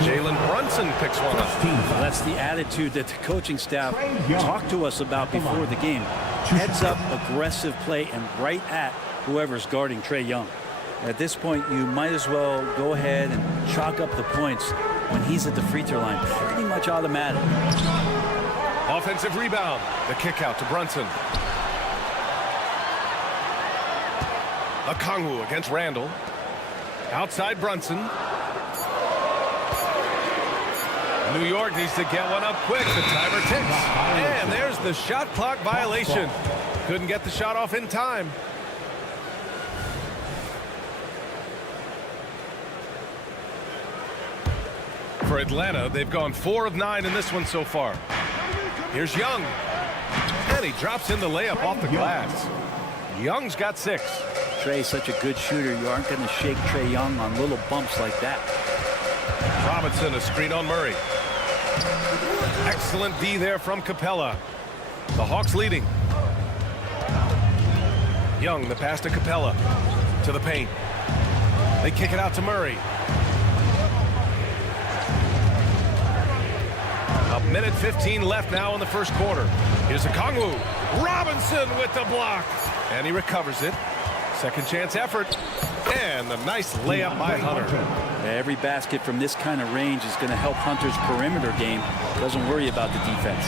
Jalen Brunson picks one up. That's the attitude that the coaching staff talked to us about before the game. Heads up, aggressive play, and right at whoever's guarding Trae Young. At this point, you might as well go ahead and chalk up the points when he's at the free throw line. Pretty much automatic. Offensive rebound. The kick out to Brunson. Okongwu against Randall. Outside Brunson. New York needs to get one up quick. The timer ticks. And there's the shot clock violation. Couldn't get the shot off in time. For Atlanta, they've gone 4 of 9 in this one so far. Here's Young. And he drops in the layup off the glass. Young's got 6. Trae's such a good shooter. You aren't going to shake Trae Young on little bumps like that. Robinson, a screen on Murray. Excellent D there from Capella. The Hawks leading. Young, the pass to Capella. To the paint. They kick it out to Murray. A minute 15 left now in the first quarter. Here's a Kongwu. Robinson with the block. And he recovers it. Second chance effort. And a nice layup by Hunter. Every basket from this kind of range is going to help Hunter's perimeter game. Doesn't worry about the defense.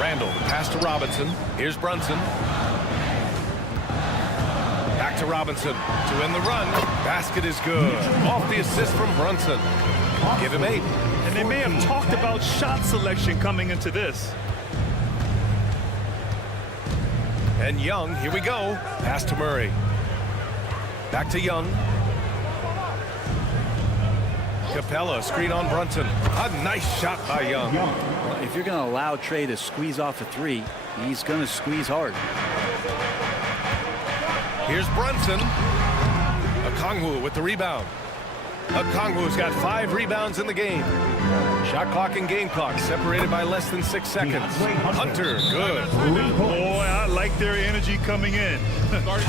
Randall, pass to Robinson. Here's Brunson. Back to Robinson to win the run. Basket is good. Off the assist from Brunson. Give him 8. And they may have talked about shot selection coming into this. And Young, here we go. Pass to Murray. Back to Young. Capella, screen on Brunson. A nice shot by Young. Well, if you're going to allow Trey to squeeze off a 3, he's going to squeeze hard. Here's Brunson. Okongwu with the rebound. Okongwu's got 5 rebounds in the game. Shot clock and game clock separated by less than 6 seconds. Hunter, good. Boy, I like their energy coming in.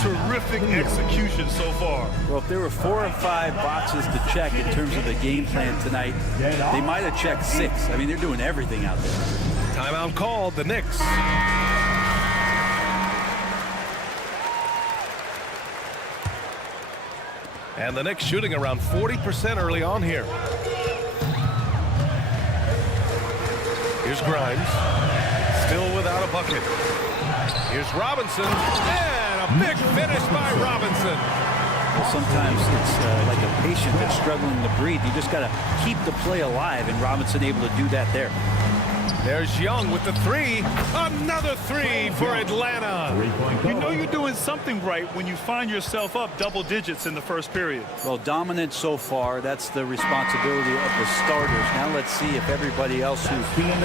Terrific execution so far. Well, if there were 4 or 5 boxes to check in terms of the game plan tonight, they might have checked 6. I mean, they're doing everything out there. Timeout called, the Knicks. And the Knicks shooting around 40% early on here. Here's Grimes. Still without a bucket. Here's Robinson. And a big finish by Robinson. Well, sometimes it's like a patient that's struggling to breathe. You just got to keep the play alive, and Robinson able to do that there. There's Young with the 3. Another 3 for Atlanta. You know you're doing something right when you find yourself up double digits in the first period. Well, dominant so far. That's the responsibility of the starters. Now let's see if everybody else who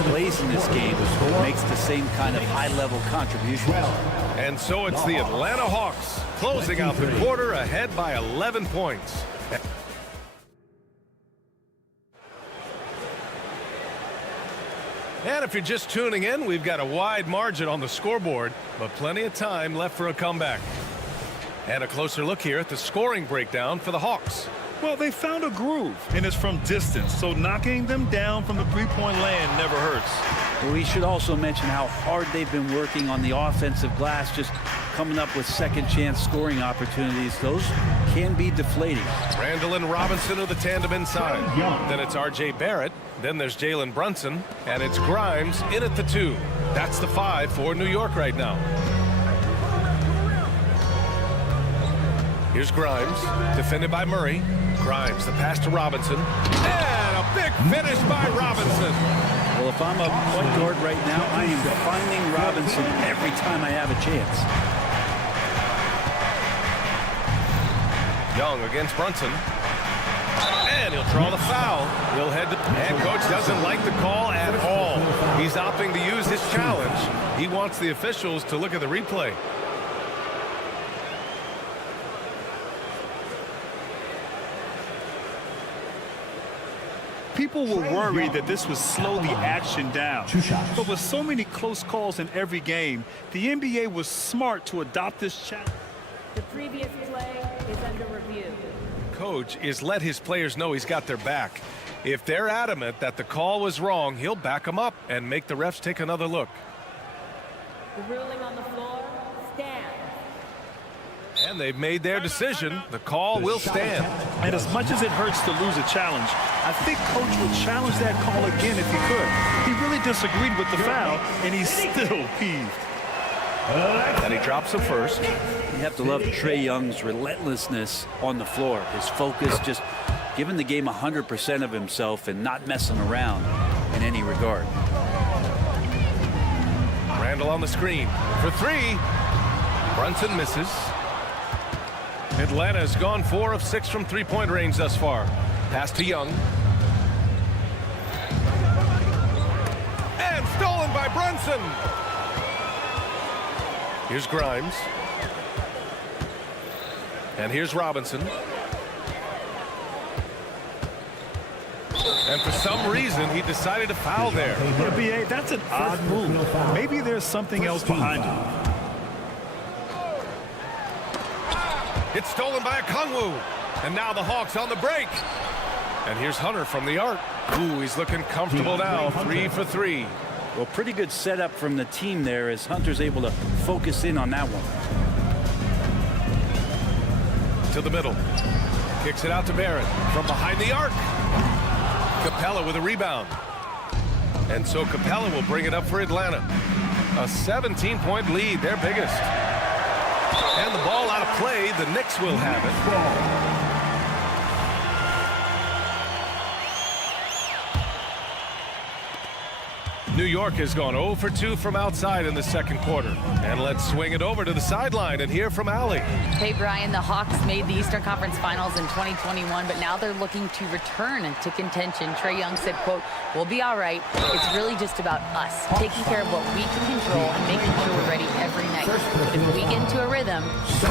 plays in this game makes the same kind of high-level contributions. And so it's the Atlanta Hawks closing out the quarter ahead by 11 points. And if you're just tuning in, we've got a wide margin on the scoreboard, but plenty of time left for a comeback. And a closer look here at the scoring breakdown for the Hawks. Well, they found a groove, and it's from distance, so knocking them down from the three-point land never hurts. Well, we should also mention how hard they've been working on the offensive glass, just coming up with second-chance scoring opportunities. Those can be deflating. Randall and Robinson are the tandem inside. Then it's R.J. Barrett. Then there's Jalen Brunson. And it's Grimes in at the 2. That's the 5 for New York right now. Here's Grimes, defended by Murray. Grimes, the pass to Robinson. And a big finish by Robinson. Well, if I'm a point guard right now, I am finding Robinson every time I have a chance. Young against Brunson. And he'll draw the foul. He'll head to... And coach doesn't like the call at all. He's opting to use his challenge. He wants the officials to look at the replay. People were worried that this would slow the action down. But with so many close calls in every game, the NBA was smart to adopt this challenge. The previous play is under review. Coach is let his players know he's got their back. If they're adamant that the call was wrong, he'll back them up and make the refs take another look. The ruling on the floor stands. And they've made their decision. The call will stand. And as much as it hurts to lose a challenge, I think Coach would challenge that call again if he could. He really disagreed with the foul, and he's still peeved. And he drops the first. You have to love Trae Young's relentlessness on the floor. His focus, just giving the game 100% of himself and not messing around in any regard. Randall on the screen for 3. Brunson misses. Atlanta has gone 4 of 6 from three-point range thus far. Pass to Young. And stolen by Brunson. Here's Grimes. And here's Robinson. And for some reason, he decided to foul there. Yeah, B.A., that's an odd move. Maybe there's something else behind it. It's stolen by Okongwu. And now the Hawks on the break. And here's Hunter from the arc. Ooh, he's looking comfortable now. 3 for 3. Well, pretty good setup from the team there as Hunter's able to focus in on that one. To the middle. Kicks it out to Barrett from behind the arc. Capella with a rebound. And so Capella will bring it up for Atlanta. A 17-point lead, their biggest. And the ball out of play. The Knicks will have it. New York has gone 0 for 2 from outside in the second quarter. And let's swing it over to the sideline and hear from Allie. Hey, Brian, the Hawks made the Eastern Conference Finals in 2021, but now they're looking to return to contention. Trae Young said, quote, "We'll be all right. It's really just about us, taking care of what we can control and making sure we're ready every night. But if we get into a rhythm,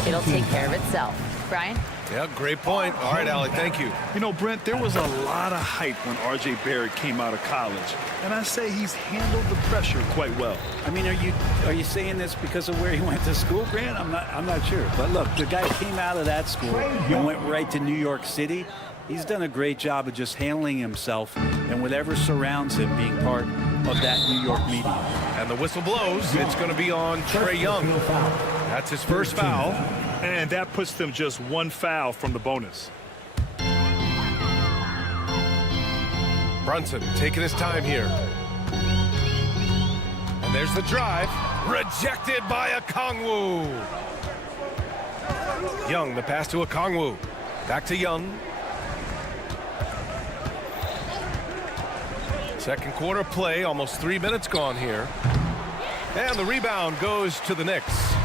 it'll take care of itself." Brian? Yeah, great point. All right, Allie, thank you. You know, Brent, there was a lot of hype when R.J. Barrett came out of college, and I say he's handled the pressure quite well. I mean, are you saying this because of where he went to school, Grant? I'm not sure. But look, the guy came out of that school and went right to New York City. He's done a great job of just handling himself and whatever surrounds him being part of that New York media. And the whistle blows. It's going to be on Trae Young. That's his first foul. And that puts them just one foul from the bonus. Brunson taking his time here. And there's the drive. Rejected by Okongwu. Young, the pass to Okongwu. Back to Young. Second quarter play, almost 3 minutes gone here. And the rebound goes to the Knicks.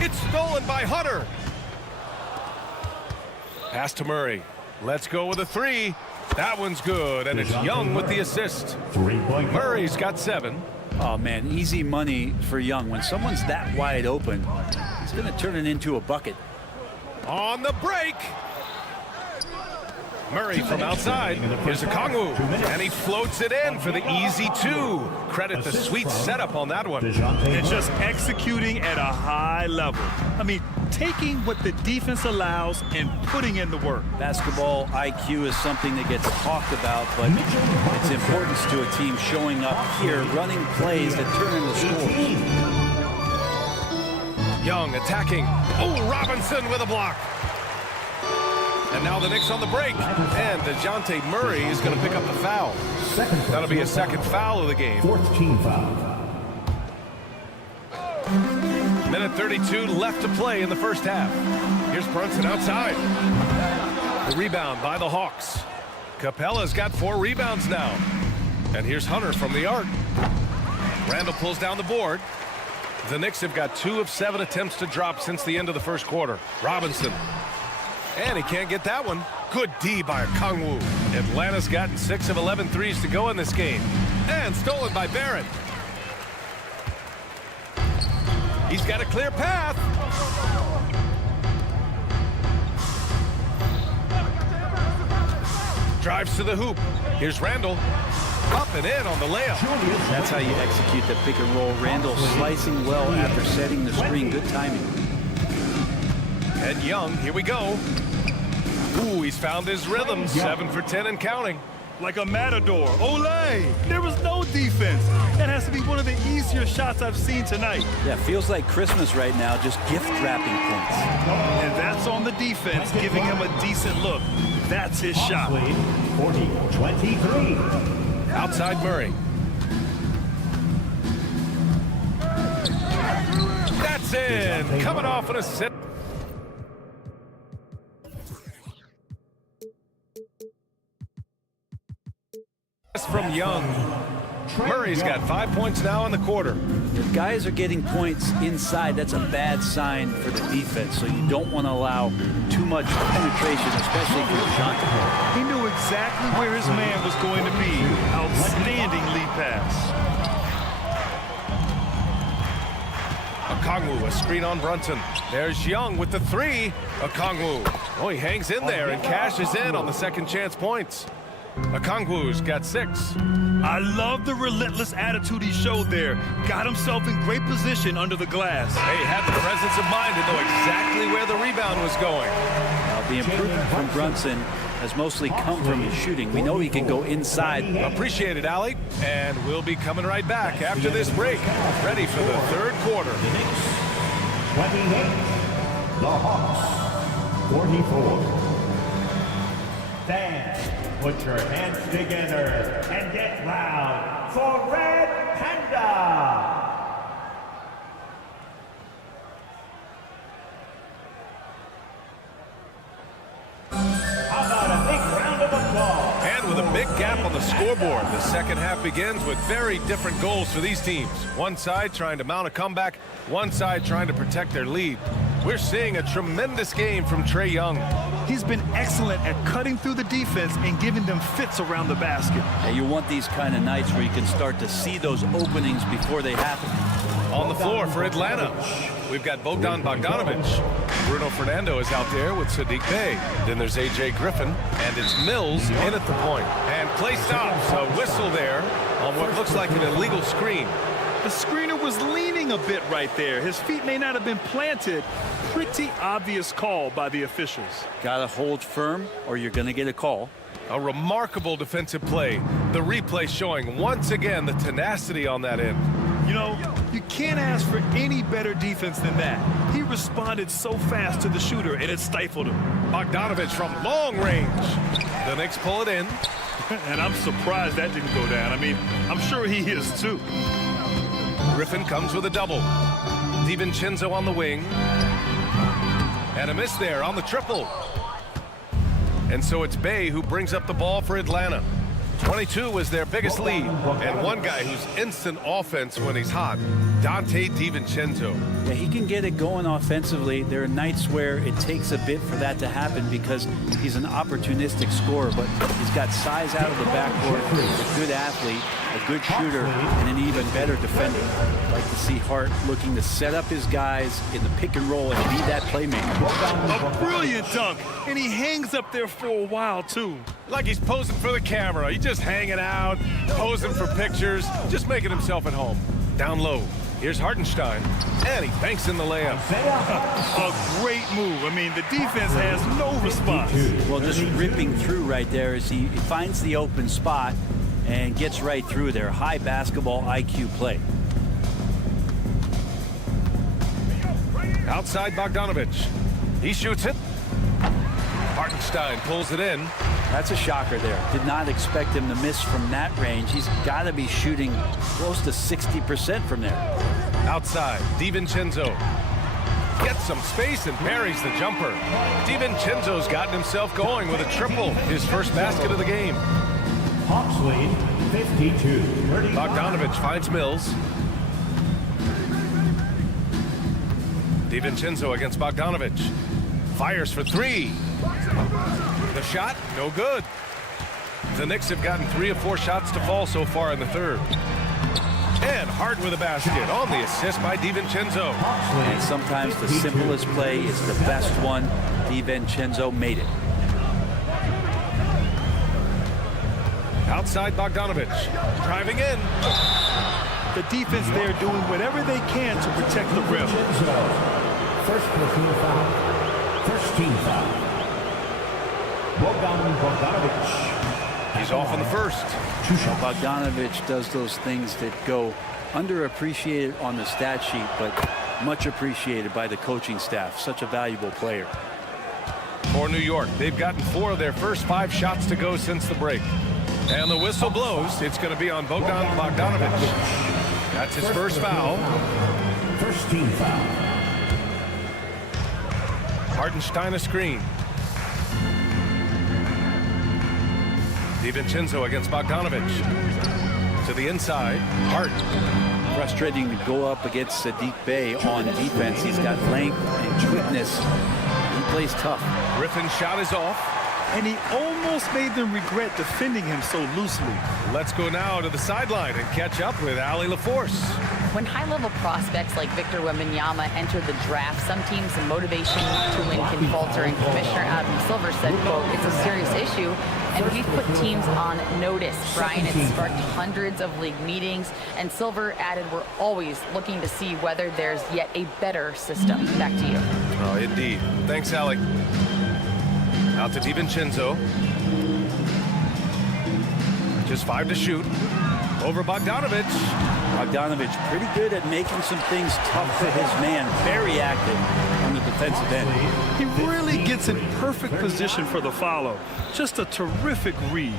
It's stolen by Hunter. Pass to Murray. Let's go with a 3. That one's good, and it's Young with the assist. Murray's got 7. Oh, man, easy money for Young. When someone's that wide open, he's going to turn it into a bucket. On the break. Murray from outside. Here's Okongwu, and he floats it in for the easy 2. Credit the sweet setup on that one. And just executing at a high level. I mean, taking what the defense allows and putting in the work. Basketball IQ is something that gets talked about, but its importance to a team showing up here, running plays that turn into scores. Young attacking. Oh, Robinson with a block. And now the Knicks on the break. And DeJounte Murray is going to pick up the foul. That'll be a second foul of the game. 4th team foul. Minute 32 left to play in the first half. Here's Brunson outside. The rebound by the Hawks. Capella's got 4 rebounds now. And here's Hunter from the arc. Randall pulls down the board. The Knicks have got 2 of 7 attempts to drop since the end of the first quarter. Robinson. And he can't get that one. Good D by Okongwu. Atlanta's gotten 6 of 11 threes to go in this game. And stolen by Barrett. He's got a clear path. Drives to the hoop. Here's Randall. Up and in on the layup. That's how you execute the pick and roll. Randall slicing well after setting the screen. Good timing. And Young, here we go. Ooh, he's found his rhythm. 7 for 10 and counting. Like a matador. Olay! There was no defense. That has to be one of the easier shots I've seen tonight. Yeah, feels like Christmas right now, just gift wrapping points. And that's on the defense, giving him a decent look. That's his shot. 40-23. Outside Murray. That's in. Coming off an assist. From Young. Murray's got 5 points now in the quarter. If guys are getting points inside, that's a bad sign for the defense. So you don't want to allow too much penetration, especially for DeJounte. He knew exactly where his man was going to be. Outstanding lead pass. Okongwu, a screen on Brunson. There's Young with the 3. Okongwu. Oh, he hangs in there and cashes in on the second chance points. Okongwu's got 6. I love the relentless attitude he showed there. Got himself in great position under the glass. Hey, had the presence of mind to know exactly where the rebound was going. The improvement from Brunson has mostly come from his shooting. We know he can go inside. Appreciate it, Allie. And we'll be coming right back after this break. Ready for the third quarter. The Knicks, 28. The Hawks, 44. Fans, put your hands together and get loud for Red Panda. How about a big round of applause? And with a big gap on the scoreboard, the second half begins with very different goals for these teams. One side trying to mount a comeback, one side trying to protect their lead. We're seeing a tremendous game from Trae Young. He's been excellent at cutting through the defense and giving them fits around the basket. And you want these kind of nights where you can start to see those openings before they happen. On the floor for Atlanta, we've got Bogdan Bogdanovic. Bruno Fernando is out there with Sadiq Bey. Then there's A.J. Griffin, and it's Mills in at the point. And play stops, a whistle there on what looks like an illegal screen. The screener was leaning a bit right there. His feet may not have been planted. Pretty obvious call by the officials. Gotta hold firm or you're gonna get a call. A remarkable defensive play. The replay showing once again the tenacity on that end. You know, you can't ask for any better defense than that. He responded so fast to the shooter and it stifled him. Bogdanovic from long range. The Knicks pull it in. And I'm surprised that didn't go down. I mean, I'm sure he is too. Griffin comes with a double. DiVincenzo on the wing. And a miss there on the triple. And so it's Bey who brings up the ball for Atlanta. 22 was their biggest lead. And one guy who's instant offense when he's hot, Dante DiVincenzo. Yeah, he can get it going offensively. There are nights where it takes a bit for that to happen because he's an opportunistic scorer, but he's got size out of the backcourt, a good athlete, a good shooter, and an even better defender. I'd like to see Hart looking to set up his guys in the pick and roll and be that playmaker. A brilliant dunk, and he hangs up there for a while too. Like he's posing for the camera. He's just hanging out, posing for pictures, just making himself at home. Down low. Here's Hartenstein, and he banks in the layup. A great move. I mean, the defense has no response. Well, just ripping through right there as he finds the open spot and gets right through there. High basketball IQ play. Outside Bogdanovic. He shoots it. Hartenstein pulls it in. That's a shocker there. Did not expect him to miss from that range. He's got to be shooting close to 60% from there. Outside, DiVincenzo gets some space and buries the jumper. DiVincenzo's gotten himself going with a triple, his first basket of the game. Hawks lead 52. Bogdanovic finds Mills. DiVincenzo against Bogdanovic. Fires for three. The shot, no good. The Knicks have gotten 3 of 4 shots to fall so far in the third. And Hart with a basket on the assist by DiVincenzo. And sometimes the simplest play is the best one. DiVincenzo made it. Outside Bogdanovic, driving in. The defense there doing whatever they can to protect the rim. First team foul. First team foul. Bogdanovic. He's off on the first. Bogdanovic does those things that go underappreciated on the stat sheet, but much appreciated by the coaching staff. Such a valuable player. For New York, they've gotten 4 of their first 5 shots to go since the break. And the whistle blows. It's going to be on Bogdan Bogdanovic. That's his first foul. First team foul. Hartenstein a screen. DiVincenzo against Bogdanovic. To the inside. Hart. Frustrating to go up against Sadiq Bey on defense. He's got length and quickness. He plays tough. Griffin's shot is off. And he almost made them regret defending him so loosely. Let's go now to the sideline and catch up with Allie LaForce. When high-level prospects like Victor Wembanyama enter the draft, some teams' motivation to win can falter, and Commissioner Adam Silver said, quote, "It's a serious issue, and we've put teams on notice." Brian, it sparked hundreds of league meetings, and Silver added, "We're always looking to see whether there's yet a better system." Back to you. Oh, indeed. Thanks, Alec. Out to DiVincenzo. Just 5 to shoot. Over Bogdanovic. Bogdanovic pretty good at making some things tough for his man. Very active on the defensive end. He really gets in perfect position for the follow. Just a terrific read.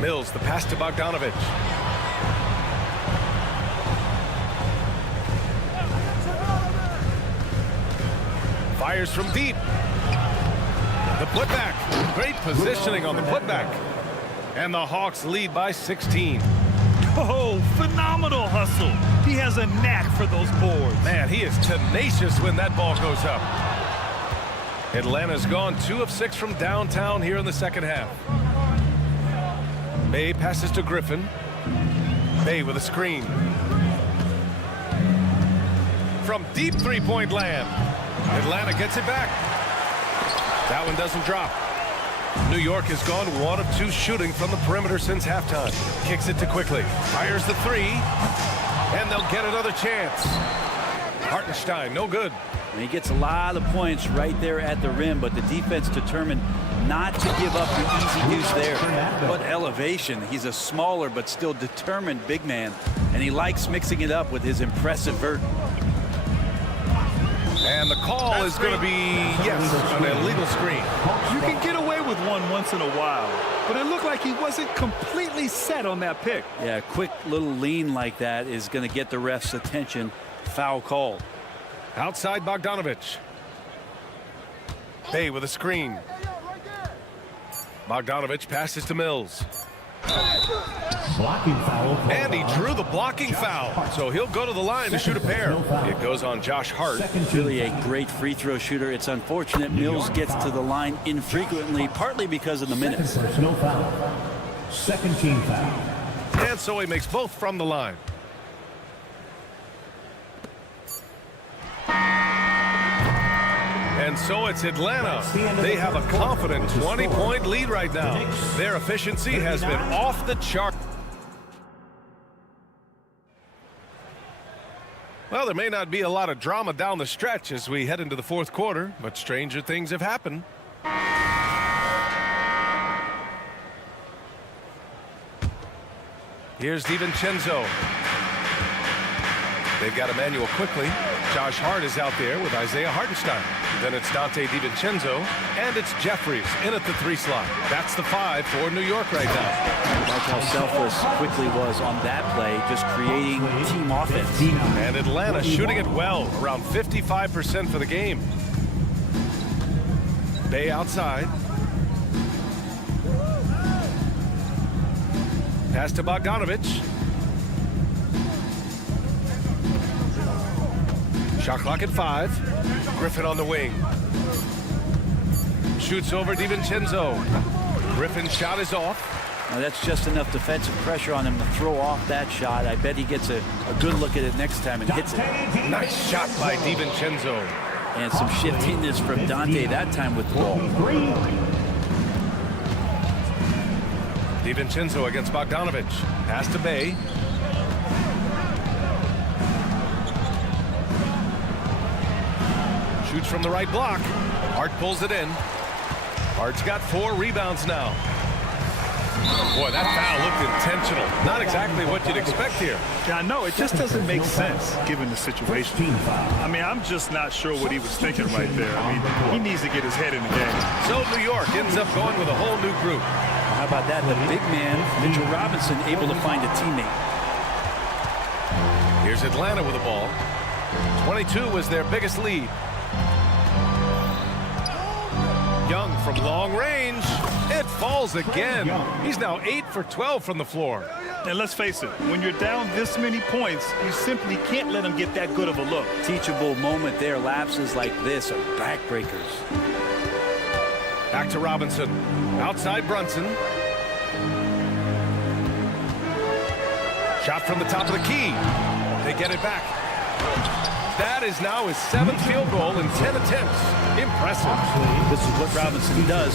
Mills, the pass to Bogdanovic. Fires from deep. The putback. Great positioning on the putback. And the Hawks lead by 16. Oh, phenomenal hustle. He has a knack for those boards. Man, he is tenacious when that ball goes up. Atlanta's gone 2 of 6 from downtown here in the second half. Bay passes to Griffin. Bay with a screen. From deep three-point land. Atlanta gets it back. That one doesn't drop. New York has gone 1 of 2 shooting from the perimeter since halftime. Kicks it to Quickly. Fires the 3. And they'll get another chance. Hartenstein, no good. And he gets a lot of points right there at the rim, but the defense determined not to give up the easy deuce there. What elevation. He's a smaller but still determined big man, and he likes mixing it up with his impressive vert. And the call is going to be, yes, an illegal screen. You can get away with one once in a while, but it looked like he wasn't completely set on that pick. Yeah, a quick little lean like that is going to get the ref's attention. Foul call. Outside Bogdanovic. Bay with a screen. Bogdanovic passes to Mills. Blocking foul. And he drew the blocking foul. So he'll go to the line to shoot a pair. It goes on Josh Hart. Really a great free throw shooter. It's unfortunate Mills gets to the line infrequently, partly because of the minutes. Personal foul. Second team foul. And so he makes both from the line. And so it's Atlanta. They have a confident 20-point lead right now. Their efficiency has been off the chart. Well, there may not be a lot of drama down the stretch as we head into the fourth quarter, but stranger things have happened. Here's DiVincenzo. They've got Emmanuel Quickly. Josh Hart is out there with Isaiah Hartenstein. Then it's Dante DiVincenzo, and it's Jeffries in at the 3 slot. That's the 5 for New York right now. That's how selfless Quickly was on that play, just creating team offense. And Atlanta shooting it well, around 55% for the game. Bay outside. Pass to Bogdanovic. Shot clock at 5. Griffin on the wing. Shoots over DiVincenzo. Griffin's shot is off. Now that's just enough defensive pressure on him to throw off that shot. I bet he gets a good look at it next time and hits it. Nice shot by DiVincenzo. And some shiftiness from Dante that time with the ball. DiVincenzo against Bogdanovic. Pass to Bay. Shoots from the right block. Hart pulls it in. Hart's got 4 rebounds now. Boy, that foul looked intentional. Not exactly what you'd expect here. Yeah, I know. It just doesn't make sense given the situation. I mean, I'm just not sure what he was thinking right there. I mean, he needs to get his head in the game. So New York ends up going with a whole new group. How about that? The big man, Mitchell Robinson, able to find a teammate. Here's Atlanta with the ball. 22 was their biggest lead. Young from long range. It falls again. He's now 8 for 12 from the floor. And let's face it, when you're down this many points, you simply can't let him get that good of a look. Teachable moment there. Lapses like this are backbreakers. Back to Robinson. Outside Brunson. Shot from the top of the key. They get it back. That is now his 7th field goal in 10 attempts. Impressive. This is what Robinson does.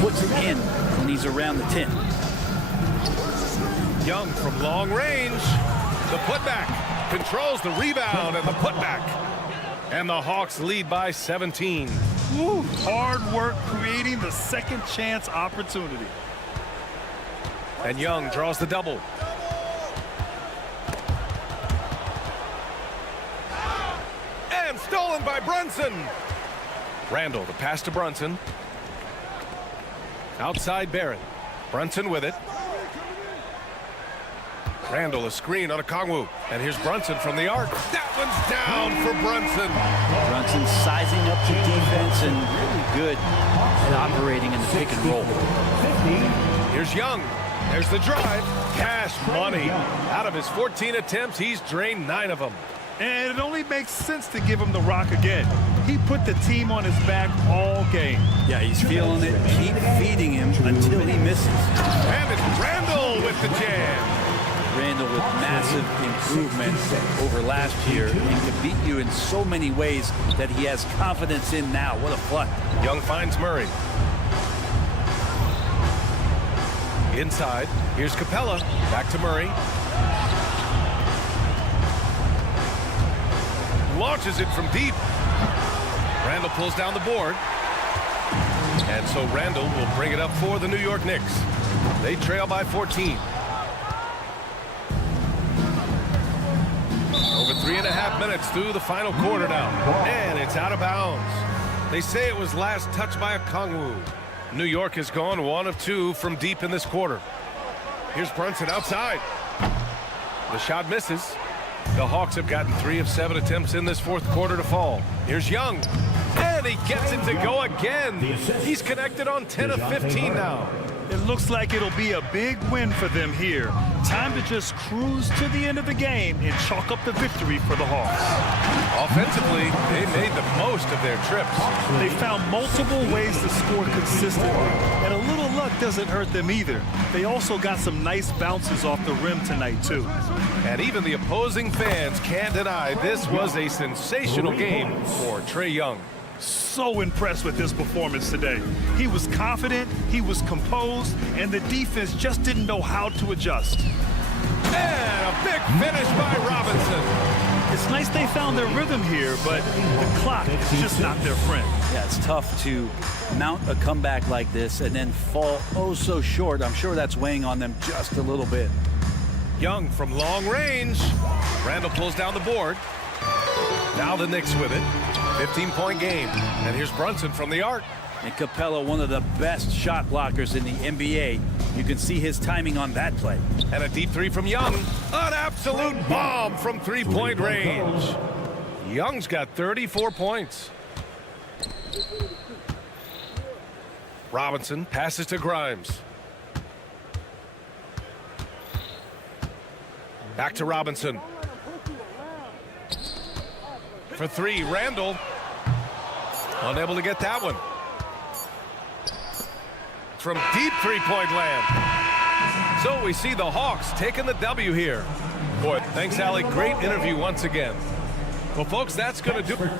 Puts it in when he's around the 10. Young from long range. The putback. Controls the rebound and the putback. And the Hawks lead by 17. Woo, hard work creating the second chance opportunity. And Young draws the double. And stolen by Brunson. Randall, the pass to Brunson. Outside Barrett. Brunson with it. Randall, a screen on a Kongwu. And here's Brunson from the arc. That one's down for Brunson. Brunson sizing up the defense and really good at operating in the pick and roll. Here's Young. There's the drive. Cash money. Out of his 14 attempts, he's drained 9 of them. And it only makes sense to give him the rock again. He put the team on his back all game. Yeah, he's feeling it. Keep feeding him until he misses. And it's Randall with the jam. Randall with massive improvement over last year and can beat you in so many ways that he has confidence in now. What a flush. Young finds Murray. Inside, here's Capella. Back to Murray. Launches it from deep. Randall pulls down the board. And so Randall will bring it up for the New York Knicks. They trail by 14. Over 3.5 minutes through the final quarter now. And it's out of bounds. They say it was last touched by a Kongwu. New York has gone 1 of 2 from deep in this quarter. Here's Brunson outside. The shot misses. The Hawks have gotten 3 of 7 attempts in this 4th quarter to fall. Here's Young. And he gets it to go again. He's connected on 10 of 15 now. It looks like it'll be a big win for them here. Time to just cruise to the end of the game and chalk up the victory for the Hawks. Offensively, they made the most of their trips. They found multiple ways to score consistently, and a little luck doesn't hurt them either. They also got some nice bounces off the rim tonight, too. And even the opposing fans can't deny this was a sensational game for Trae Young. So impressed with his performance today. He was confident, he was composed, and the defense just didn't know how to adjust. And a big finish by Robinson. It's nice they found their rhythm here, but the clock is just not their friend. Yeah, it's tough to mount a comeback like this and then fall oh so short. I'm sure that's weighing on them just a little bit. Young from long range. Randall pulls down the board. Now the Knicks with it. 15-point game. And here's Brunson from the arc. And Capella, one of the best shot blockers in the NBA. You can see his timing on that play. And a deep 3 from Young. An absolute bomb from 3-point range. Young's got 34 points. Robinson passes to Grimes. Back to Robinson. For 3, Randall. Unable to get that one. From deep 3-point land. So we see the Hawks taking the W here. Boy, thanks, Allie. Great interview once again. Well, folks, that's going to do it.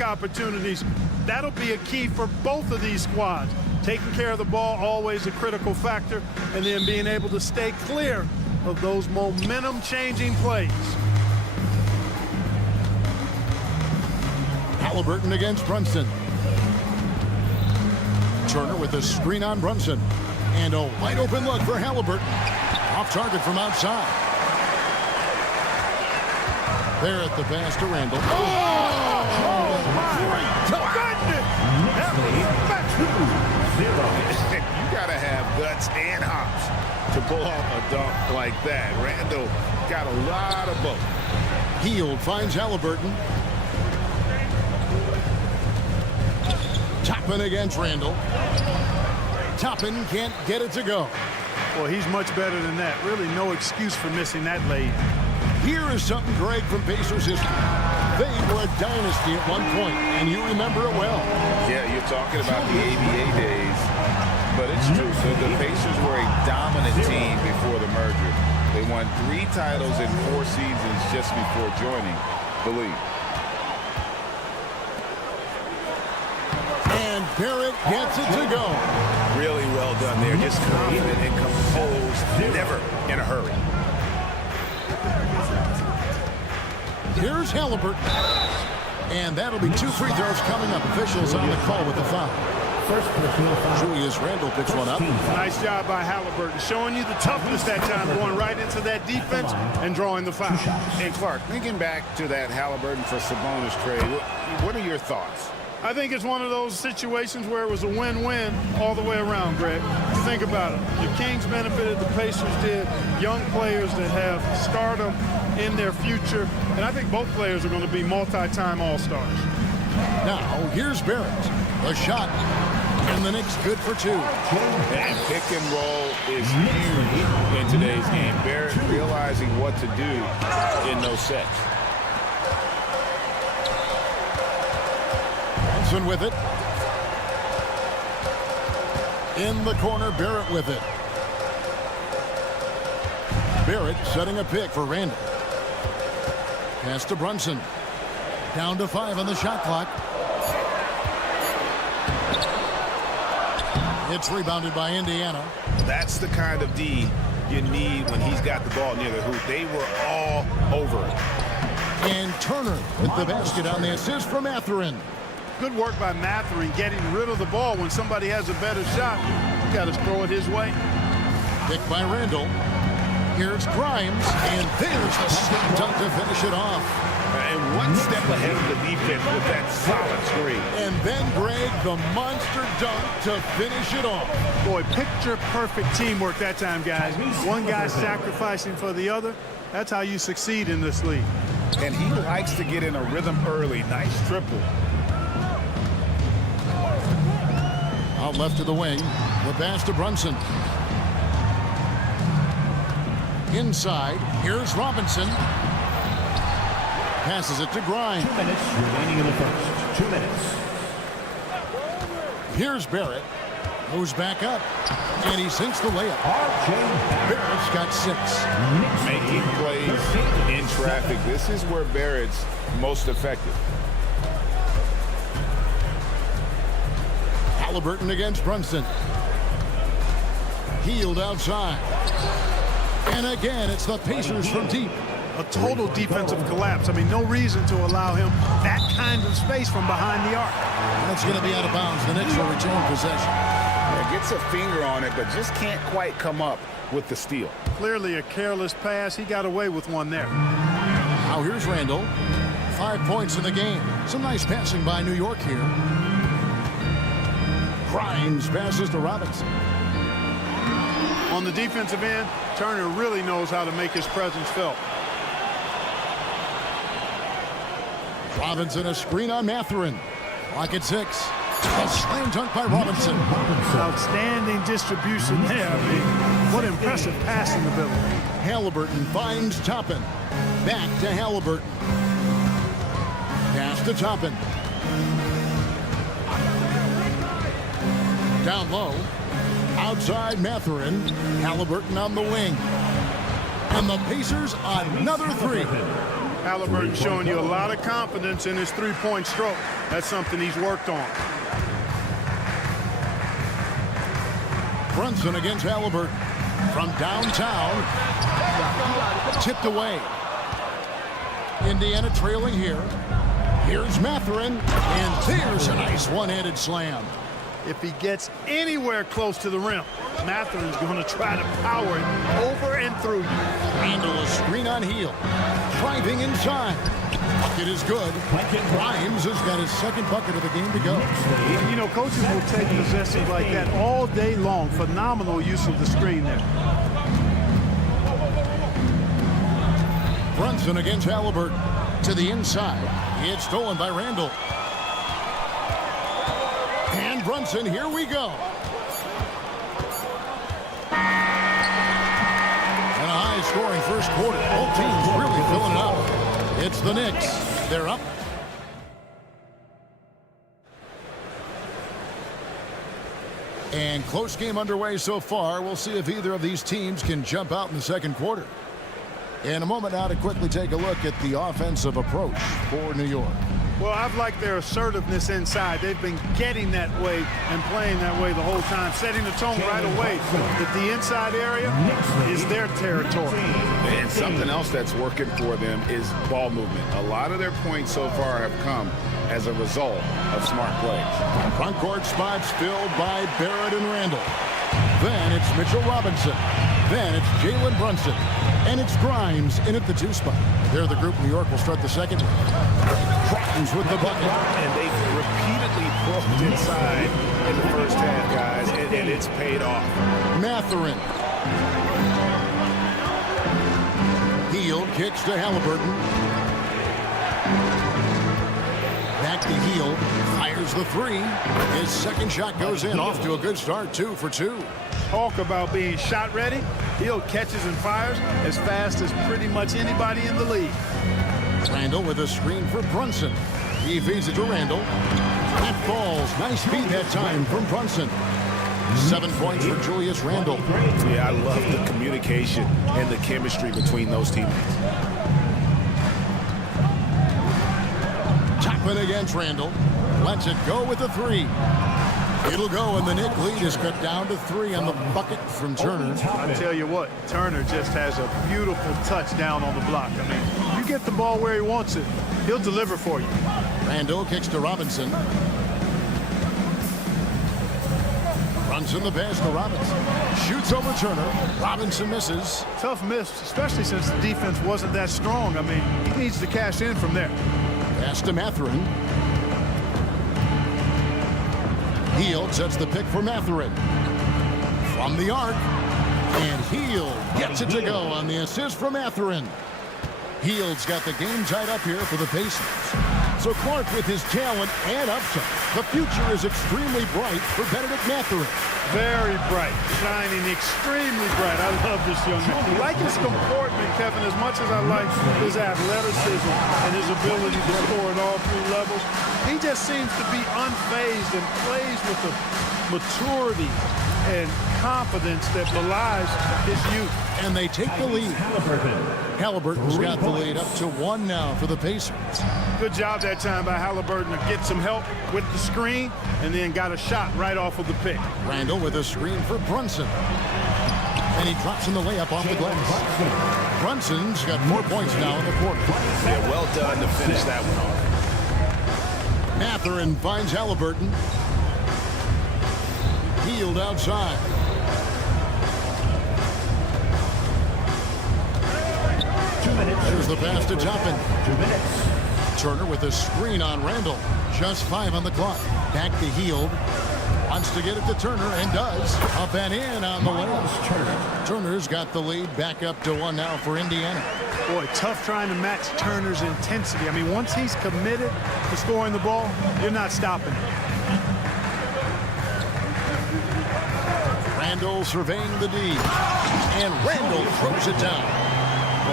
make opportunities. That'll be a key for both of these squads. Taking care of the ball, always a critical factor, and then being able to stay clear of those momentum-changing plays. Halliburton against Brunson. Turner with a screen on Brunson. And a wide open look for Halliburton. Off target from outside. There at the pass to Randall. Oh my goodness! That was You got to have guts and hops to pull off a dunk like that. Randall got a lot of both. Hield finds Halliburton. Toppin against Randall. Toppin can't get it to go. Well, he's much better than that. Really no excuse for missing that lay. Here is something great from Pacers history. They were a dynasty at one point, and you remember it well. Yeah, you're talking about the ABA days, but it's true. So the Pacers were a dominant team before the merger. They won 3 titles in 4 seasons just before joining the league. And Barrett gets it to go. Really well done there. Just confident and composed, never in a hurry. Here's Halliburton. And that'll be 2 free throws coming up. Officials on the call with the foul. Julius Randle picks one up. Nice job by Halliburton, showing you the toughness that time, going right into that defense and drawing the foul. And Clark, thinking back to that Halliburton for Sabonis trade, what are your thoughts? I think it's one of those situations where it was a win-win all the way around, Greg. You think about it. The Kings benefited, the Pacers did. Young players that have stardom in their future. And I think both players are going to be multi-time All-Stars. Now, here's Barrett. The shot. And the Knicks good for 2. And pick and roll is huge in today's game. Barrett realizing what to do in those sets. With it. In the corner, Barrett with it. Barrett setting a pick for Randall. Pass to Brunson. Down to 5 on the shot clock. It's rebounded by Indiana. That's the kind of D you need when he's got the ball near the hoop. They were all over it. And Turner with the basket on the assist from Mathurin. Good work by Mathurin getting rid of the ball when somebody has a better shot. You got to throw it his way. Picked by Randall. Here's Grimes, and there's the slam dunk to finish it off. And one step ahead of the defense with that solid screen. And then Greg, the monster dunk to finish it off. Boy, picture-perfect teamwork that time, guys. One guy sacrificing for the other. That's how you succeed in this league. And he likes to get in a rhythm early. Nice triple. Out left to the wing. The pass to Brunson. Inside. Here's Robinson. Passes it to Grimes. 2 minutes remaining in the first. 2 minutes. Here's Barrett. Goes back up. And he sinks the layup. Barrett's got 6. Making plays in traffic. This is where Barrett's most effective. Halliburton against Brunson. Hield outside. And again, it's the Pacers from deep. A total defensive collapse. I mean, no reason to allow him that kind of space from behind the arc. That's going to be out of bounds. The Knicks will retain possession. Yeah, gets a finger on it, but just can't quite come up with the steal. Clearly a careless pass. He got away with one there. Now here's Randall. 5 points in the game. Some nice passing by New York here. Grimes passes to Robinson. On the defensive end, Turner really knows how to make his presence felt. Robinson, a screen on Mathurin. Lock at 6. A slam dunk by Robinson. Outstanding distribution there. I mean, what impressive passing ability. Halliburton finds Toppin. Back to Halliburton. Pass to Toppin. Down low. Outside Mathurin. Halliburton on the wing. And the Pacers another 3. Halliburton showing you a lot of confidence in his three-point stroke. That's something he's worked on. Brunson against Halliburton. From downtown. Tipped away. Indiana trailing here. Here's Mathurin. And there's a nice one-handed slam. If he gets anywhere close to the rim, Mathurin's going to try to power it over and through. Randall a screen on heel. Driving inside. Bucket is good. Grimes has got his second bucket of the game to go. You know, coaches will take possessions like that all day long. Phenomenal use of the screen there. Brunson against Halliburton. To the inside. It's stolen by Randall. And Brunson, here we go. And a high-scoring first quarter. Both teams really filling it up. It's the Knicks. They're up. And close game underway so far. We'll see if either of these teams can jump out in the second quarter. In a moment now to quickly take a look at the offensive approach for New York. Well, I've liked their assertiveness inside. They've been getting that way and playing that way the whole time, setting the tone right away that the inside area is their territory. And something else that's working for them is ball movement. A lot of their points so far have come as a result of smart plays. Front court spots filled by Barrett and Randall. Then it's Mitchell Robinson. Then it's Jalen Brunson. And it's Grimes in at the 2 spot. They're the group. New York will start the second. Crimes with the bucket. And they've repeatedly broke inside in the first half, guys, and it's paid off. Mathurin. Hield kicks to Halliburton. Back to Hield. Fires the 3. His second shot goes in. Off to a good start. 2 for 2. Talk about being shot ready. Hield catches and fires as fast as pretty much anybody in the league. Randall with a screen for Brunson. He feeds it to Randall. That falls. Nice feed that time from Brunson. 7 points for Julius Randall. Yeah, I love the communication and the chemistry between those teammates. Chapman against Randall. Lets it go with the 3. It'll go, and the Knicks lead is cut down to 3 on the bucket from Turner. I tell you what, Turner just has a beautiful touch down on the block. I mean, you get the ball where he wants it, he'll deliver for you. Randall kicks to Robinson. Brunson the pass to Robinson. Shoots over Turner. Robinson misses. Tough miss, especially since the defense wasn't that strong. I mean, he needs to cash in from there. Pass to Mathurin. Hield sets the pick for Mathurin. From the arc. And Hield gets it to go on the assist from Mathurin. Hield's got the game tied up here for the Pacers. So Clark with his talent and upside. The future is extremely bright for Benedict Mathurin. Very bright, shining extremely bright. I love this young man. I like his comportment, Kevin, as much as I like his athleticism and his ability to score at all 3 levels. He just seems to be unfazed and plays with a maturity and confidence that belies his youth. And they take the lead. Halliburton's got the lead up to 1 now for the Pacers. Good job that time by Halliburton to get some help with the screen and then got a shot right off of the pick. Randall with a screen for Brunson. And he drops in the layup off the glass. Brunson's got 4 points now in the quarter. Yeah, well done to finish that one off. Mathurin finds Halliburton. Hield outside. There's the pass to Toppin. 2 minutes. Turner with a screen on Randall. Just 5 on the clock. Back to Hield. Wants to get it to Turner and does. Up and in on the layup. Turner's got the lead back up to 1 now for Indiana. Boy, tough trying to match Turner's intensity. I mean, once he's committed to scoring the ball, you're not stopping him. Randall surveying the D. And Randall throws it down.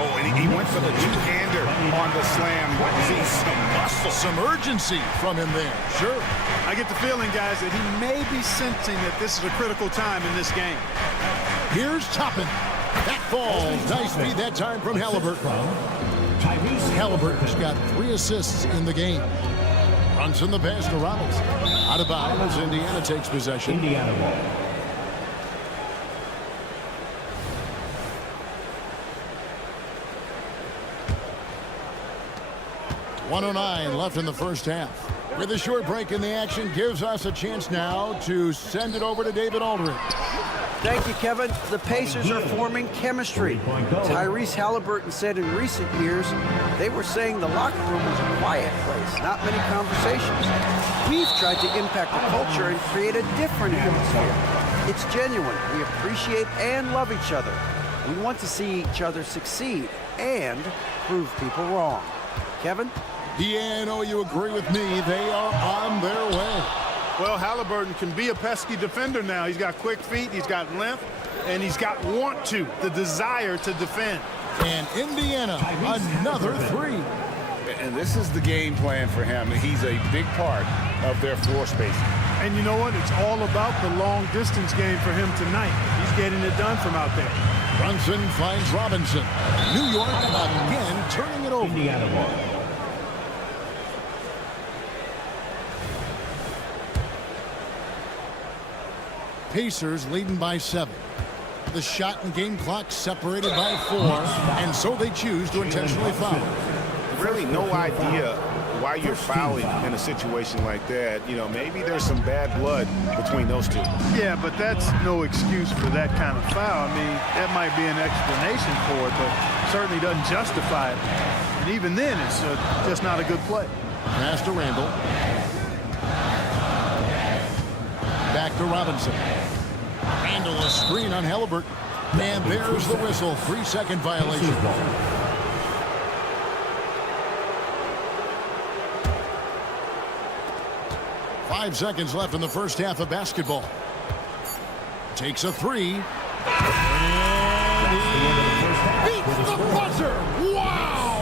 Oh, and he went for the two-hander on the slam. What is he? Some muscle. Some urgency from him there. Sure. I get the feeling, guys, that he may be sensing that this is a critical time in this game. Here's Toppin. That falls. Nice feed that time from Halliburton. Halliburton's got 3 assists in the game. Brunson the pass to Robinson. Out of bounds. Indiana takes possession. Indiana ball. 1:09 left in the first half. With a short break in the action, gives us a chance now to send it over to David Aldridge. Thank you, Kevin. The Pacers are forming chemistry. Tyrese Halliburton said in recent years they were saying the locker room was a quiet place, not many conversations. We've tried to impact the culture and create a different atmosphere. It's genuine. We appreciate and love each other. We want to see each other succeed and prove people wrong. Kevin? Yeah, I know you agree with me. They are on their way. Well, Halliburton can be a pesky defender now. He's got quick feet, he's got length, and he's got the desire to defend. And Indiana, another 3. And this is the game plan for him. He's a big part of their floor spacing. And you know what? It's all about the long-distance game for him tonight. He's getting it done from out there. Brunson finds Robinson. New York again turning it over. Indiana ball. Pacers leading by 7. The shot and game clock separated by 4, and so they choose to intentionally foul. Really no idea why you're fouling in a situation like that. You know, maybe there's some bad blood between those two. Yeah, but that's no excuse for that kind of foul. I mean, that might be an explanation for it, but certainly doesn't justify it. And even then, it's just not a good play. Pass to Randall. Back to Robinson. Randall, a screen on Halliburton. And there's the whistle. 3-second violation. 5 seconds left in the first half of basketball. Takes a 3. And he beats the buzzer. Wow!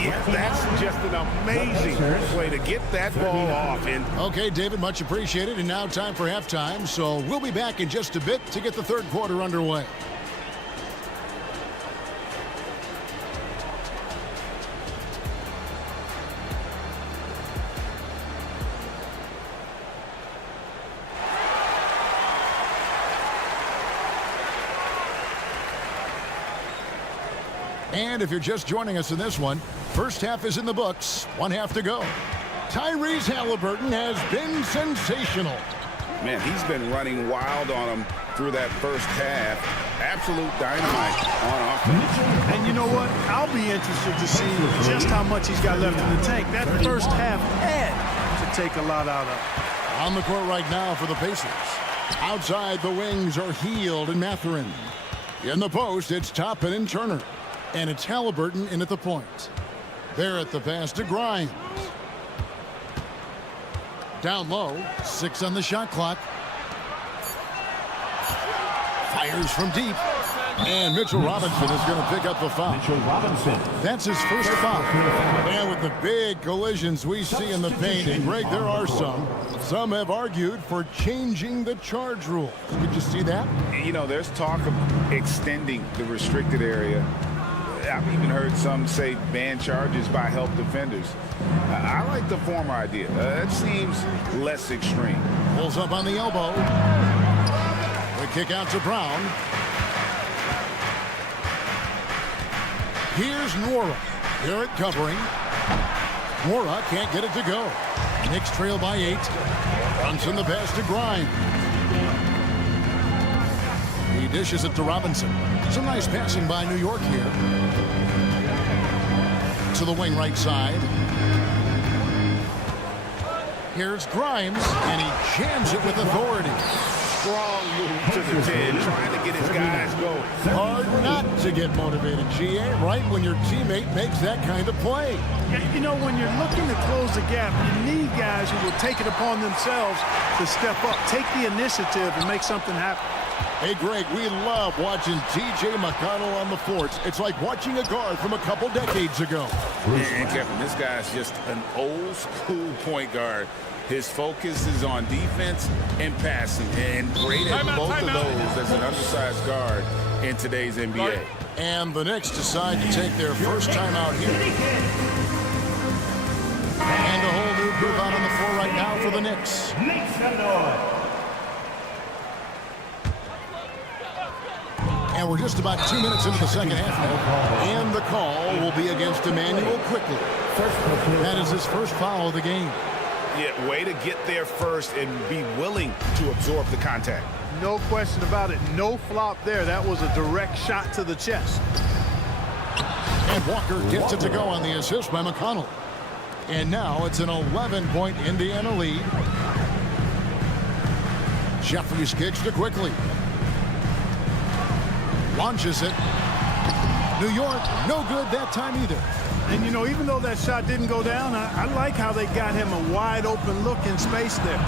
Yeah, that's just an amazing way to get that ball off. And okay, David, much appreciated. And now time for halftime. So we'll be back in just a bit to get the third quarter underway. And if you're just joining us in this one, first half is in the books. 1 half to go. Tyrese Halliburton has been sensational. Man, he's been running wild on him through that first half. Absolute dynamite on offense. And you know what? I'll be interested to see just how much he's got left in the tank. That first half had to take a lot out of. On the court right now for the Pacers. Outside, the wings are Heald and Mathurin. In the post, it's Toppin and Turner. And it's Halliburton in at the point. Barrett the pass to Grimes. Down low, 6 on the shot clock. Fires from deep. And Mitchell Robinson is going to pick up the foul. Mitchell Robinson. That's his first foul. And with the big collisions we see in the paint, and Greg, there are some. Some have argued for changing the charge rules. Did you see that? You know, there's talk of extending the restricted area. I've even heard some say ban charges by help defenders. I like the former idea. It seems less extreme. Pulls up on the elbow. The kick out to Brown. Here's Nwora. Garrett covering. Nwora can't get it to go. Knicks trail by 8. Brunson the pass to Grimes. He dishes it to Robinson. Some nice passing by New York here. To the wing right side. Here's Grimes, and he jams it with authority. strong move to the 10, trying to get his guys going. Hard not to get motivated, GA, right when your teammate makes that kind of play. Yeah, you know, when you're looking to close the gap, you need guys who will take it upon themselves to step up, take the initiative, and make something happen. Hey, Greg, we love watching T.J. McConnell on the forts. It's like watching a guard from a couple decades ago. And Kevin, this guy's just an old school point guard. His focus is on defense and passing, and great at both of those as an undersized guard. in today's NBA. And the Knicks decide to take their first time out here. And a whole new group out on the floor right now for the Knicks. And we're just about 2 minutes into the second half now. And the call will be against Emmanuel quickly. That is his first foul of the game. Yeah, way to get there first and be willing to absorb the contact. No question about it. No flop there. That was a direct shot to the chest. And Walker gets it to go on the assist by McConnell. And now it's an 11-point Indiana lead. Jeffries kicks to quickly. Launches it. New York, no good that time either. And, you know, even though that shot didn't go down, I like how they got him a wide open look in space there.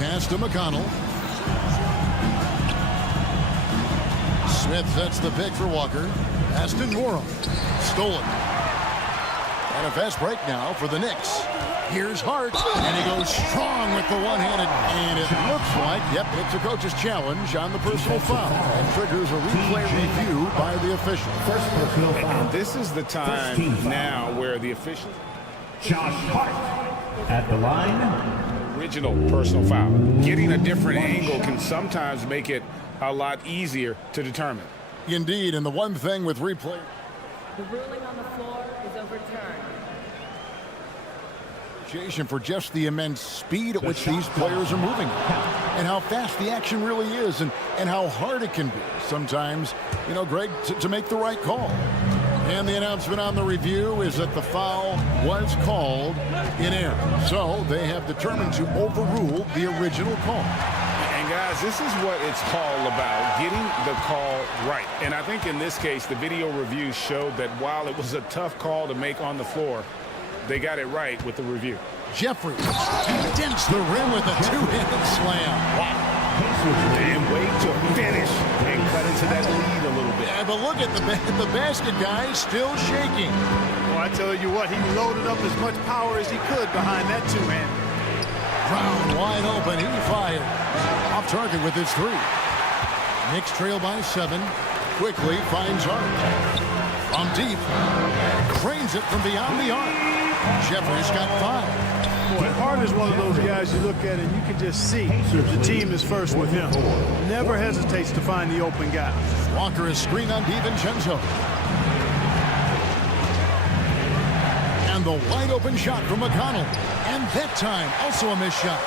Pass to McConnell. Smith sets the pick for Walker. Pass to Nora. Stolen. And a fast break now for the Knicks. Here's Hart, and he goes strong with the one-handed. And it looks like, yep, it's a coach's challenge on the personal foul. And triggers a replay review by the official. First personal foul. And this is the time now where the official. Josh Hart at the line. Original personal foul. Getting a different angle can sometimes make it a lot easier to determine. Indeed, and the one thing with replay. The ruling on the floor is overturned. For just the immense speed at which these players are moving and how fast the action really is and how hard it can be sometimes, you know, Greg, to make the right call. And the announcement on the review is that the foul was called in error. So they have determined to overrule the original call. And guys, this is what it's all about, getting the call right. And I think in this case, the video review showed that while it was a tough call to make on the floor, they got it right with the review. Jeffries dents the rim with a two-handed slam. Wow. And way to finish and cut into that lead a little bit. Yeah, but look at the basket guy still shaking. Well, I tell you what, he loaded up as much power as he could behind that two-hand. Brown wide open, he fired. Off target with his three. Knicks trail by 7. Quickly finds Hart. From deep. Cranes it from beyond the arc. Jeffries got 5. Boy, Hart is one of those guys you look at and you can just see the team is first with him. Never hesitates to find the open guy. Walker is screened on DiVincenzo. And the wide open shot from McConnell. And that time, also a missed shot.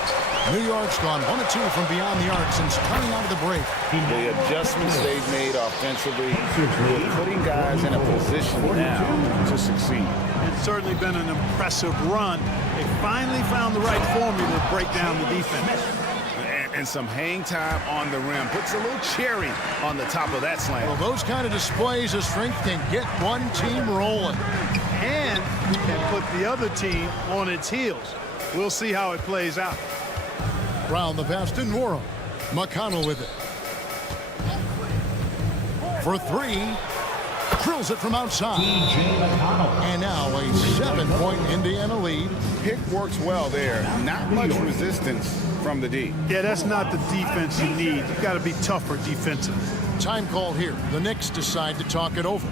New York's gone 1 of 2 from beyond the arc since coming out of the break. The adjustments they've made offensively, they're putting guys in a position now to succeed. It's certainly been an impressive run. They finally found the right formula to break down the defense. And some hang time on the rim. Puts a little cherry on the top of that slam. Well, those kind of displays of strength can get one team rolling. And can put the other team on its heels. We'll see how it plays out. Brown the pass to Nora. McConnell with it. For 3. Drills it from outside. And now a 7-point Indiana lead. Pick works well there. Not much resistance from the D. Yeah, that's not the defense you need. You've got to be tougher defensively. Time call here. The Knicks decide to talk it over.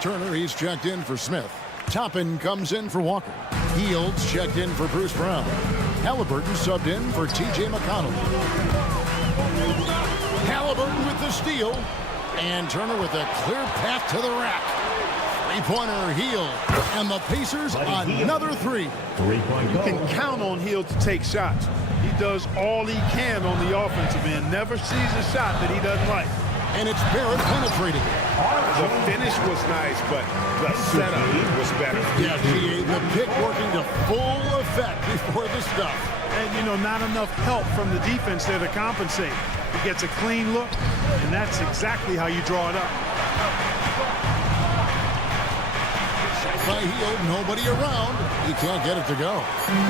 Turner, he's checked in for Smith. Toppin comes in for Walker. Fields checked in for Bruce Brown. Halliburton subbed in for T.J. McConnell. Halliburton with the steal. And Turner with a clear path to the rack. Three-pointer Hield. And the Pacers another 3. You can count on Hield to take shots. He does all he can on the offensive end. Never sees a shot that he doesn't like. And it's Barrett penetrating. The finish was nice, but the setup was better. Yeah, GA, the pick working to full effect before the stuff. And, you know, not enough help from the defense there to compensate. He gets a clean look, and that's exactly how you draw it up. By Hield, nobody around. He can't get it to go.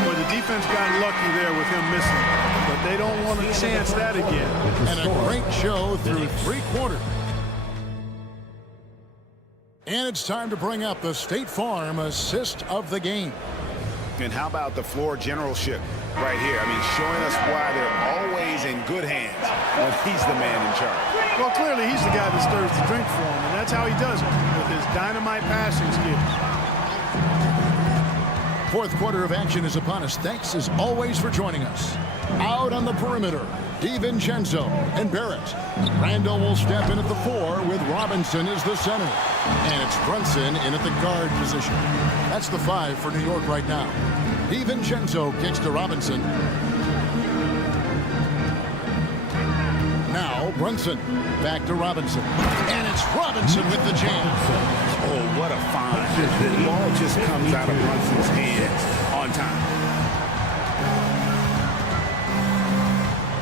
But the defense got lucky there with him missing. But they don't want to chance that again. And a great show through 3 quarters. And it's time to bring up the State Farm assist of the game. And how about the floor generalship right here? I mean, showing us why they're always in good hands when he's the man in charge. Well, clearly he's the guy that stirs the drink for him, and that's how he does it, with his dynamite passing skills. 4th quarter of action is upon us. Thanks as always for joining us. Out on the perimeter, DiVincenzo and Barrett. Randall will step in at the 4 with Robinson as the center. And it's Brunson in at the guard position. That's the 5 for New York right now. DiVincenzo kicks to Robinson. Now Brunson back to Robinson. And it's Robinson with the jam. Oh, what a find. The ball just comes out of Brunson's hands on time.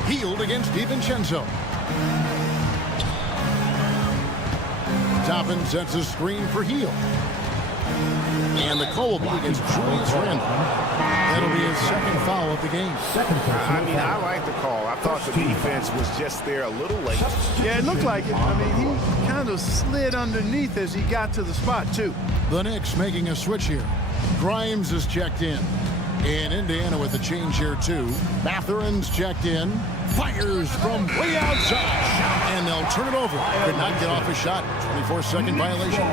Hield against DiVincenzo. Toppin sets a screen for Hield. And the call will be against Julius Randle. That'll be his 2nd foul of the game. I mean, I like the call. I thought the defense was just there a little late. Yeah, it looked like it. I mean, he kind of slid underneath as he got to the spot, too. The Knicks making a switch here. Grimes is checked in. And Indiana with a change here, too. Matherin's checked in. Fires from way outside. And they'll turn it over. Could not get off a shot. 24-second violation.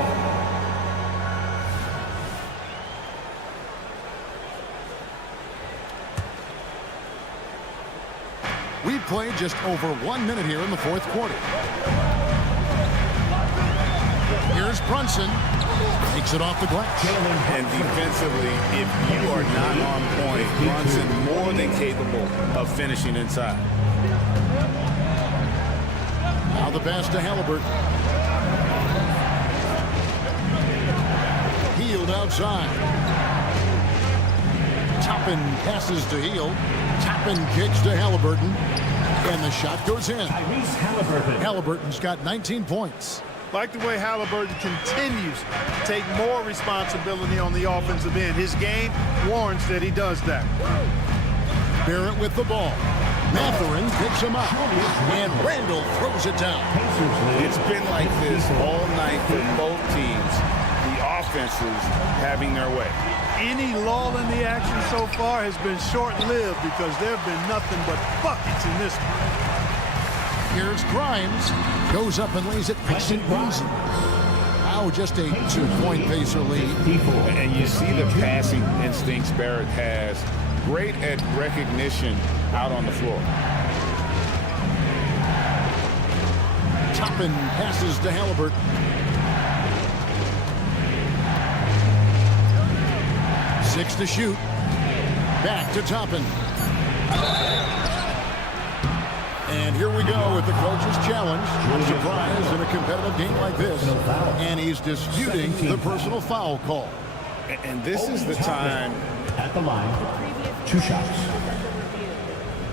We've played just over 1 minute here in the 4th quarter. Here's Brunson. Takes it off the glass. And defensively, if you are not on point, Brunson more than capable of finishing inside. Now the pass to Halliburton. Hield outside. Toppin passes to Hield. Toppin kicks to Halliburton. And the shot goes in. Halliburton's got 19 points. Like the way Halliburton continues to take more responsibility on the offensive end. His game warrants that he does that. Barrett with the ball. Matherin picks him up. And Randall throws it down. It's been like this all night for both teams. The offenses having their way. Any lull in the action so far has been short-lived because there have been nothing but buckets in this one. Here's Grimes. Goes up and lays it nice and easy. Now just a 2-point Pacer lead. And you see the passing instincts Barrett has. Great at recognition out on the floor. Toppin passes to Halliburton. Six to shoot. Back to Toppin. And here we go with the coach's challenge. No surprise in a competitive game like this. And he's disputing the personal foul call. And this is the time at the line. 2 shots.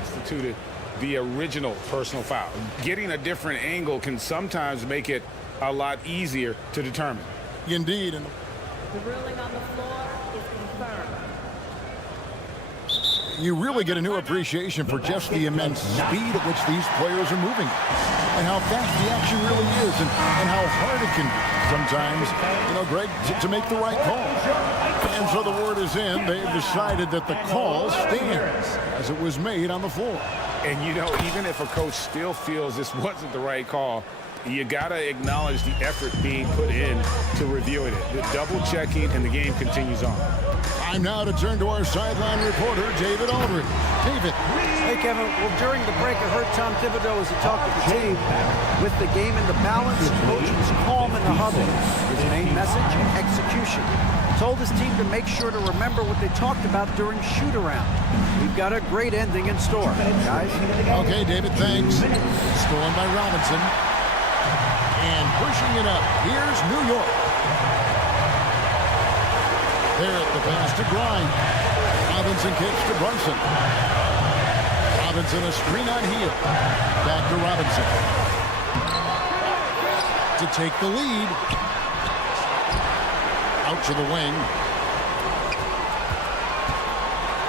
Instituted the original personal foul. Getting a different angle can sometimes make it a lot easier to determine. Indeed. The ruling on the floor is confirmed. You really get a new appreciation for just the immense speed at which these players are moving and how fast the action really is and how hard it can be sometimes, you know, Greg, to make the right call. And so the word is in. They've decided that the call stands as it was made on the floor. And, you know, even if a coach still feels this wasn't the right call, you got to acknowledge the effort being put in to reviewing it. The double checking, and the game continues on. Time now to turn to our sideline reporter, David Aldridge. David. Hey, Kevin. Well, during the break, I heard Tom Thibodeau as he talked to the team. With the game in the balance, coach was calm in the huddle. His main message, execution. Told his team to make sure to remember what they talked about during shoot-around. We've got a great ending in store, guys. Okay, David, thanks. Stolen by Robinson. And pushing it up, here's New York. Barrett, the pass to Grimes. Robinson kicks to Brunson. Robinson a screen on heel. Back to Robinson. To take the lead. Out to the wing.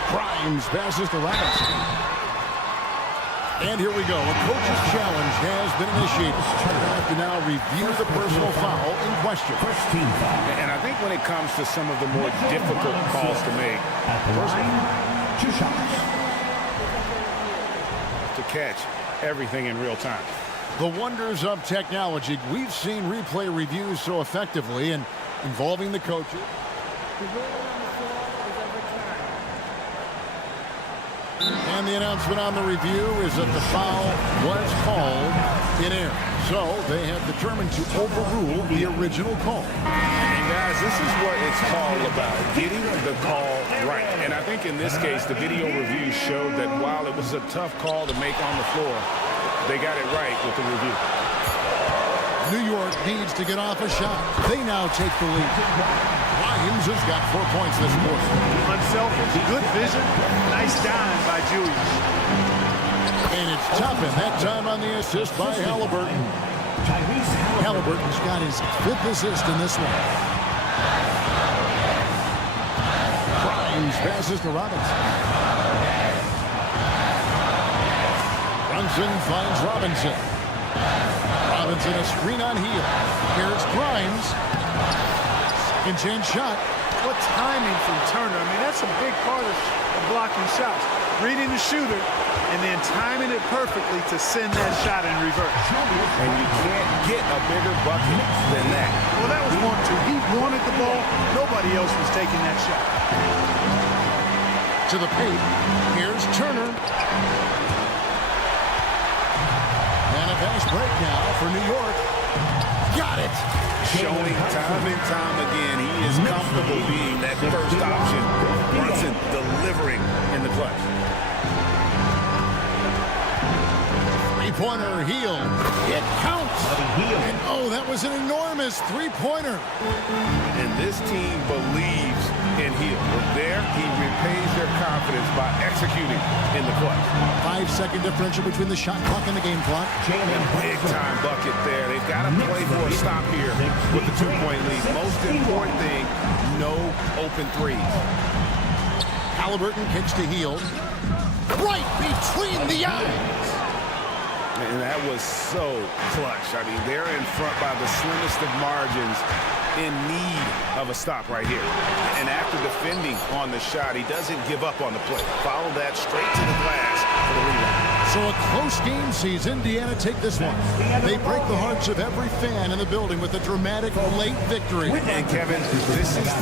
Grimes passes to Robinson. And here we go. A coach's challenge has been initiated. We'll have to now review the personal foul in question. And I think when it comes to some of the more difficult calls to make, two shots to catch everything in real time. The wonders of technology. We've seen replay reviews so effectively and involving the coaches. And the announcement on the review is that the foul was called in error. So they have determined to overrule the original call. And guys, this is what it's all about, getting the call right. And I think in this case, the video review showed that while it was a tough call to make on the floor, they got it right with the review. New York needs to get off a shot. They now take the lead. Grimes has got 4 points this quarter. Unselfish, good vision, nice dive by Julius. And it's Toppin that time on the assist by Halliburton. Halliburton's got his 5th assist in this one. Grimes passes to Robinson. Brunson finds Robinson. Robinson a screen on heel. Here's Grimes. Second chance shot. What timing from Turner. I mean, that's a big part of blocking shots. Reading the shooter and then timing it perfectly to send that shot in reverse. And you can't get a bigger bucket than that. Well, that was 1-2. He wanted the ball. Nobody else was taking that shot. To the paint. Here's Turner. And a fast break now for New York. Got it. Showing time and time again he is comfortable being that first option. Brunson delivering in the clutch. Three-pointer, heel. It counts. And oh, that was an enormous three-pointer. And this team believes in heel. There, he repays their confidence by executing in the clutch. 5-second differential between the shot clock and the game clock. Big time bucket there. They've got to play for a stop here with the 2-point lead. Most important thing, no open threes. Halliburton kicks to heel. Right between the eyes. And that was so clutch. I mean, they're in front by the slimmest of margins, in need of a stop right here. And after defending on the shot, he doesn't give up on the play. Follow that straight to the glass for the rebound. So a close game sees Indiana take this one. They break the hearts of every fan in the building with a dramatic late victory. And Kevin, this is